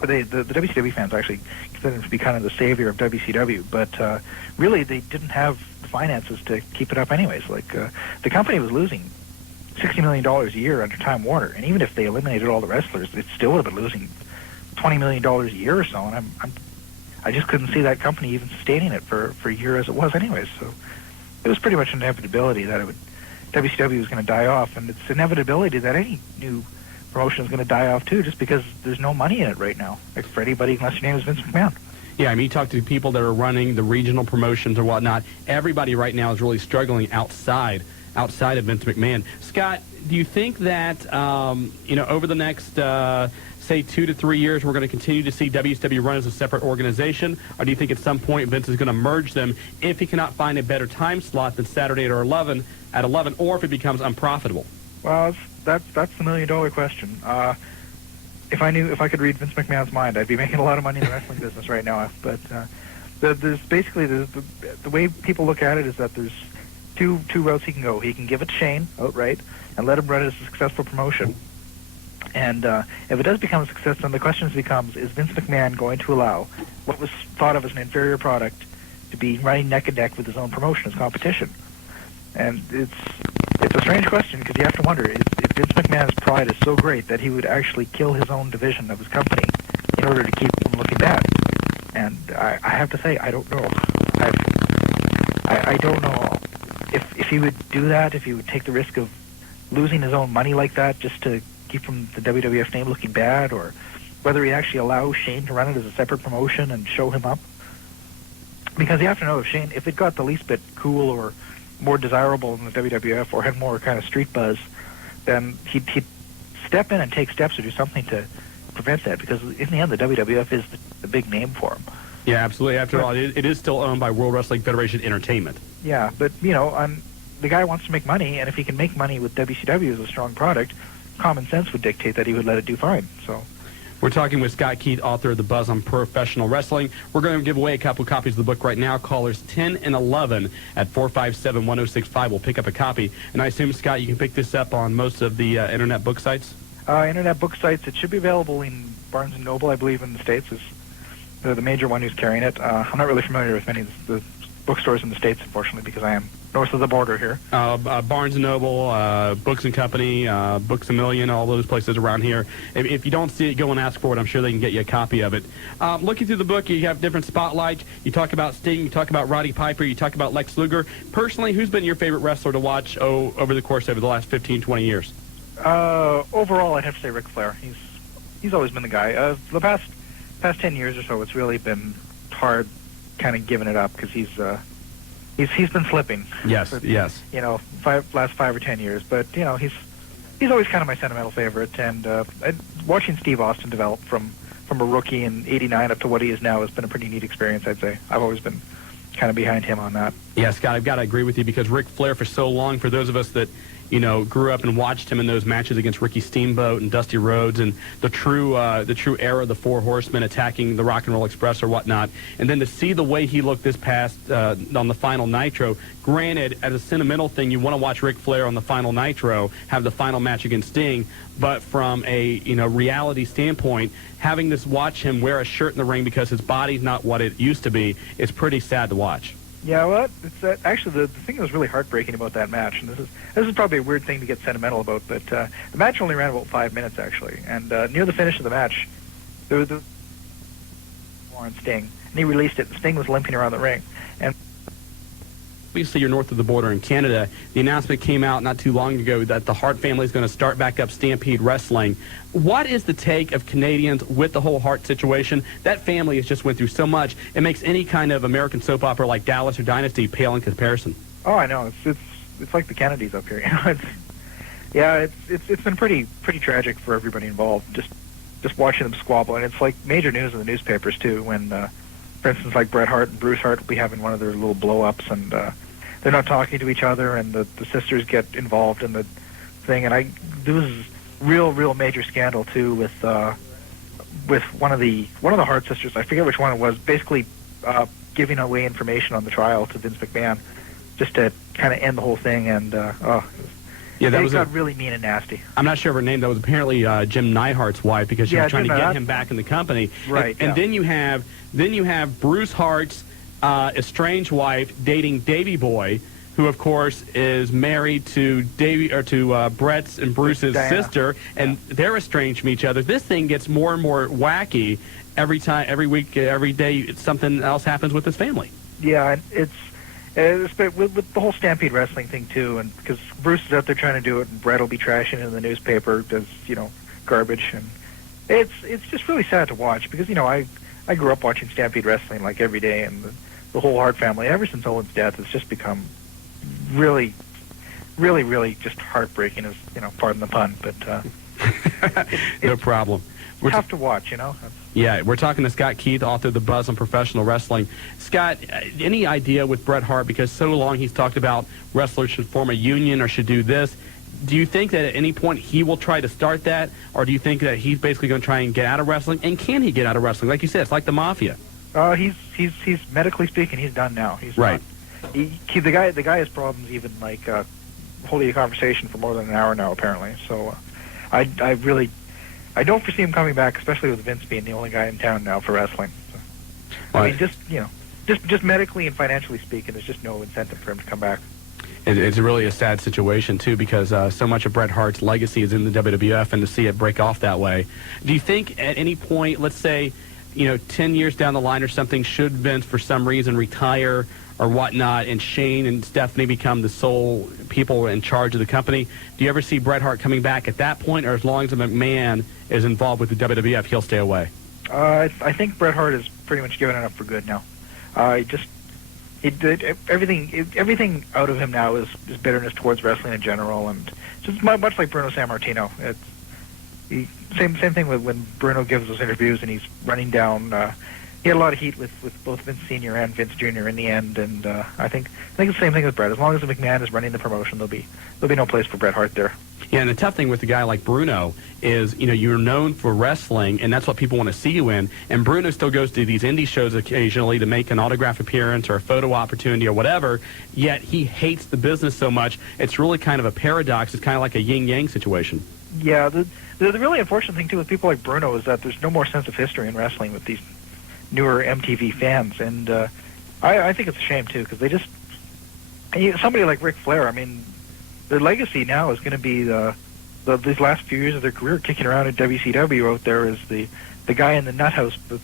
The WCW fans actually consider him to be kind of the savior of WCW, but really they didn't have the finances to keep it up anyways. Like the company was losing $60 million a year under Time Warner, and even if they eliminated all the wrestlers, it still would have been losing $20 million a year or so. And I just couldn't see that company even sustaining it for a year as it was anyways. So it was pretty much an inevitability that WCW was going to die off, and it's inevitability that any new promotion is going to die off too, just because there's no money in it right now, like for anybody unless your name is Vince McMahon. Yeah, I mean, you talk to people that are running the regional promotions or whatnot. Everybody right now is really struggling outside of Vince McMahon. Scott, do you think that over the next say 2 to 3 years we're going to continue to see WCW run as a separate organization, or do you think at some point Vince is going to merge them if he cannot find a better time slot than Saturday at 11, or if it becomes unprofitable? Well, that's the $1 million question. If I could read Vince McMahon's mind, I'd be making a lot of money in the wrestling business right now. But there's basically the way people look at it is that there's two routes he can go. He can give it to Shane outright and let him run it as a successful promotion. And if it does become a success, then the question becomes: is Vince McMahon going to allow what was thought of as an inferior product to be running neck and neck with his own promotion as competition? And it's a strange question because you have to wonder if Vince McMahon's pride is so great that he would actually kill his own division of his company in order to keep from looking bad. And I have to say, I don't know. I don't know if he would do that, if he would take the risk of losing his own money like that just to keep from the WWF name looking bad, or whether he actually allows Shane to run it as a separate promotion and show him up. Because you have to know, if it got the least bit cool or more desirable in the WWF or had more kind of street buzz, then he'd step in and take steps to do something to prevent that, because in the end the WWF is the big name for him. Yeah, absolutely. After all, it is still owned by World Wrestling Federation Entertainment. Yeah, but the guy wants to make money, and if he can make money with WCW as a strong product, common sense would dictate that he would let it do fine. So we're talking with Scott Keith, author of The Buzz on Professional Wrestling. We're going to give away a couple copies of the book right now. Callers 10 and 11 at 457-1065 will pick up a copy. And I assume, Scott, you can pick this up on most of the internet book sites? Internet book sites, it should be available in Barnes & Noble, I believe, in the States. Is the major one who's carrying it. I'm not really familiar with many of the bookstores in the States, unfortunately, because I am north of the border here. Barnes & Noble, Books & Company, Books A Million, all those places around here. If you don't see it, go and ask for it. I'm sure they can get you a copy of it. Looking through the book, you have different spotlights. You talk about Sting, you talk about Roddy Piper, you talk about Lex Luger. Personally, who's been your favorite wrestler to watch over the last 15, 20 years? Overall, I'd have to say Ric Flair. He's always been the guy. The past past 10 years or so, it's really been hard, kind of giving it up because he's been slipping. Yes, for, yes. You know, last 5 or 10 years, but you know, he's always kind of my sentimental favorite. And watching Steve Austin develop from a rookie in '89 up to what he is now has been a pretty neat experience. I'd say I've always been kind of behind him on that. Yeah, Scott, I've got to agree with you because Ric Flair, for so long, for those of us that, you know, grew up and watched him in those matches against Ricky Steamboat and Dusty Rhodes and the true era of the Four Horsemen attacking the Rock and Roll Express or whatnot, and then to see the way he looked this past on the final Nitro. Granted, as a sentimental thing, you want to watch Ric Flair on the final Nitro have the final match against Sting, but from a reality standpoint, having this watch him wear a shirt in the ring because his body's not what it used to be is pretty sad to watch. Yeah, well, it's actually the thing that was really heartbreaking about that match, and this is probably a weird thing to get sentimental about, but the match only ran about 5 minutes actually, and near the finish of the match, there was on Sting, and he released it. And Sting was limping around the ring, and obviously you're north of the border in Canada. The announcement came out not too long ago that the Hart family is going to start back up Stampede Wrestling. What is the take of Canadians with the whole Hart situation? That family has just went through so much. It makes any kind of American soap opera like Dallas or Dynasty pale in comparison. Oh, I know. It's like the Kennedys up here. You know, it's been pretty tragic for everybody involved. Just watching them squabble, and it's like major news in the newspapers too. When, for instance, like Bret Hart and Bruce Hart will be having one of their little blow-ups, and they're not talking to each other, and the sisters get involved in the thing. And there was real major scandal too with one of the Hart sisters. I forget which one it was. Basically, giving away information on the trial to Vince McMahon, just to kind of end the whole thing. And yeah, that got really mean and nasty. I'm not sure of her name. That was apparently Jim Neidhart's wife because she was trying to get him back in the company. Right. And then you have Bruce Hart's estranged wife dating Davey Boy, who of course is married to Brett's and Bruce's sister, and they're estranged from each other. This thing gets more and more wacky every time, every week, every day. Something else happens with this family. Yeah, and it's with the whole Stampede Wrestling thing too, and because Bruce is out there trying to do it, and Brett will be trashing it in the newspaper, does garbage, and it's just really sad to watch because I grew up watching Stampede Wrestling like every day, and the whole Hart family ever since Owen's death has just become really just heartbreaking, as pardon the pun, but no problem. It's tough to watch, Yeah, we're talking to Scott Keith, author of The Buzz on Professional Wrestling. Scott, any idea with Bret Hart, because so long he's talked about wrestlers should form a union or should do this. Do you think that at any point he will try to start that, or do you think that he's basically going to try and get out of wrestling? And can he get out of wrestling? Like you said, it's like the mafia. He's medically speaking, he's done now. He's right. The guy has problems even like holding a conversation for more than an hour now, apparently. So I don't foresee him coming back, especially with Vince being the only guy in town now for wrestling. So, I mean, just medically and financially speaking, there's just no incentive for him to come back. It's really a sad situation, too, because so much of Bret Hart's legacy is in the WWF, and to see it break off that way. Do you think at any point, let's say, 10 years down the line or something, should Vince, for some reason, retire or whatnot, and Shane and Stephanie become the sole people in charge of the company, do you ever see Bret Hart coming back at that point, or as long as McMahon is involved with the WWF, he'll stay away? I think Bret Hart is pretty much given it up for good now. Everything out of him now is bitterness towards wrestling in general, and just much like Bruno Sammartino. Same thing with when Bruno gives those interviews and he's running down. He had a lot of heat with both Vince Sr. and Vince Jr. in the end, and I think it's the same thing with Bret. As long as the McMahon is running the promotion, there'll be no place for Bret Hart there. Yeah, and the tough thing with a guy like Bruno is, you're known for wrestling, and that's what people want to see you in. And Bruno still goes to these indie shows occasionally to make an autograph appearance or a photo opportunity or whatever, yet he hates the business so much. It's really kind of a paradox. It's kind of like a yin-yang situation. Yeah, the really unfortunate thing, too, with people like Bruno is that there's no more sense of history in wrestling with these newer MTV fans. And I think it's a shame, too, because they just... somebody like Ric Flair, I mean... Their legacy now is going to be these last few years of their career kicking around at WCW out there as the guy in the nut house with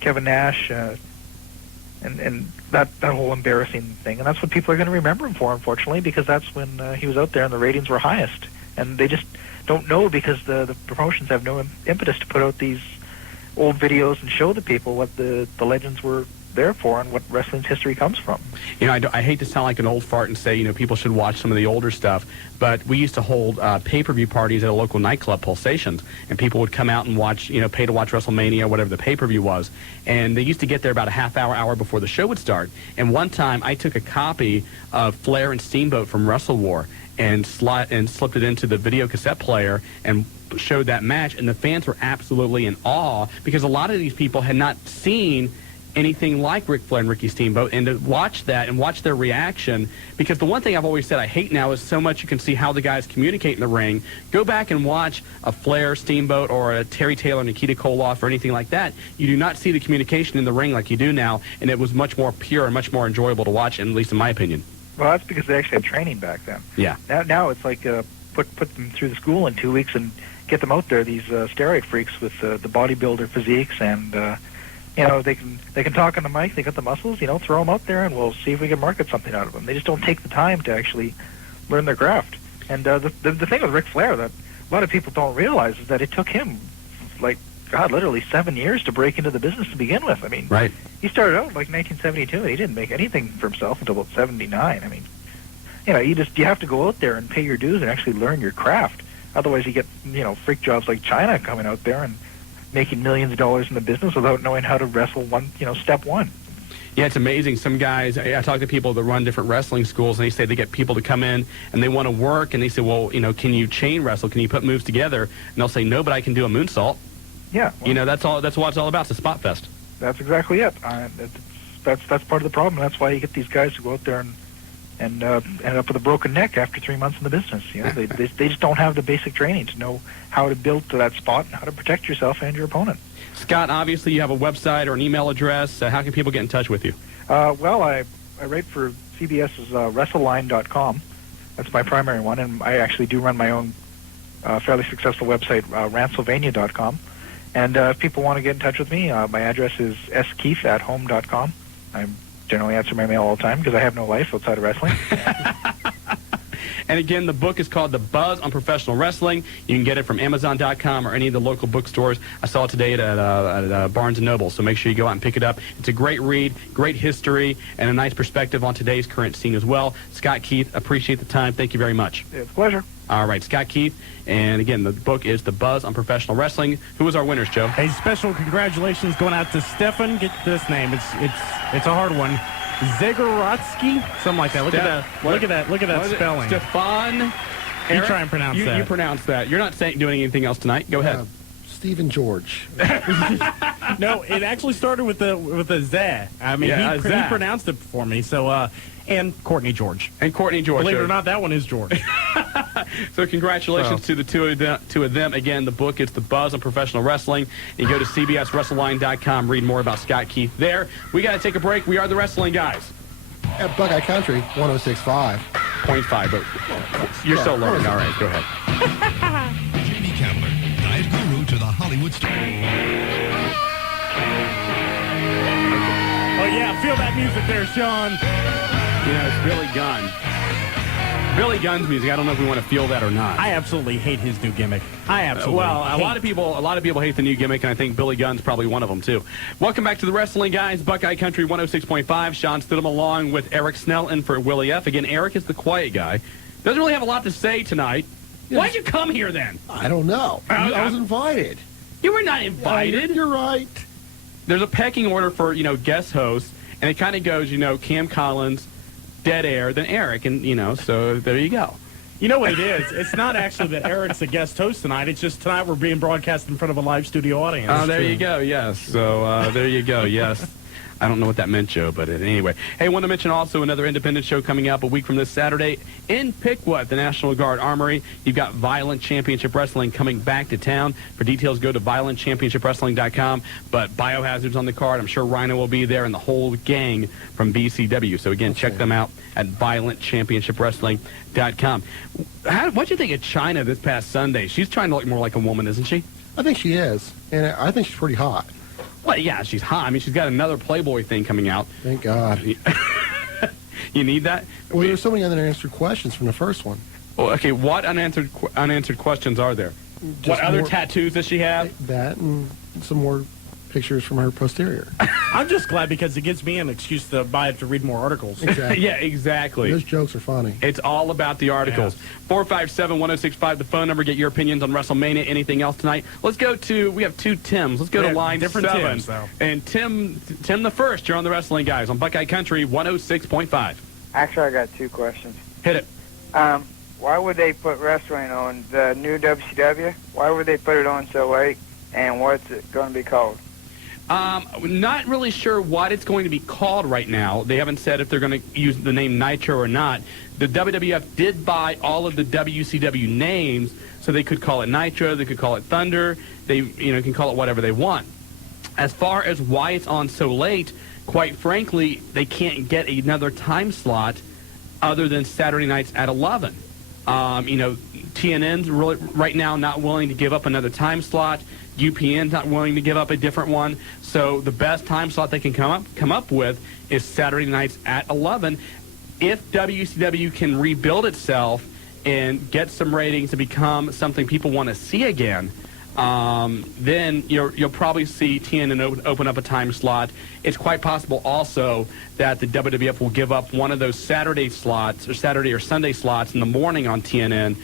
Kevin Nash and that whole embarrassing thing, and that's what people are going to remember him for, unfortunately, because that's when he was out there and the ratings were highest, and they just don't know because the promotions have no impetus to put out these old videos and show the people what the legends were there for and what wrestling's history comes from. You know, I hate to sound like an old fart and say, you know, people should watch some of the older stuff, but we used to hold pay-per-view parties at a local nightclub, Pulsations, and people would come out and watch, you know, pay to watch WrestleMania, whatever the pay-per-view was, and they used to get there about a half-hour before the show would start. And one time, I took a copy of Flair and Steamboat from Wrestle War and slipped it into the video cassette player and showed that match, and the fans were absolutely in awe because a lot of these people had not seen anything like Ric Flair and Ricky Steamboat, and to watch that and watch their reaction, because the one thing I've always said I hate now is so much you can see how the guys communicate in the ring. Go back and watch a Flair, Steamboat, or a Terry Taylor, Nikita Koloff, or anything like that. You do not see the communication in the ring like you do now, and it was much more pure and much more enjoyable to watch, at least in my opinion. Well, that's because they actually had training back then. Yeah. Now it's like put them through the school in 2 weeks and get them out there, these steroid freaks with the bodybuilder physiques, and you know, they can talk on the mic, they got the muscles, you know, throw them out there and we'll see if we can market something out of them. They just don't take the time to actually learn their craft. And the thing with Ric Flair that a lot of people don't realize is that it took him, like, God, literally 7 years to break into the business to begin with. I mean, right. He started out like 1972 and he didn't make anything for himself until about 79. I mean, you know, you have to go out there and pay your dues and actually learn your craft. Otherwise you get, you know, freak jobs like China coming out there and making millions of dollars in the business without knowing how to wrestle step one. Yeah, it's amazing. Some guys, I talk to people that run different wrestling schools, and they say they get people to come in and they want to work, and they say, well, you know, can you chain wrestle? Can you put moves together? And they'll say, no, but I can do a moonsault. Yeah. Well, you know, that's what it's all about. It's a spot fest. That's exactly it. That's part of the problem. That's why you get these guys who go out there and end up with a broken neck after 3 months in the business. You know, they just don't have the basic training to know how to build to that spot and how to protect yourself and your opponent. Scott, obviously you have a website or an email address. How can people get in touch with you? Well, I write for CBS's WrestleLine.com. That's my primary one, and I actually do run my own fairly successful website, Rantsylvania.com. And if people want to get in touch with me, my address is skeith@home.com. I generally answer my mail all the time because I have no life outside of wrestling. And again, the book is called The Buzz on Professional Wrestling. You can get it from Amazon.com or any of the local bookstores. I saw it today at Barnes & Noble, so make sure you go out and pick it up. It's a great read, great history, and a nice perspective on today's current scene as well. Scott Keith, appreciate the time. Thank you very much. It's a pleasure. All right, Scott Keith. And again, the book is The Buzz on Professional Wrestling. Who was our winners, Joe? Hey, special congratulations going out to Stefan. Get this name. It's a hard one. Zegorotsky, something like that. Look at that spelling. Stefan. You try and pronounce that. You pronounce that. You're not doing anything else tonight. Go ahead. Stephen George. No, it actually started with a Z. I mean, he pronounced it for me. So, and Courtney George. And Courtney George. Believe it or not, that one is George. So congratulations to the two of them. Again, the book is The Buzz on Professional Wrestling. You go to CBSWrestleLine.com, read more about Scott Keith there. We got to take a break. We are the Wrestling Guys. At Buckeye Country, 106.5. 0.5, but you're so low. All right, go ahead. Jamie Cavler, Diet Guru to the Hollywood star. Oh, yeah, feel that music there, Shawn. You know, it's Billy Gunn. Billy Gunn's music. I don't know if we want to feel that or not. I absolutely hate his new gimmick. A lot of people hate the new gimmick, and I think Billy Gunn's probably one of them too. Welcome back to the Wrestling Guys, Buckeye Country 106.5. Shawn Stidham along with Eric Snell in for Willie F. Again, Eric is the quiet guy. Doesn't really have a lot to say tonight. Yes. Why'd you come here then? I don't know. I was invited. You were not invited. You're right. There's a pecking order for guest hosts, and it kind of goes Cam Collins, Dead Air, then Eric, and so there you go. You know what it is? It's not actually that Eric's a guest host tonight. It's just tonight we're being broadcast in front of a live studio audience. Oh, there you go. Yes. So there you go. Yes. I don't know what that meant, Joe, but anyway. Hey, I want to mention also another independent show coming up a week from this Saturday in Pickwood, the National Guard Armory. You've got Violent Championship Wrestling coming back to town. For details, go to violentchampionshipwrestling.com. But Biohazard's on the card. I'm sure Rhino will be there and the whole gang from BCW. So, again, check them out at violentchampionshipwrestling.com. What'd you think of Chyna this past Sunday? She's trying to look more like a woman, isn't she? I think she is. And I think she's pretty hot. Well, yeah, she's hot. I mean, she's got another Playboy thing coming out. Thank God. You need that? Well, there's so many unanswered questions from the first one. Well, okay, what unanswered questions are there? Just what other tattoos does she have? That and some more pictures from her posterior. I'm just glad because it gives me an excuse to read more articles. Exactly. Yeah, exactly. Those jokes are funny. It's all about the articles. 457-1065, the phone number. Get your opinions on WrestleMania. Anything else tonight? Let's go to, we have two Tims. Let's go to line different 7. Tims, though. And Tim the first, you're on the Wrestling Guys on Buckeye Country 106.5. Actually, I got 2 questions. Hit it. Why would they put wrestling on the new WCW? Why would they put it on so late? And what's it going to be called? Not really sure what it's going to be called right now. They haven't said if they're going to use the name Nitro or not. The WWF did buy all of the WCW names, so they could call it Nitro, they could call it Thunder, they can call it whatever they want. As far as why it's on so late, quite frankly, they can't get another time slot other than Saturday nights at 11. TNN's really, right now not willing to give up another time slot. UPN's not willing to give up a different one. So the best time slot they can come up with is Saturday nights at 11. If WCW can rebuild itself and get some ratings to become something people want to see again, then you'll probably see TNN open up a time slot. It's quite possible also that the WWF will give up one of those Saturday slots or Saturday or Sunday slots in the morning on TNN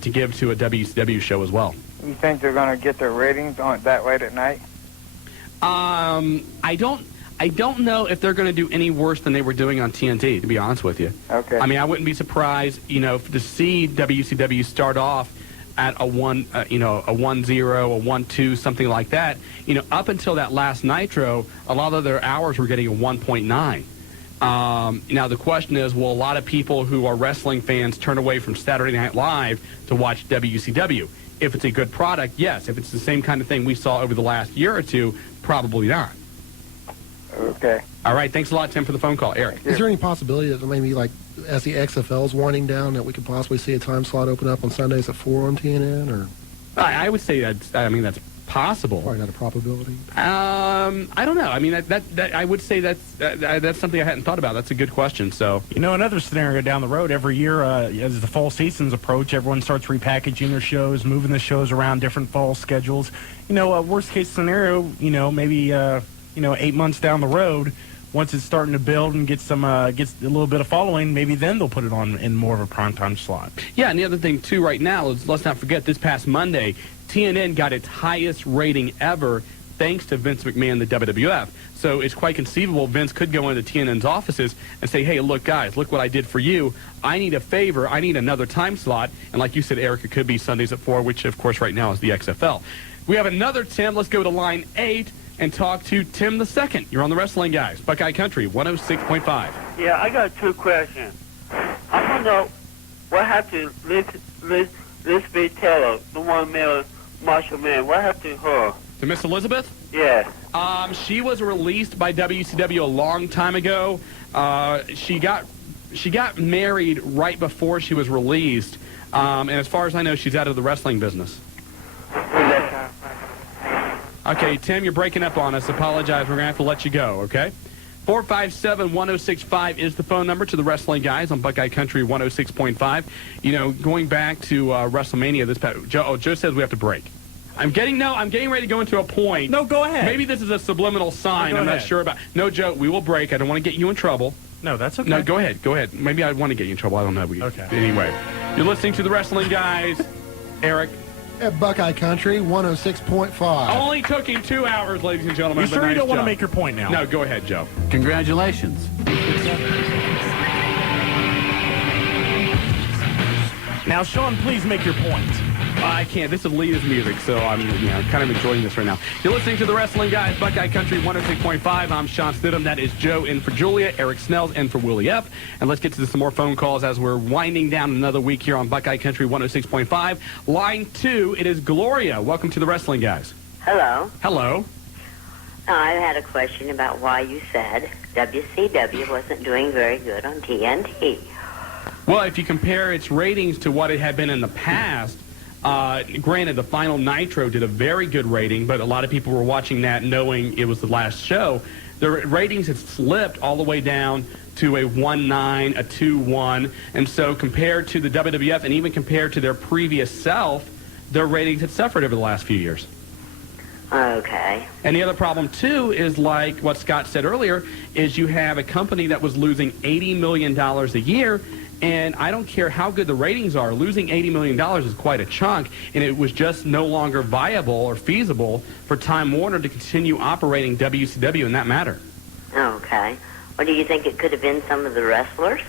to give to a WCW show as well. You think they're going to get their ratings on it that late at night? I don't know if they're going to do any worse than they were doing on TNT, to be honest with you. Okay. I mean, I wouldn't be surprised, to see WCW start off at a 1-0, a 1-2, something like that. Up until that last Nitro, a lot of their hours were getting a 1.9. Now, the question is, will a lot of people who are wrestling fans turn away from Saturday Night Live to watch WCW? If it's a good product, yes. If it's the same kind of thing we saw over the last year or two, probably not. Okay. All right. Thanks a lot, Tim, for the phone call. Eric. Is there any possibility that maybe, like, as the XFL's winding down, that we could possibly see a time slot open up on Sundays at 4 on TNN? Or I would say that's possible. Probably not a probability. I don't know. I mean, that I would say that's something I hadn't thought about. That's a good question. So, another scenario down the road, every year as the fall seasons approach, everyone starts repackaging their shows, moving the shows around, different fall schedules. Worst case scenario, maybe 8 months down the road, once it's starting to build and gets a little bit of following, maybe then they'll put it on in more of a primetime slot. Yeah, and the other thing, too, right now is, let's not forget, this past Monday, TNN got its highest rating ever thanks to Vince McMahon, the WWF. So it's quite conceivable Vince could go into TNN's offices and say, hey, look, guys, look what I did for you. I need a favor. I need another time slot. And like you said, Eric, it could be Sundays at 4, which, of course, right now is the XFL. We have another Tim. Let's go to line 8 and talk to Tim the Second. You're on the Wrestling Guys, Buckeye Country 106.5. Yeah, I got 2 questions. I want to know what happened to Elizabeth Taylor, the one male martial man. What happened to her? To Miss Elizabeth? Yeah. She was released by WCW a long time ago. She got married right before she was released. And as far as I know, she's out of the wrestling business. Okay, Tim, you're breaking up on us. Apologize. We're going to have to let you go, okay? 457-1065 is the phone number to the Wrestling Guys on Buckeye Country 106.5. Going back to WrestleMania, Joe says we have to break. I'm getting ready to go into a point. No, go ahead. Maybe this is a subliminal sign. I'm not sure about. No, Joe, we will break. I don't want to get you in trouble. No, that's okay. No, go ahead. Maybe I want to get you in trouble. I don't know. Okay. Anyway, you're listening to the Wrestling Guys. Eric. At Buckeye Country 106.5. Only took him 2 hours, ladies and gentlemen. You sure you don't want to make your point now? No, go ahead, Joe. Congratulations. Now, Shawn, please make your point. I can't. This is Leah's music, so I'm kind of enjoying this right now. You're listening to the Wrestling Guys, Buckeye Country 106.5. I'm Shawn Stidham. That is Joe in for Julia. Eric Snell's in for Willie F. And let's get to some more phone calls as we're winding down another week here on Buckeye Country 106.5. Line 2, it is Gloria. Welcome to the Wrestling Guys. Hello. Hello. I had a question about why you said WCW wasn't doing very good on TNT. Well, if you compare its ratings to what it had been in the past, granted, the final Nitro did a very good rating, but a lot of people were watching that knowing it was the last show. The ratings had slipped all the way down to a 1.9, a 2.1, and so compared to the WWF and even compared to their previous self, their ratings had suffered over the last few years. Okay. And the other problem, too, is like what Scott said earlier, is you have a company that was losing $80 million a year, and I don't care how good the ratings are, losing $80 million is quite a chunk, and it was just no longer viable or feasible for Time Warner to continue operating WCW in that matter. Okay. Well, do you think it could have been some of the wrestlers?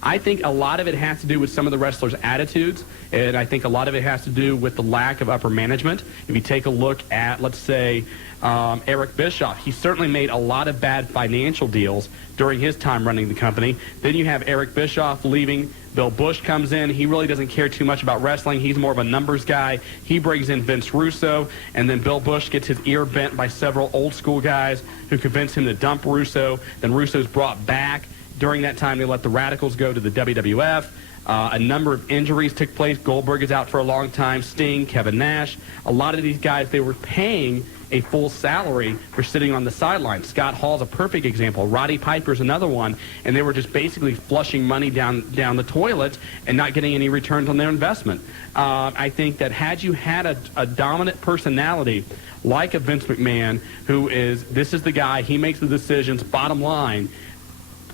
I think a lot of it has to do with some of the wrestlers' attitudes, and I think a lot of it has to do with the lack of upper management. If you take a look at, let's say, Eric Bischoff, he certainly made a lot of bad financial deals during his time running the company. Then you have Eric Bischoff leaving. Bill Bush comes in. He really doesn't care too much about wrestling. He's more of a numbers guy. He brings in Vince Russo, and then Bill Bush gets his ear bent by several old-school guys who convince him to dump Russo. Then Russo's brought back. During that time, they let the Radicals go to the WWF. A number of injuries took place. Goldberg is out for a long time. Sting, Kevin Nash. A lot of these guys, they were paying a full salary for sitting on the sidelines. Scott Hall's a perfect example. Roddy Piper's another one. And they were just basically flushing money down the toilet and not getting any returns on their investment. I think that had you had a dominant personality like a Vince McMahon, this is the guy, he makes the decisions, bottom line,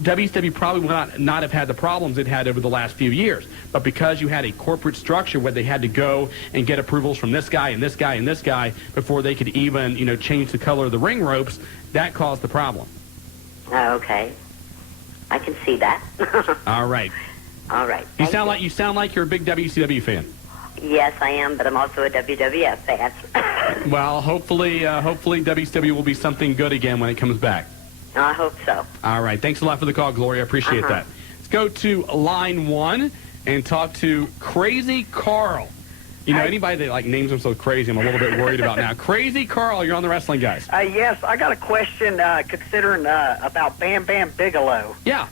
WCW probably would not have had the problems it had over the last few years. But because you had a corporate structure where they had to go and get approvals from this guy and this guy and this guy before they could even, change the color of the ring ropes, that caused the problem. Okay. I can see that. All right. All right. You sound like you're a big WCW fan. Yes, I am, but I'm also a WWF fan. Well, hopefully WCW will be something good again when it comes back. I hope so. All right. Thanks a lot for the call, Gloria. I appreciate that. Let's go to line 1 and talk to Crazy Carl. Anybody that names themselves crazy, I'm a little bit worried about now. Crazy Carl, you're on the Wrestling Guys. Yes, I got a question considering about Bam Bam Bigelow. Yeah.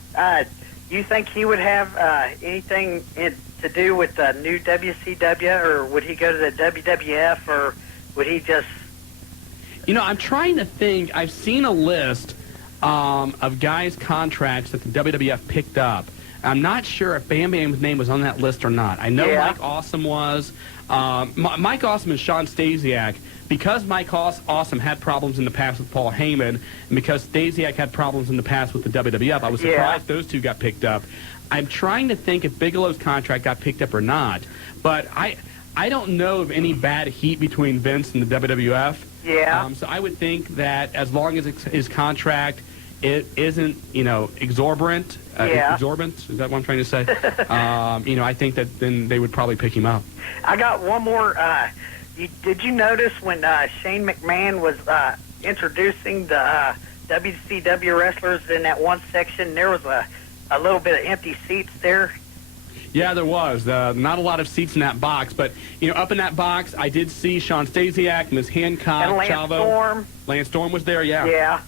You think he would have anything to do with the new WCW, or would he go to the WWF, or would he just... I'm trying to think. I've seen a list of guys' contracts that the WWF picked up. I'm not sure if Bam Bam's name was on that list or not. I know Mike Awesome was. Mike Awesome and Shawn Stasiak, because Mike Awesome had problems in the past with Paul Heyman, and because Stasiak had problems in the past with the WWF, I was surprised those two got picked up. I'm trying to think if Bigelow's contract got picked up or not, but I don't know of any bad heat between Vince and the WWF. Yeah. So I would think that as long as his contract it isn't, exorbitant. Exorbitant, is that what I'm trying to say? I think that then they would probably pick him up. I got one more. Did you notice when Shane McMahon was introducing the WCW wrestlers in that one section, there was a little bit of empty seats there? Yeah, there was. Not a lot of seats in that box, but, up in that box, I did see Shawn Stasiak, Ms. Hancock, and Lance Chavo. Storm. Lance Storm was there, yeah. Yeah.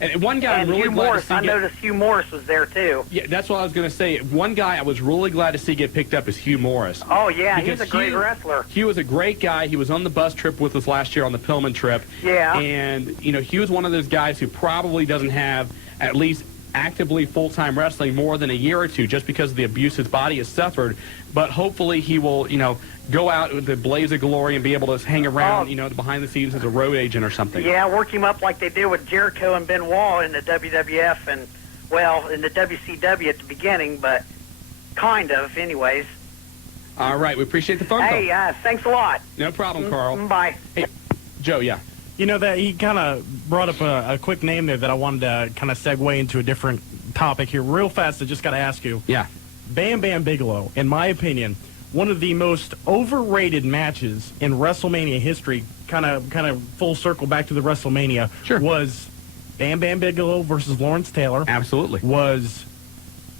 And one guy I'm really glad to see... I noticed Hugh Morris was there, too. Yeah, that's what I was going to say. One guy I was really glad to see get picked up is Hugh Morris. Oh, yeah, he's a great wrestler. Hugh was a great guy. He was on the bus trip with us last year on the Pillman trip. Yeah. And, Hugh was one of those guys who probably doesn't have at least actively full-time wrestling more than a year or two just because of the abuse his body has suffered. But hopefully he will, go out with the blaze of glory and be able to hang around, behind the scenes as a road agent or something. Yeah, work him up like they did with Jericho and Benoit in the WWF and, in the WCW at the beginning, but kind of, anyways. All right, we appreciate the phone call. Hey, thanks a lot. No problem, Carl. Bye. Hey, Joe, yeah. That he kind of brought up a quick name there that I wanted to kind of segue into a different topic here real fast. I just got to ask you. Yeah. Bam Bam Bigelow, in my opinion, one of the most overrated matches in WrestleMania history, kind of full circle back to the WrestleMania, was Bam Bam Bigelow versus Lawrence Taylor. Absolutely. Was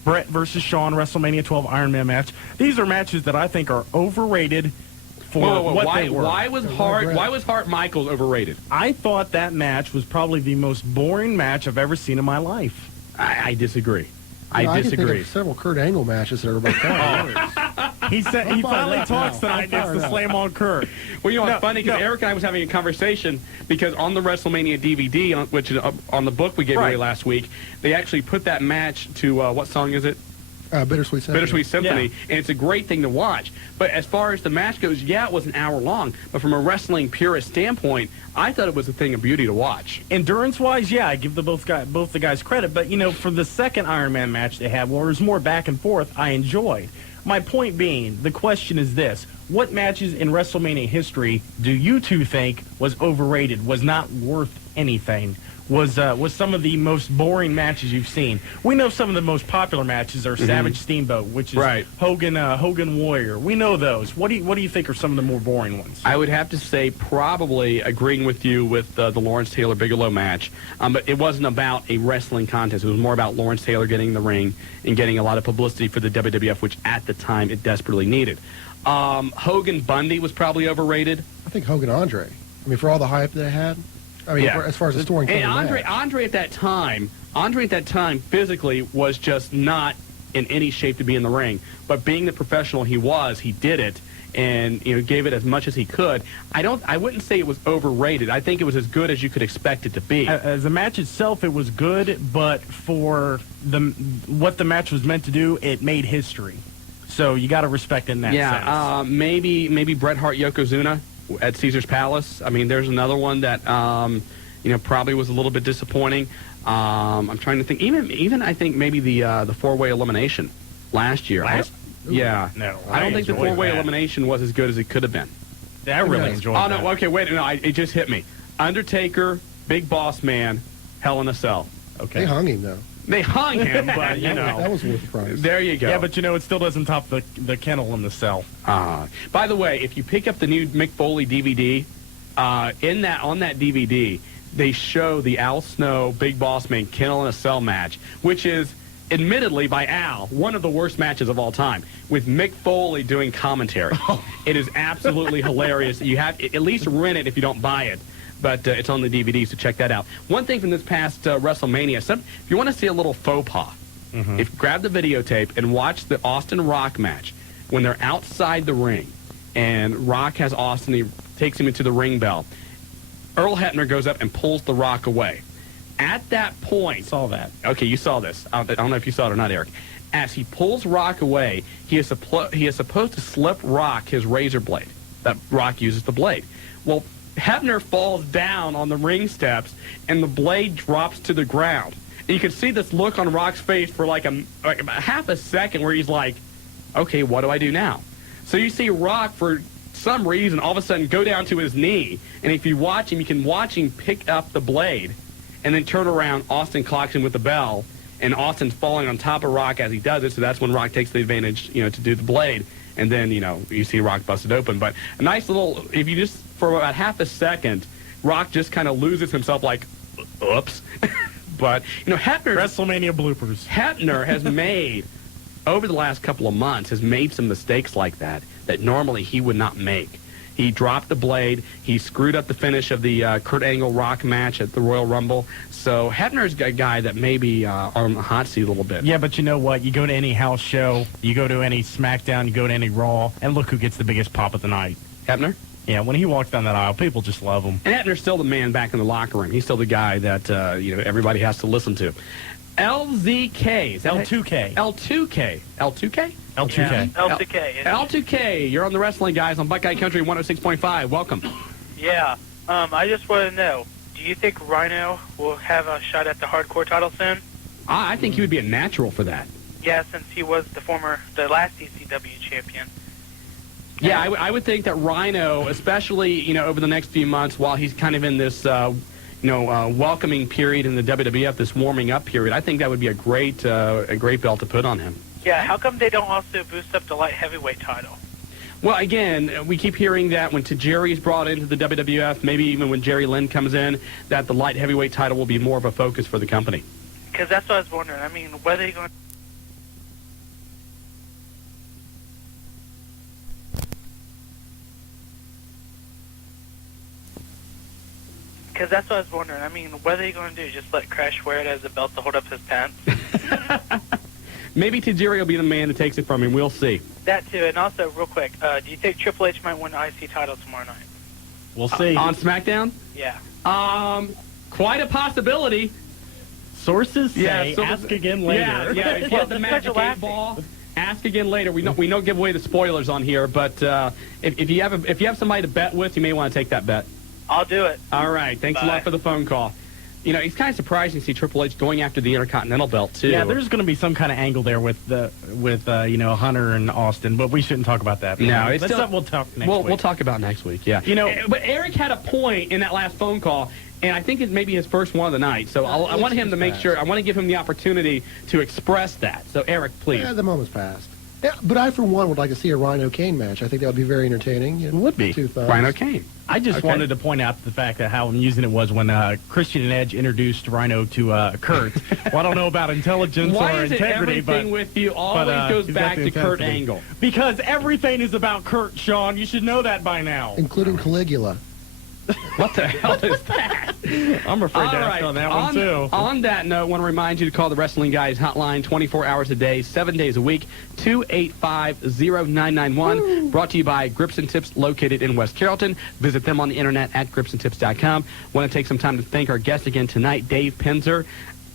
Brett versus Shawn, WrestleMania 12 Iron Man match. These are matches that I think are overrated for what they were. Why was Hart Michaels overrated? I thought that match was probably the most boring match I've ever seen in my life. I disagree. I can disagree. think of several Kurt Angle matches that are about 5 hours. He finally talks tonight gets to slam on Kurt. Well, it's funny because Eric and I was having a conversation because on the WrestleMania DVD, which is on the book we gave away last week, they actually put that match to, what song is it? Bittersweet Symphony. Bittersweet Symphony, and it's a great thing to watch. But as far as the match goes, yeah, it was an hour long. But from a wrestling purist standpoint, I thought it was a thing of beauty to watch. Endurance-wise, yeah, I give both the guys credit. But, for the second Iron Man match they had, where it was more back and forth, I enjoyed. My point being, the question is this. What matches in WrestleMania history do you two think was overrated, was not worth anything? Was some of the most boring matches you've seen? We know some of the most popular matches are Savage Steamboat, which is Hogan Warrior. We know those. What do you think are some of the more boring ones? I would have to say probably agreeing with you with the Lawrence Taylor Bigelow match, but it wasn't about a wrestling contest. It was more about Lawrence Taylor getting in the ring and getting a lot of publicity for the WWF, which at the time it desperately needed. Hogan Bundy was probably overrated. I think Hogan Andre. I mean, for all the hype they had. I mean, as far as the story. And Andre at that time physically was just not in any shape to be in the ring. But being the professional he was, he did it and gave it as much as he could. I wouldn't say it was overrated. I think it was as good as you could expect it to be. As a match itself, it was good, but for what the match was meant to do, it made history. So you got to respect it in that sense. Maybe Bret Hart Yokozuna at Caesar's Palace. I mean, there's another one that probably was a little bit disappointing. I'm trying to think. Even I think maybe the four-way elimination last year. No, I don't think the four-way elimination was as good as it could have been. I really enjoyed that. Oh no, okay, wait, no, it just hit me. Undertaker, Big Boss Man, Hell in a Cell. Okay, they hung him though. They hung him, but that was worth the price. There you go. Yeah, but it still doesn't top the kennel in the cell. By the way, if you pick up the new Mick Foley DVD, on that DVD, they show the Al Snow Big Boss Man Kennel in a Cell match, which is admittedly by Al one of the worst matches of all time, with Mick Foley doing commentary. It is absolutely hilarious. You have at least rent it if you don't buy it. But it's on the DVD, so check that out. One thing from this past WrestleMania, if you want to see a little faux pas, grab the videotape and watch the Austin Rock match when they're outside the ring, and Rock has Austin, he takes him into the ring bell. Earl Hebner goes up and pulls the Rock away. At that point... Saw that. Okay, you saw this. I don't know if you saw it or not, Eric. As he pulls Rock away, he is supposed to slip Rock his razor blade. That Rock uses the blade. Well, Hebner falls down on the ring steps, and the blade drops to the ground. And you can see this look on Rock's face for like half a second where he's like, okay, what do I do now? So you see Rock, for some reason, all of a sudden go down to his knee, and if you watch him, you can watch him pick up the blade, and then turn around, Austin clocks him with the bell, and Austin's falling on top of Rock as he does it, so that's when Rock takes the advantage, to do the blade. And then, you see Rock busted open. But a nice little, if you just, for about half a second, Rock just kind of loses himself like, oops. But, Hebner... WrestleMania bloopers. Hebner has made, over the last couple of months, has made some mistakes like that normally he would not make. He dropped the blade. He screwed up the finish of the Kurt Angle Rock match at the Royal Rumble. So Hebner's a guy that may be on the hot seat a little bit. Yeah, but you know what? You go to any house show, you go to any SmackDown, you go to any Raw, and look who gets the biggest pop of the night. Hebner? Yeah, when he walks down that aisle, people just love him. And Hebner's still the man back in the locker room. He's still the guy that everybody has to listen to. LZK. L2K. L2K. L2K? L2K. Yeah. L2K. L2K. You're on the Wrestling Guys on Buckeye Country 106.5. Welcome. Yeah. I just want to know, do you think Rhino will have a shot at the hardcore title soon? I think he would be a natural for that. Yeah, since he was the last ECW champion. Yeah, I would think that Rhino, especially, over the next few months, while he's kind of in this, welcoming period in the WWF, this warming up period, I think that would be a great belt to put on him. Yeah, how come they don't also boost up the light heavyweight title? Well, again, we keep hearing that when Tajiri's brought into the WWF, maybe even when Jerry Lynn comes in, that the light heavyweight title will be more of a focus for the company. Because that's what I was wondering. I mean, whether you're going to... Because that's what I was wondering. I mean, what are you going to do? Just let Crash wear it as a belt to hold up his pants? Maybe Tajiri will be the man that takes it from him. We'll see. That too. And also, real quick, do you think Triple H might win the IC title tomorrow night? We'll see. On SmackDown? Yeah. Quite a possibility. Sources say, ask again later. Yeah, if you have the Magic 8 Ball, ask again later. We don't give away the spoilers on here, but if you have somebody to bet with, you may want to take that bet. I'll do it. All right, thanks a lot for the phone call. You know, it's kind of surprising to see Triple H going after the Intercontinental belt too. Yeah, there's going to be some kind of angle there with Hunter and Austin, but we shouldn't talk about that. No, it's that's something we'll talk next week. We'll talk about next week. Yeah, but Eric had a point in that last phone call, and I think it's maybe his first one of the night. So I want him to make sure. I want to give him the opportunity to express that. So Eric, please. Yeah, the moment's passed. Yeah, but I, for one, would like to see a Rhino Kane match. I think that would be very entertaining. It would be. Rhino Kane. I just wanted to point out the fact that how amusing it was when Christian and Edge introduced Rhino to Kurt. Well, I don't know about intelligence Why or is it integrity, everything with you always goes back to Kurt Angle? Because everything is about Kurt, Shawn. You should know that by now. Including Caligula. What the hell is that? I'm afraid to ask on that one, too. On that note, I want to remind you to call the Wrestling Guys hotline 24 hours a day, 7 days a week, 285-0991. Brought to you by Grips and Tips, located in West Carrollton. Visit them on the internet at gripsandtips.com. Want to take some time to thank our guest again tonight, Dave Penzer.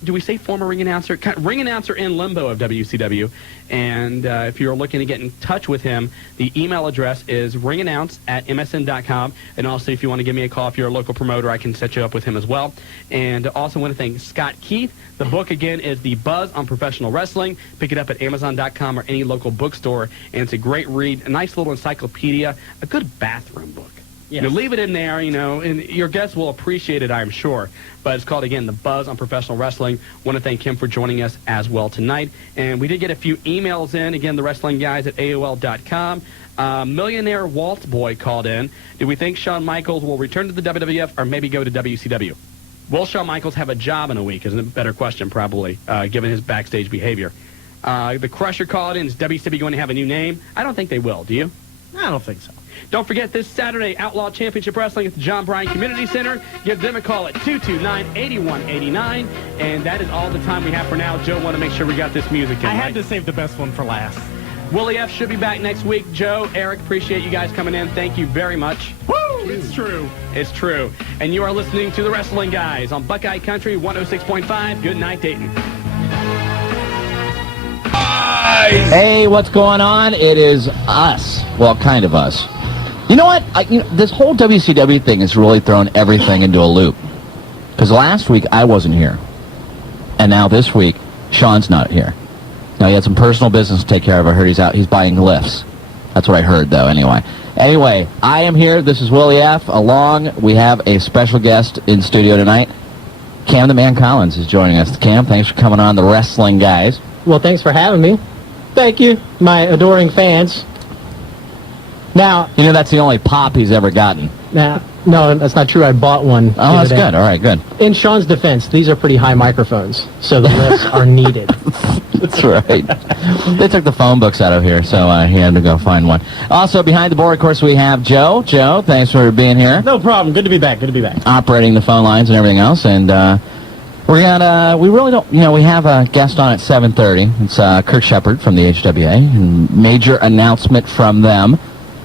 Do we say former ring announcer? Ring announcer in limbo of WCW. And if you're looking to get in touch with him, the email address is ringannounce@msn.com. And also, if you want to give me a call, if you're a local promoter, I can set you up with him as well. And also want to thank Scott Keith. The book, again, is The Buzz on Professional Wrestling. Pick it up at Amazon.com or any local bookstore. And it's a great read, a nice little encyclopedia, a good bathroom book. Yes. You leave it in there, and your guests will appreciate it, I'm sure. But it's called, again, The Buzz on Professional Wrestling. Want to thank him for joining us as well tonight. And we did get a few emails in. Again, the wrestling guys at AOL.com. Millionaire Waltz Boy called in. Do we think Shawn Michaels will return to the WWF or maybe go to WCW? Will Shawn Michaels have a job in a week? Is a better question, probably, given his backstage behavior. The Crusher called in. Is WCW going to have a new name? I don't think they will. Do you? I don't think so. Don't forget this Saturday, Outlaw Championship Wrestling at the John Bryan Community Center. Give them a call at 229-8189. And that is all the time we have for now. Joe, want to make sure we got this music in. I had to save the best one for last. Willie F. should be back next week. Joe, Eric, appreciate you guys coming in. Thank you very much. Woo! It's true. It's true. And you are listening to The Wrestling Guys on Buckeye Country 106.5. Good night, Dayton. Hey, what's going on? It is us. Well, kind of us. You know what? This whole WCW thing has really thrown everything into a loop. Because last week, I wasn't here. And now this week, Shawn's not here. Now, he had some personal business to take care of. I heard he's buying lifts. That's what I heard, though, anyway. Anyway, I am here. This is Willie F. We have a special guest in studio tonight. Cam the Man Collins is joining us. Cam, thanks for coming on The Wrestling Guys. Well, thanks for having me. Thank you, my adoring fans. Now, you know that's the only pop he's ever gotten. Now, no, that's not true. I bought one. Oh, that's good. All right, good. In Shawn's defense, these are pretty high microphones, so the lifts are needed. That's right. They took the phone books out of here, so he had to go find one. Also, behind the board, of course, we have Joe. Joe, thanks for being here. No problem. Good to be back. Good to be back. Operating the phone lines and everything else, and we really don't, we have a guest on at 7:30. It's Kurt Shepard from the HWA. And major announcement from them.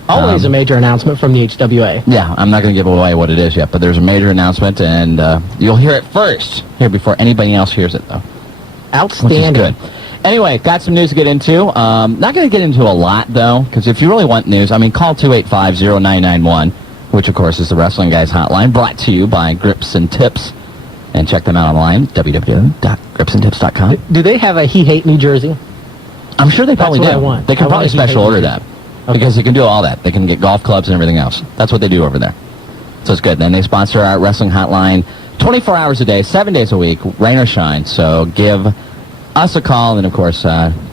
Always a major announcement from the HWA. Yeah, I'm not going to give away what it is yet, but there's a major announcement, and you'll hear it first here before anybody else hears it, though. Outstanding. Which is good. Anyway, got some news to get into. Not going to get into a lot, though, because if you really want news, call 285-0991, which, of course, is the Wrestling Guys hotline, brought to you by Grips and Tips. And check them out online, www.gripsandtips.com. Do they have a He Hate Me jersey? I'm sure they probably do. I want. They can probably special order that. Okay. Because they can do all that. They can get golf clubs and everything else. That's what they do over there. So it's good. Then they sponsor our wrestling hotline 24 hours a day, 7 days a week, rain or shine. So give us a call, and, of course,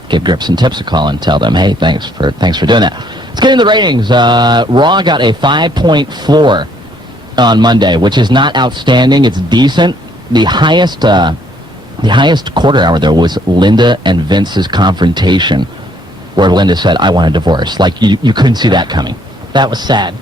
give Grips and Tips a call and tell them, hey, thanks for doing that. Let's get into the ratings. Raw got a 5.4 on Monday, which is not outstanding. It's decent. The highest quarter hour, though, was Linda and Vince's confrontation, where Linda said, I want a divorce. Like, you couldn't see that coming. That was sad.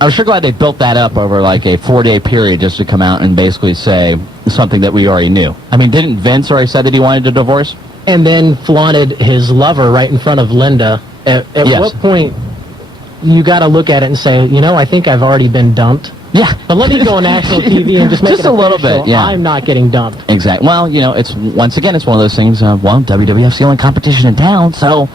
I was sure glad they built that up over, like, a 4-day period just to come out and basically say something that we already knew. Didn't Vince already say that he wanted a divorce? And then flaunted his lover right in front of Linda. At yes. what point you got to look at it and say, I think I've already been dumped. Yeah. But let me go on national TV and just make Just it a little official. bit, yeah. I'm not getting dumped. Exactly. Well, it's once again, it's one of those things. WWF's the only competition in town, so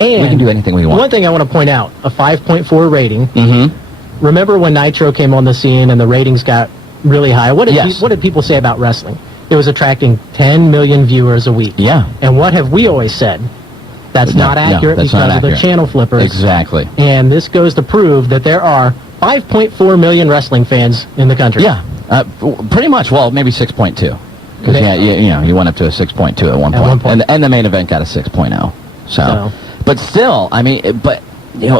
And we can do anything we want. One thing I want to point out, a 5.4 rating. Mm-hmm. Remember when Nitro came on the scene and the ratings got really high? What did people say about wrestling? It was attracting 10 million viewers a week. Yeah. And what have we always said? That's not accurate that's because not of the accurate. channel flippers. Exactly. And this goes to prove that there are 5.4 million wrestling fans in the country. Yeah. Pretty much. Well, maybe 6.2. Because you went up to a 6.2 at one point. And the main event got a 6.0. So, but still, I mean,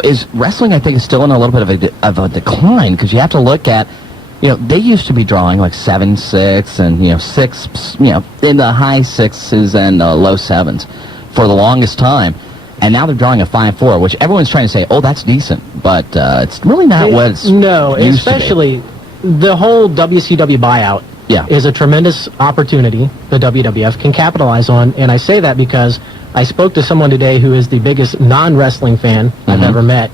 is wrestling? I think is still in a little bit of a decline because you have to look at, they used to be drawing like 7-6 and 6, in the high 6s and low 7s for the longest time. And now they're drawing a 5.4, which everyone's trying to say, oh, that's decent. But it's really not what it's used especially the whole WCW buyout is a tremendous opportunity the WWF can capitalize on. And I say that because I spoke to someone today who is the biggest non-wrestling fan I've ever met.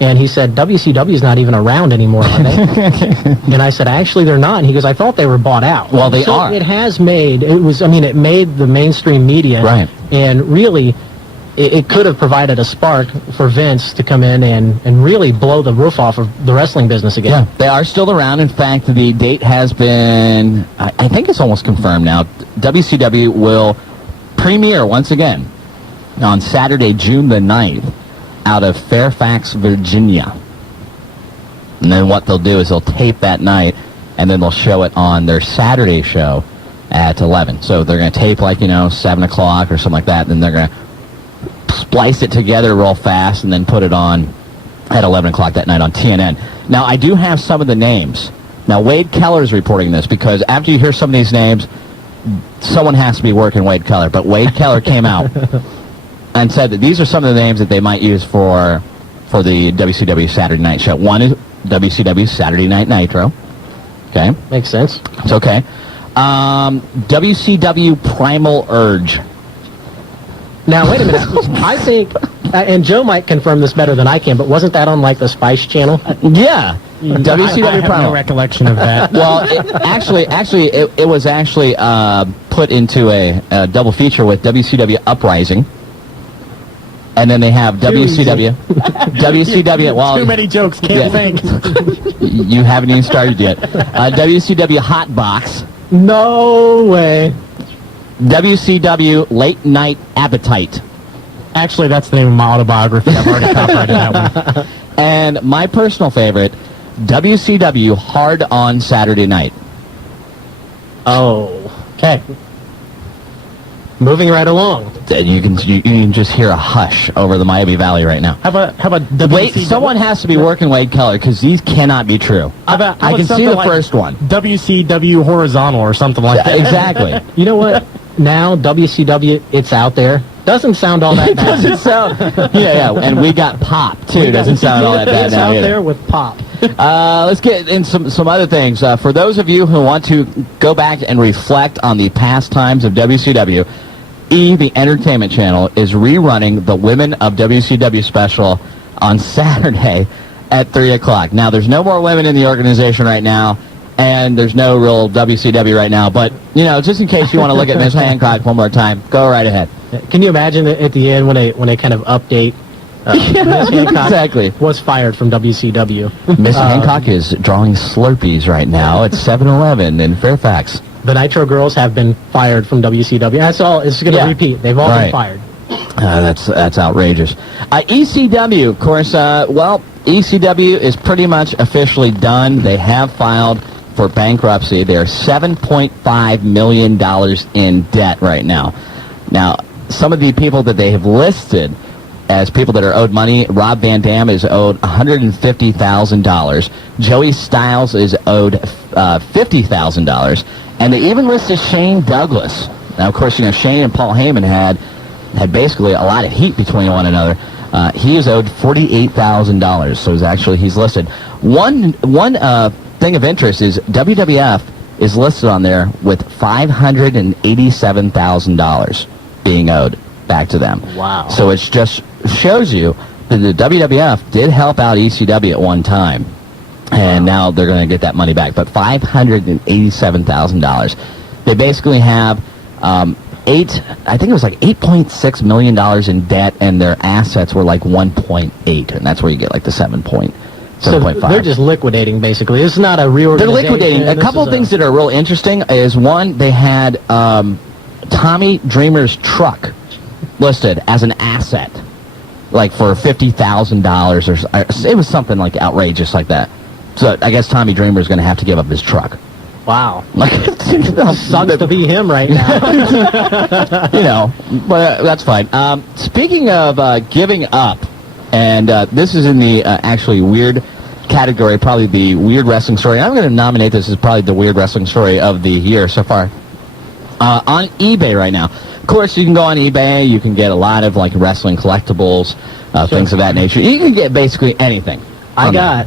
And he said, WCW is not even around anymore, are they? And I said, actually, they're not. And he goes, I thought they were bought out. Well, they are. It has made, it made the mainstream media. Right. And really, it could have provided a spark for Vince to come in and really blow the roof off of the wrestling business again. Yeah, they are still around. In fact, the date has been, I think it's almost confirmed now. WCW will premiere once again on Saturday, June the 9th, out of Fairfax, Virginia. And then what they'll do is they'll tape that night, and then they'll show it on their Saturday show at 11. So they're going to tape 7 o'clock or something like that, and then they're going to splice it together real fast and then put it on at 11 o'clock that night on TNN. Now, I do have some of the names. Now, Wade Keller's reporting this because after you hear some of these names, someone has to be working Wade Keller. But Wade Keller came out and said that these are some of the names that they might use for the WCW Saturday Night Show. One is WCW Saturday Night Nitro. Okay. Makes sense. It's okay. WCW Primal Urge. Now, wait a minute. I think, and Joe might confirm this better than I can, but wasn't that on the Spice Channel? Yeah. WCW I have Primal. no recollection of that. Well, it was actually put into a double feature with WCW Uprising. And then they have WCW. WCW. Well, too many jokes. Can't think. You haven't even started yet. WCW Hot Box. No way. WCW Late Night Appetite. Actually, that's the name of my autobiography. I've already copyrighted that one. And my personal favorite, WCW Hard on Saturday Night. Oh, okay. Moving right along. You can just hear a hush over the Miami Valley right now. How about Wait, someone has to be working Wade Keller because these cannot be true. How I can see the first one. WCW Horizontal or something like that. Exactly. You know what? Now WCW, it's out there. Doesn't sound all that bad. Doesn't sound. Yeah, and we got Pop too. Doesn't sound all that bad it's now out either. there with Pop. Let's get in some other things. For those of you who want to go back and reflect on the past times of WCW, the Entertainment Channel is rerunning the Women of WCW special on Saturday at 3 o'clock. Now, there's no more women in the organization right now, and there's no real WCW right now. But, just in case you want to look at Miss Hancock one more time, go right ahead. Can you imagine at the end when they kind of update? Miss Hancock exactly. Was fired from WCW. Miss Hancock is drawing Slurpees right now at 7-Eleven in Fairfax. The Nitro girls have been fired from WCW. That's all. It's going to repeat. They've all been fired. That's outrageous. ECW, of course. ECW is pretty much officially done. They have filed for bankruptcy. They're $7.5 million in debt right now. Now, some of the people that they have listed as people that are owed money, Rob Van Dam is owed $150,000. Joey Styles is owed $50,000. And they even listed Shane Douglas. Now, of course, Shane and Paul Heyman had basically a lot of heat between one another. He is owed $48,000, so he's listed. One thing of interest is WWF is listed on there with $587,000 being owed back to them. Wow. So it just shows you that the WWF did help out ECW at one time. And now they're going to get that money back. But $587,000. They basically have I think it was like $8.6 million in debt, and their assets were like 1.8, and that's where you get like the 7.5. So they're just liquidating, basically. It's not a reorganization. They're liquidating. A couple of things that are real interesting is, one, they had Tommy Dreamer's truck listed as an asset, like for $50,000 or it was something like outrageous like that. So I guess Tommy Dreamer's going to have to give up his truck. Wow. Sucks to be him right now. But that's fine. Speaking of giving up, and this is in the actually weird category, probably the weird wrestling story. I'm going to nominate this as probably the weird wrestling story of the year so far. On eBay right now. Of course, you can go on eBay. You can get a lot of like wrestling collectibles, things of that nature. You can get basically anything. I got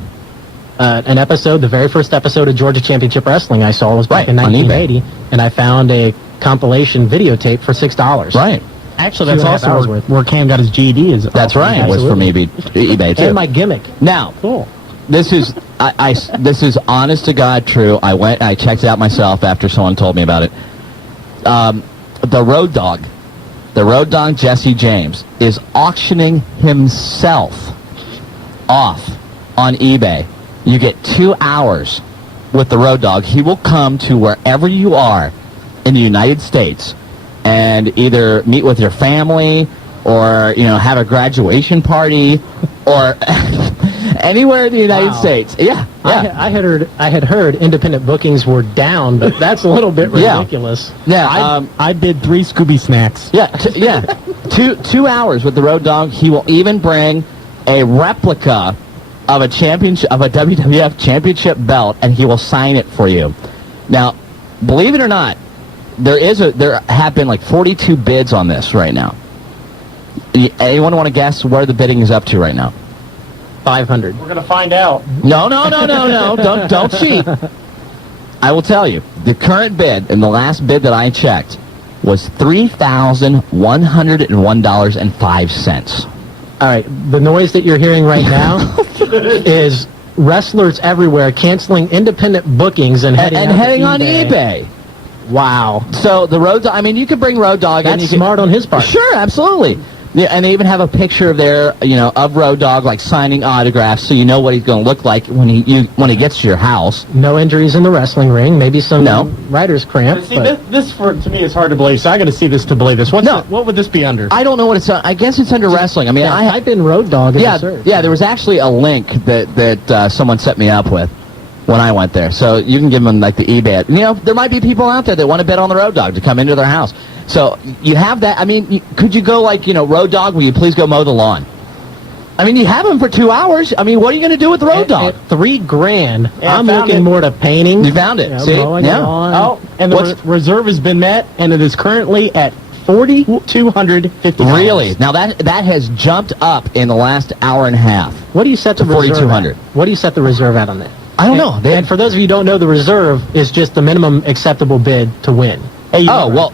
an episode, the very first episode of Georgia Championship Wrestling I saw was back in on 1980, and I found a compilation videotape for $6. Right. Actually, that's also where Cam got his GED. That's right. It was from eBay too. And my gimmick. Now, cool. This is this is honest to God true. I checked it out myself after someone told me about it. The Road Dogg Jesse James is auctioning himself off on eBay. You get 2 hours with the Road Dogg. He will come to wherever you are in the United States and either meet with your family or have a graduation party or anywhere in the United States. Yeah. I had heard independent bookings were down, but that's a little bit ridiculous. Yeah. I did 3 Scooby snacks. Yeah. 2 hours with the Road Dogg. He will even bring a replica of a WWF championship belt, and he will sign it for you. Now, believe it or not, there have been like 42 bids on this right now. Anyone want to guess where the bidding is up to right now? 500. We're going to find out. No. Don't cheat. I will tell you. The current bid, and the last bid that I checked, was $3,101.05. All right, the noise that you're hearing right now is wrestlers everywhere canceling independent bookings and heading on eBay. Wow. So the Road Dogg, you could bring Road Dogg. That's smart on his part. Sure, absolutely. Yeah, and they even have a picture of of Road Dogg, like signing autographs, so you know what he's going to look like when he gets to your house. No injuries in the wrestling ring, maybe some writer's cramp. See, this to me is hard to believe, so I got to see this to believe this. What would this be under? I don't know what it's. I guess it's under wrestling. I type in Road Dogg. Yeah, there was actually a link that someone set me up with when I went there, so you can give them like the eBay. There might be people out there that want to bet on the Road Dogg to come into their house. So you have that. Could you go like, Road Dogg, will you please go mow the lawn? You have him for 2 hours. What are you going to do with the Road Dogg? At $3,000. Yeah, I'm looking more to painting. You found it. See? Yeah. Oh, and the reserve has been met, and it is currently at $4,250. Really? Now that has jumped up in the last hour and a half. What do you set the reserve $4,200? What do you set the reserve at on that? I don't know. And for those of you who don't know, the reserve is just the minimum acceptable bid to win. Now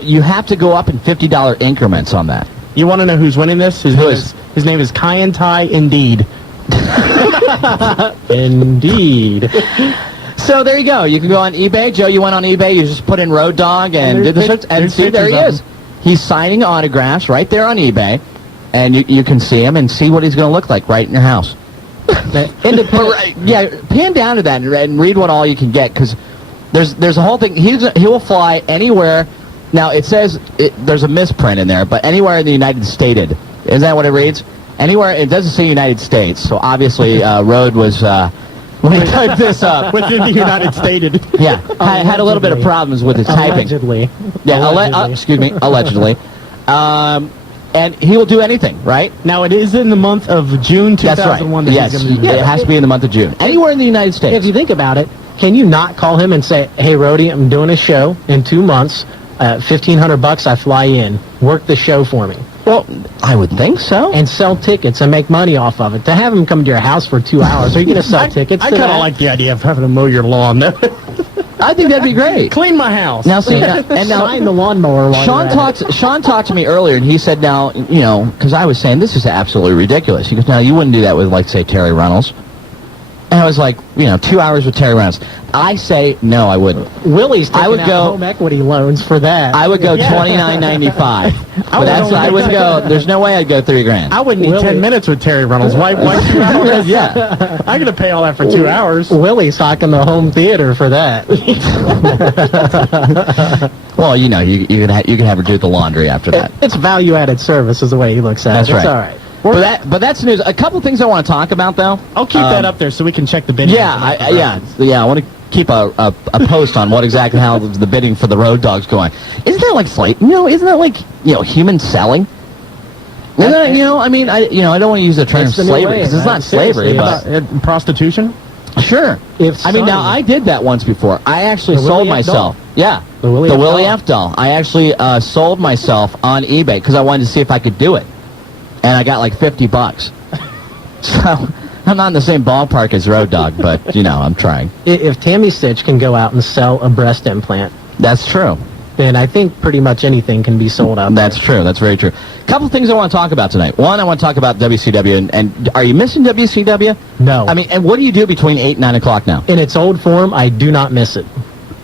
you have to go up in $50 increments on that. You want to know who's winning this? His name is Kyantai Indeed. Indeed. So there you go. You can go on eBay. Joe, you went on eBay. You just put in Road Dogg and did the search, and see, there he is. He's signing autographs right there on eBay, and you can see him and see what he's going to look like right in your house. Pan down to that and read what all you can get, because there's a whole thing. He will fly anywhere. Now it says there's a misprint in there, but anywhere in the United States. Isn't that what it reads? Anywhere. It doesn't say United States, so obviously Road was. When I typed this up within the United States. Yeah, I had a little bit of problems with his typing. Allegedly. Yeah, allegedly. And he will do anything, right? Now, it is in the month of June 2001. That's right. Yes, it has to be in the month of June. Anywhere in the United States. If you think about it, can you not call him and say, hey, Rhodey, I'm doing a show in 2 months, $1,500, I fly in, work the show for me. Well, I would think so. And sell tickets and make money off of it. To have him come to your house for 2 hours, are you going to sell tickets? I kind of like the idea of having to mow your lawn. I think that'd be great. Clean my house. Now, see, and now sign the lawnmower. Sean talked to me earlier, and he said, now, because I was saying this is absolutely ridiculous. He goes, now, you wouldn't do that with, like, say, Terry Reynolds. And I was like, 2 hours with Terry Reynolds. I say no, I wouldn't. Willie's taking out home equity loans for that. I would go $29.95. I would go. There's no way I'd go $3,000. I wouldn't need 10 minutes with Terry Reynolds. Why 2 hours? Yeah. I'm going to pay all that for 2 hours. Willie's hocking the home theater for that. Well, you can have her do the laundry after that. It's value-added service is the way he looks at it. That's right. It's all right. But that's news. A couple things I want to talk about, though. I'll keep that up there so we can check the bidding. Yeah, I want to keep a post on what exactly how the bidding for the road dog's going. Isn't that like isn't that like human selling? I don't want to use the term slavery because it's not slavery, but prostitution. Sure. Now I did that once before. I actually sold myself. Yeah, the Willie F. doll. I actually sold myself on eBay because I wanted to see if I could do it, and I got like $50. So I'm not in the same ballpark as Road Dogg, but I'm trying. If Tammy Stitch can go out and sell a breast implant, that's true. Then I think pretty much anything can be sold out. That's true. That's very true. A couple things I want to talk about tonight. One, I want to talk about WCW, and are you missing WCW? No. And what do you do between 8 and 9 o'clock now? In its old form, I do not miss it.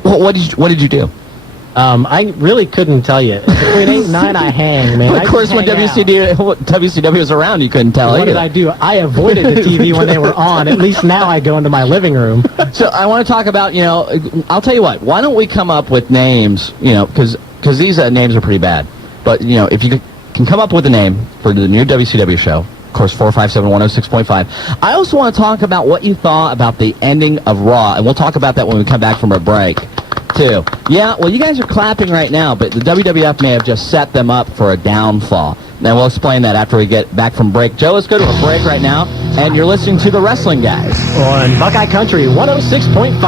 Well, what did you do? I really couldn't tell you. Between 8 and 9, I hang, man. Of course, when WCW was around, you couldn't tell What either. did I do? I avoided the TV when they were on. At least now I go into my living room. So I want to talk about, I'll tell you what. Why don't we come up with names, because these names are pretty bad. But, if you can come up with a name for the new WCW show, of course, 457-106.5. I also want to talk about what you thought about the ending of Raw, and we'll talk about that when we come back from our break, too. Yeah, well, you guys are clapping right now, but the WWF may have just set them up for a downfall. And we'll explain that after we get back from break. Joe, let's go to a break right now, and you're listening to The Wrestling Guys on Buckeye Country 106.5.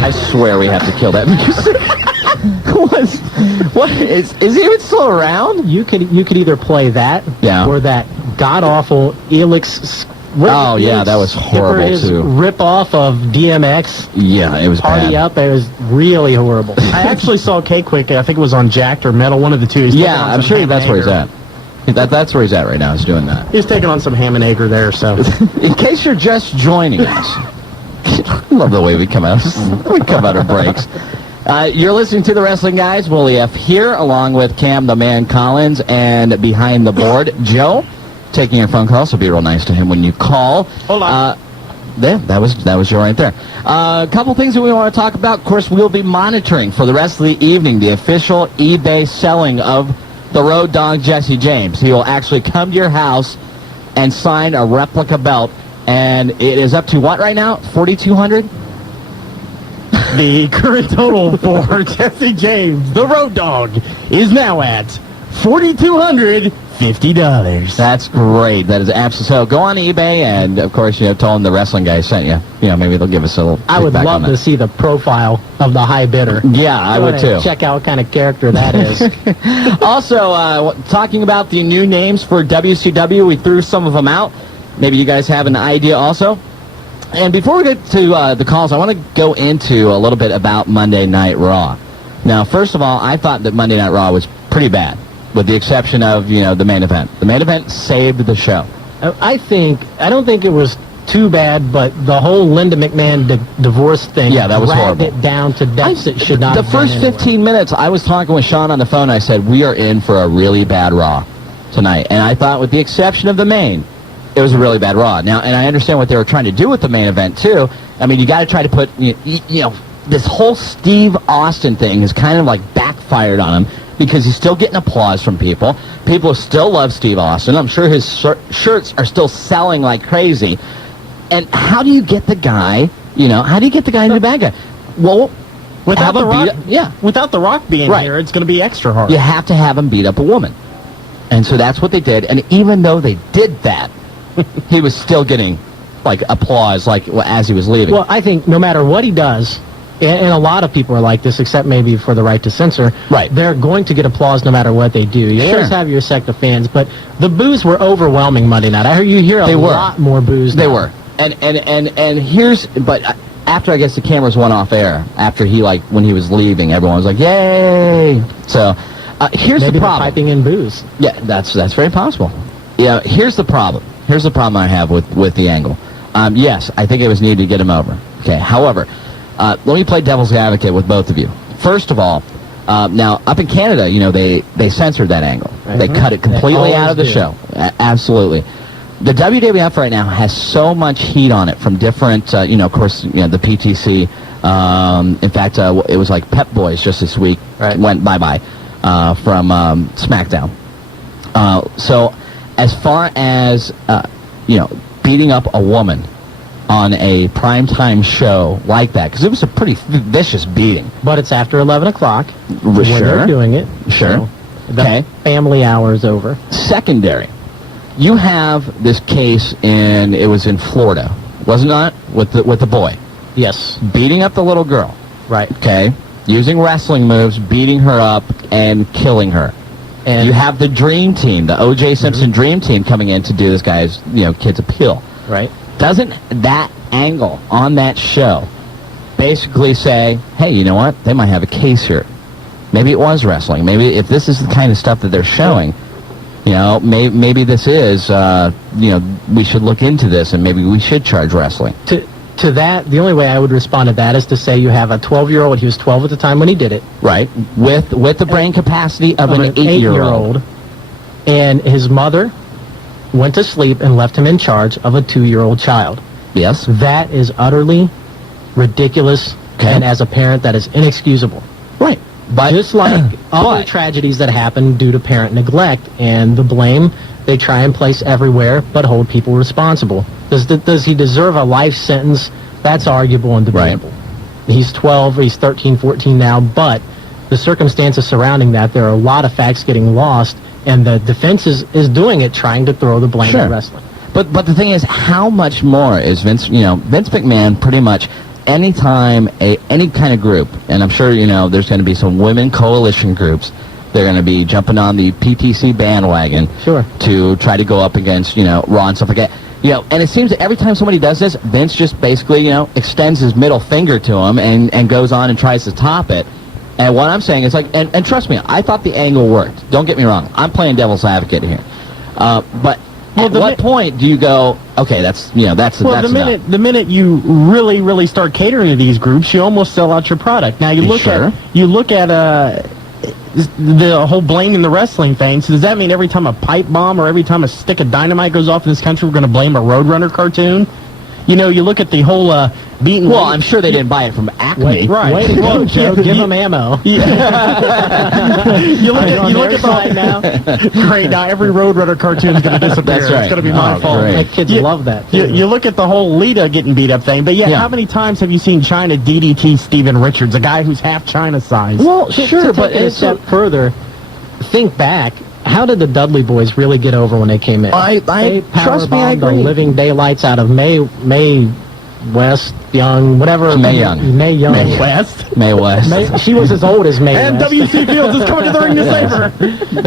I swear we have to kill that music. What is he even still around? You could either play that or that god awful Elix. That was horrible too. Rip off of DMX. Yeah, it was Party bad. Up. It was really horrible. I actually saw K-Quick. I think it was on Jacked or Metal, one of the two. I'm sure that's where he's at. That's where he's at right now. He's doing that. He's taking on some ham and egg there. So, in case you're just joining us, I love the way we come out. We come out of breaks. You're listening to The Wrestling Guys. Willie F. here, along with Cam the Man Collins, and behind the board, Joe, taking your phone call, so be real nice to him when you call. Hold on. That was Joe right there. A couple things that we want to talk about. Of course, we'll be monitoring for the rest of the evening the official eBay selling of the Road Dogg Jesse James. He will actually come to your house and sign a replica belt, and it is up to what right now? $4,200? The current total for Jesse James, the Road Dogg, is now at $4,250. That's great. That is absolutely so. Go on eBay and, of course, tell them the Wrestling Guy sent you. Maybe they'll give us a little. I would love to see the profile of the high bidder. Yeah, I would too. Check out what kind of character that is. Also, talking about the new names for WCW, we threw some of them out. Maybe you guys have an idea also. And before we get to the calls, I want to go into a little bit about Monday Night Raw. Now, first of all, I thought that Monday Night Raw was pretty bad, with the exception of, the main event. The main event saved the show. I don't think it was too bad, but the whole Linda McMahon divorce thing that was horrible. Dragged it down to depths it should not The have first 15 minutes, I was talking with Shawn on the phone. I said, we are in for a really bad Raw tonight. And I thought, with the exception of the main, it was a really bad Raw. Now, and I understand what they were trying to do with the main event, too. I mean, you got to try to put, this whole Steve Austin thing has kind of like backfired on him because he's still getting applause from people. People still love Steve Austin. I'm sure his shirts are still selling like crazy. And how do you get the guy, to be the bad guy? Well, without the Rock, without the Rock being here, it's going to be extra hard. You have to have him beat up a woman. And so that's what they did. And even though they did that, he was still getting, applause, as he was leaving. Well, I think no matter what he does, and a lot of people are like this, except maybe for the right to censor, they're going to get applause no matter what they do. You always have your sect of fans, but the boos were overwhelming Monday night. I heard you hear a lot more boos now. They were. And but after, I guess, the cameras went off air, after when he was leaving, everyone was like, yay! So, here's maybe the problem. Piping in boos. Yeah, that's very possible. Yeah, here's the problem. Here's the problem I have with the angle. Yes, I think it was needed to get him over. Okay, however, let me play devil's advocate with both of you. First of all, now up in Canada, they censored that angle. They cut it completely out of the show. Absolutely. The WWF right now has so much heat on it from different, of course, the PTC. In fact, it was like Pep Boys just this week went bye-bye from SmackDown. So as far as, beating up a woman on a primetime show like that, because it was a pretty vicious beating. But it's after 11 o'clock when they're doing it. Sure. So the family hour is over. Secondary. You have this case it was in Florida, wasn't it? With the boy. Yes. Beating up the little girl. Right. Okay. Using wrestling moves, beating her up, and killing her. And you have the Dream Team, the O.J. Simpson Dream Team coming in to do this guy's, kid's appeal. Right. Doesn't that angle on that show basically say, hey, you know what? They might have a case here. Maybe it was wrestling. Maybe if this is the kind of stuff that they're showing, maybe this is, we should look into this and maybe we should charge wrestling. To that, the only way I would respond to that is to say you have a 12-year-old. He was 12 at the time when he did it. Right. With the brain capacity of an 8-year-old. And his mother went to sleep and left him in charge of a 2-year-old child. Yes. That is utterly ridiculous, and as a parent, that is inexcusable. Right. But just like other tragedies that happen due to parent neglect, and the blame they try and place everywhere, but hold people responsible. Does he deserve a life sentence? That's arguable and debatable. Right. He's 12, he's 13, 14 now, but the circumstances surrounding that, there are a lot of facts getting lost, and the defense is doing it, trying to throw the blame at wrestling. But the thing is, how much more is Vince McMahon pretty much anytime any kind of group, and I'm sure, there's going to be some women coalition groups, they're going to be jumping on the PTC bandwagon to try to go up against, Raw and stuff like that. And it seems that every time somebody does this, Vince just basically, extends his middle finger to him and goes on and tries to top it. And what I'm saying is and trust me, I thought the angle worked. Don't get me wrong. I'm playing devil's advocate here. But at what point do you go, okay, that's enough. The minute you really start catering to these groups, you almost sell out your product. Now you look at the whole blaming the wrestling thing. So does that mean every time a pipe bomb or every time a stick of dynamite goes off in this country, we're going to blame a Roadrunner cartoon? You look at the whole beating. Well, I'm sure they didn't buy it from Acme. Right. Way to go, Joe. Give them ammo. Yeah. you look at the now. Great. Now every Roadrunner cartoon is going to disappear. That's right. It's going to be my fault. My kids love that. You look at the whole Lita getting beat up thing. But how many times have you seen China DDT Steven Richards, a guy who's half China size? Well, sure, but a step further, think back. How did the Dudley Boys really get over when they came in? They trust me, I powerbombed the agree. living daylights out of Mae West, Young, whatever. Mae Young. Mae Young. Mae West. Mae West. She was as old as Mae and West. W.C. Fields is coming to the ring to save her.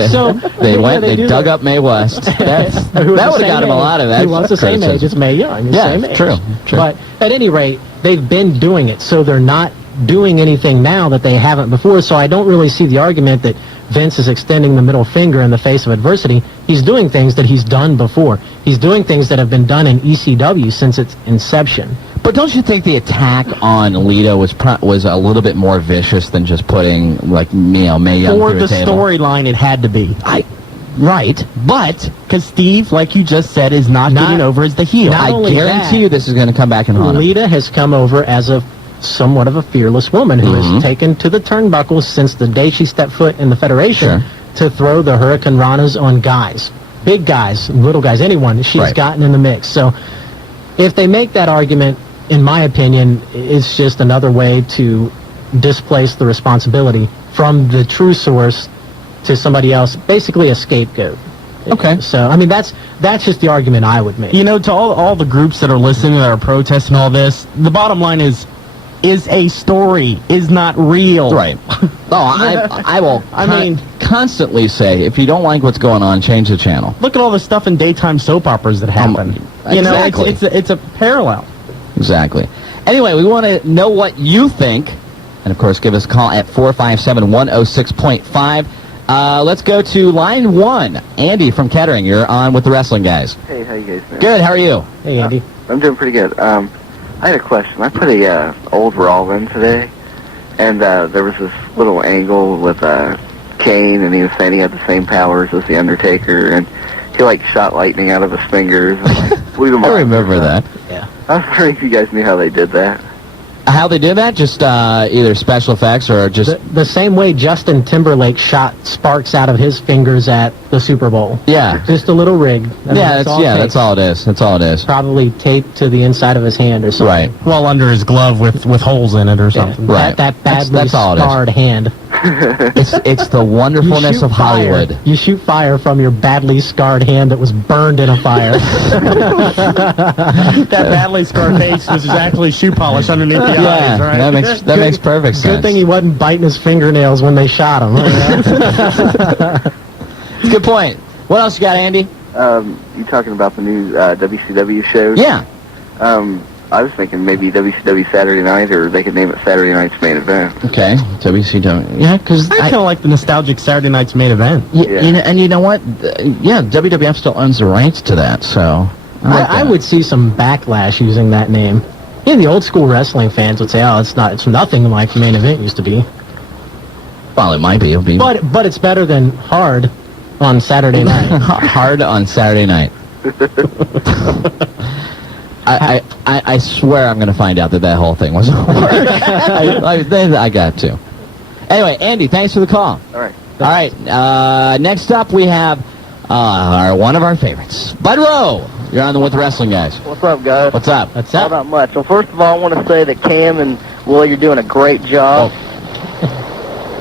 So they dug up Mae West. That would have got him a lot of that. He was the same age as Mae Young. Same age. True. But at any rate, they've been doing it, so they're not doing anything now that they haven't before. So I don't really see the argument that Vince is extending the middle finger in the face of adversity. He's doing things that he's done before. He's doing things that have been done in ECW since its inception. But don't you think the attack on Lita was a little bit more vicious than just putting Mae Young For through the a table? storyline, it had to be. Right, but because Steve, like you just said, is not getting over as the heel. I guarantee you this is going to come back and haunt him. Lita has come over as somewhat of a fearless woman who has taken to the turnbuckles since the day she stepped foot in the Federation to throw the Hurricane Ranas on guys. Big guys, little guys, anyone she's gotten in the mix. So if they make that argument, in my opinion, it's just another way to displace the responsibility from the true source to somebody else, basically a scapegoat. Okay. So, I mean, that's just the argument I would make. To all the groups that are listening, that are protesting all this, the bottom line is a story, is not real. Right. I will constantly say, if you don't like what's going on, change the channel. Look at all the stuff in daytime soap operas that happen. Exactly. It's a parallel. Exactly. Anyway, we want to know what you think. And, of course, give us a call at 457-106.5. Let's go to line 1. Andy from Kettering. You're on with the wrestling guys. Hey, how you guys doing? Good. How are you? Hey, Andy. I'm doing pretty good. I had a question. I put a old Raw in today, and there was this little angle with Kane, and he was saying he had the same powers as the Undertaker, and he like shot lightning out of his fingers. And blew them I off. remember that. Yeah. I was wondering if you guys knew how they did that. How they did that? Just either special effects or just... The same way Justin Timberlake shot sparks out of his fingers at the Super Bowl. Yeah. Just a little rig. That's all it is. That's all it is. Probably taped to the inside of his hand or something. Right. Well, under his glove with holes in it or something. Right. That badly That's all it is. scarred hand. It's the wonderfulness of Hollywood. You shoot fire from your badly scarred hand that was burned in a fire. That badly scarred face was actually shoe polish underneath the eyes, right? That makes perfect sense. Good thing he wasn't biting his fingernails when they shot him. Good point. What else you got, Andy? You talking about the new WCW shows? Yeah. I was thinking maybe WCW Saturday Night, or they could name it Saturday Night's Main Event. Okay, WCW. Yeah, because I kind of like the nostalgic Saturday Night's Main Event. You know what? WWF still owns the rights to that, so... I would see some backlash using that name. Yeah, the old school wrestling fans would say, "Oh, it's nothing like Main Event used to be." Well, it might be. But it's better than Hard on Saturday night. Hard on Saturday night. I swear I'm going to find out that whole thing was a work. I got to. Anyway, Andy, thanks for the call. All right. All right. Next up, we have one of our favorites, Bud Rowe. You're on with the wrestling guys. What's up, guys? What's up? What's up? Not much. Well, first of all, I want to say that Cam and Willie, you're doing a great job.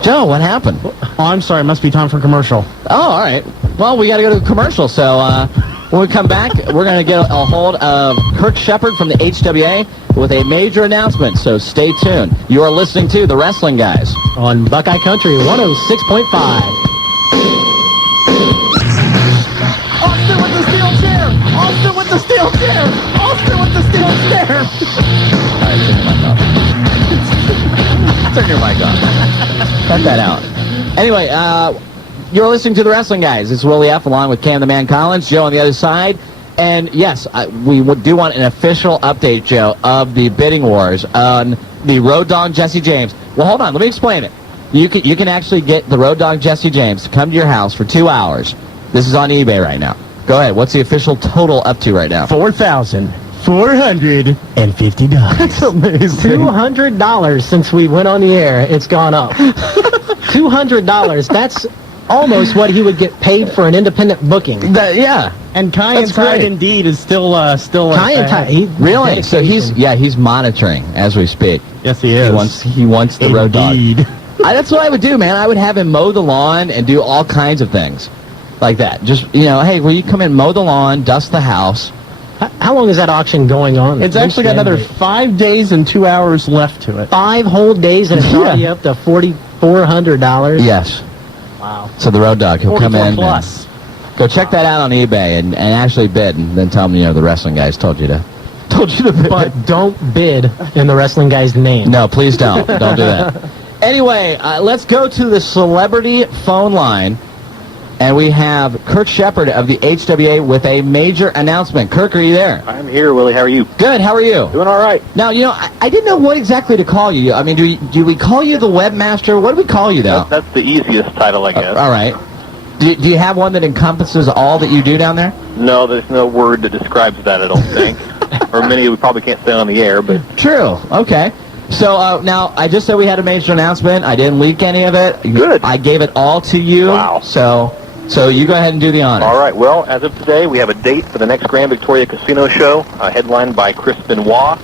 Joe, what happened? Oh, I'm sorry. It must be time for commercial. Oh, all right. Well, we got to go to the commercial, so when we come back, we're going to get a hold of Kirk Shepard from the HWA with a major announcement, so stay tuned. You are listening to The Wrestling Guys on Buckeye Country 106.5. Austin with the steel chair! Austin with the steel chair! Austin with the steel chair! All right, turn your mic off. Cut that out. Anyway, you're listening to The Wrestling Guys. It's Willie F. along with Cam the Man Collins, Joe on the other side. And yes, we do want an official update, Joe, of the bidding wars on the Road Dogg Jesse James. Well, hold on. Let me explain it. You can actually get the Road Dogg Jesse James to come to your house for 2 hours. This is on eBay right now. Go ahead. What's the official total up to right now? $4,450. That's amazing. $200 since we went on the air. It's gone up. $200. That's almost what he would get paid for an independent booking. Yeah. And Kai Inside Indeed is still Kai Inside. Really? So he's monitoring as we speak. Yes, he is. He wants the Road Dogg. That's what I would do, man. I would have him mow the lawn and do all kinds of things like that. Just, hey, will you come in, mow the lawn, dust the house? How long is that auction going on? It's actually got another 5 days and 2 hours left to it. 5 whole days, and it's already up to $4,400? Yes. Wow. So the Road Dogg, he'll come in. Plus. Go check that out on eBay and actually bid, and then tell them, the wrestling guys told you to bid. But don't bid in the wrestling guy's name. No, please don't. Don't do that. Anyway, let's go to the celebrity phone line. And we have Kirk Shepard of the HWA with a major announcement. Kirk, are you there? I'm here, Willie. How are you? Good. How are you? Doing all right. Now, I didn't know what exactly to call you. I mean, do we call you the webmaster? What do we call you, though? That's the easiest title, I guess. All right. Do you have one that encompasses all that you do down there? No, there's no word that describes that, I don't think. Or many we probably can't say on the air, but... True. Okay. So, now, I just said we had a major announcement. I didn't leak any of it. Good. I gave it all to you. Wow. So you go ahead and do the honors. All right. Well, as of today, we have a date for the next Grand Victoria Casino show, headlined by Chris Benoit,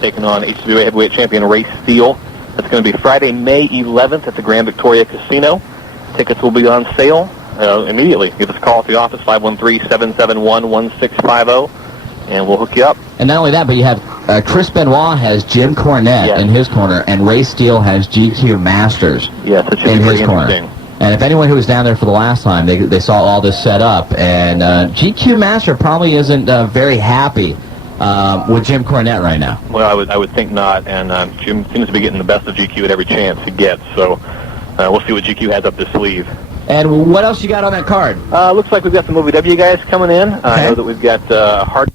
taking on HWA Heavyweight Champion Ray Steele. That's going to be Friday, May 11th at the Grand Victoria Casino. Tickets will be on sale immediately. Give us a call at the office, 513-771-1650, and we'll hook you up. And not only that, but you have Chris Benoit has Jim Cornette in his corner, and Ray Steele has GQ Masters in his corner. And if anyone who was down there for the last time, they saw all this set up, and GQ Master probably isn't very happy with Jim Cornette right now. Well, I would think not, and Jim seems to be getting the best of GQ at every chance he gets, so we'll see what GQ has up his sleeve. And what else you got on that card? Looks like we've got some OVW guys coming in. I know that we've got Hart.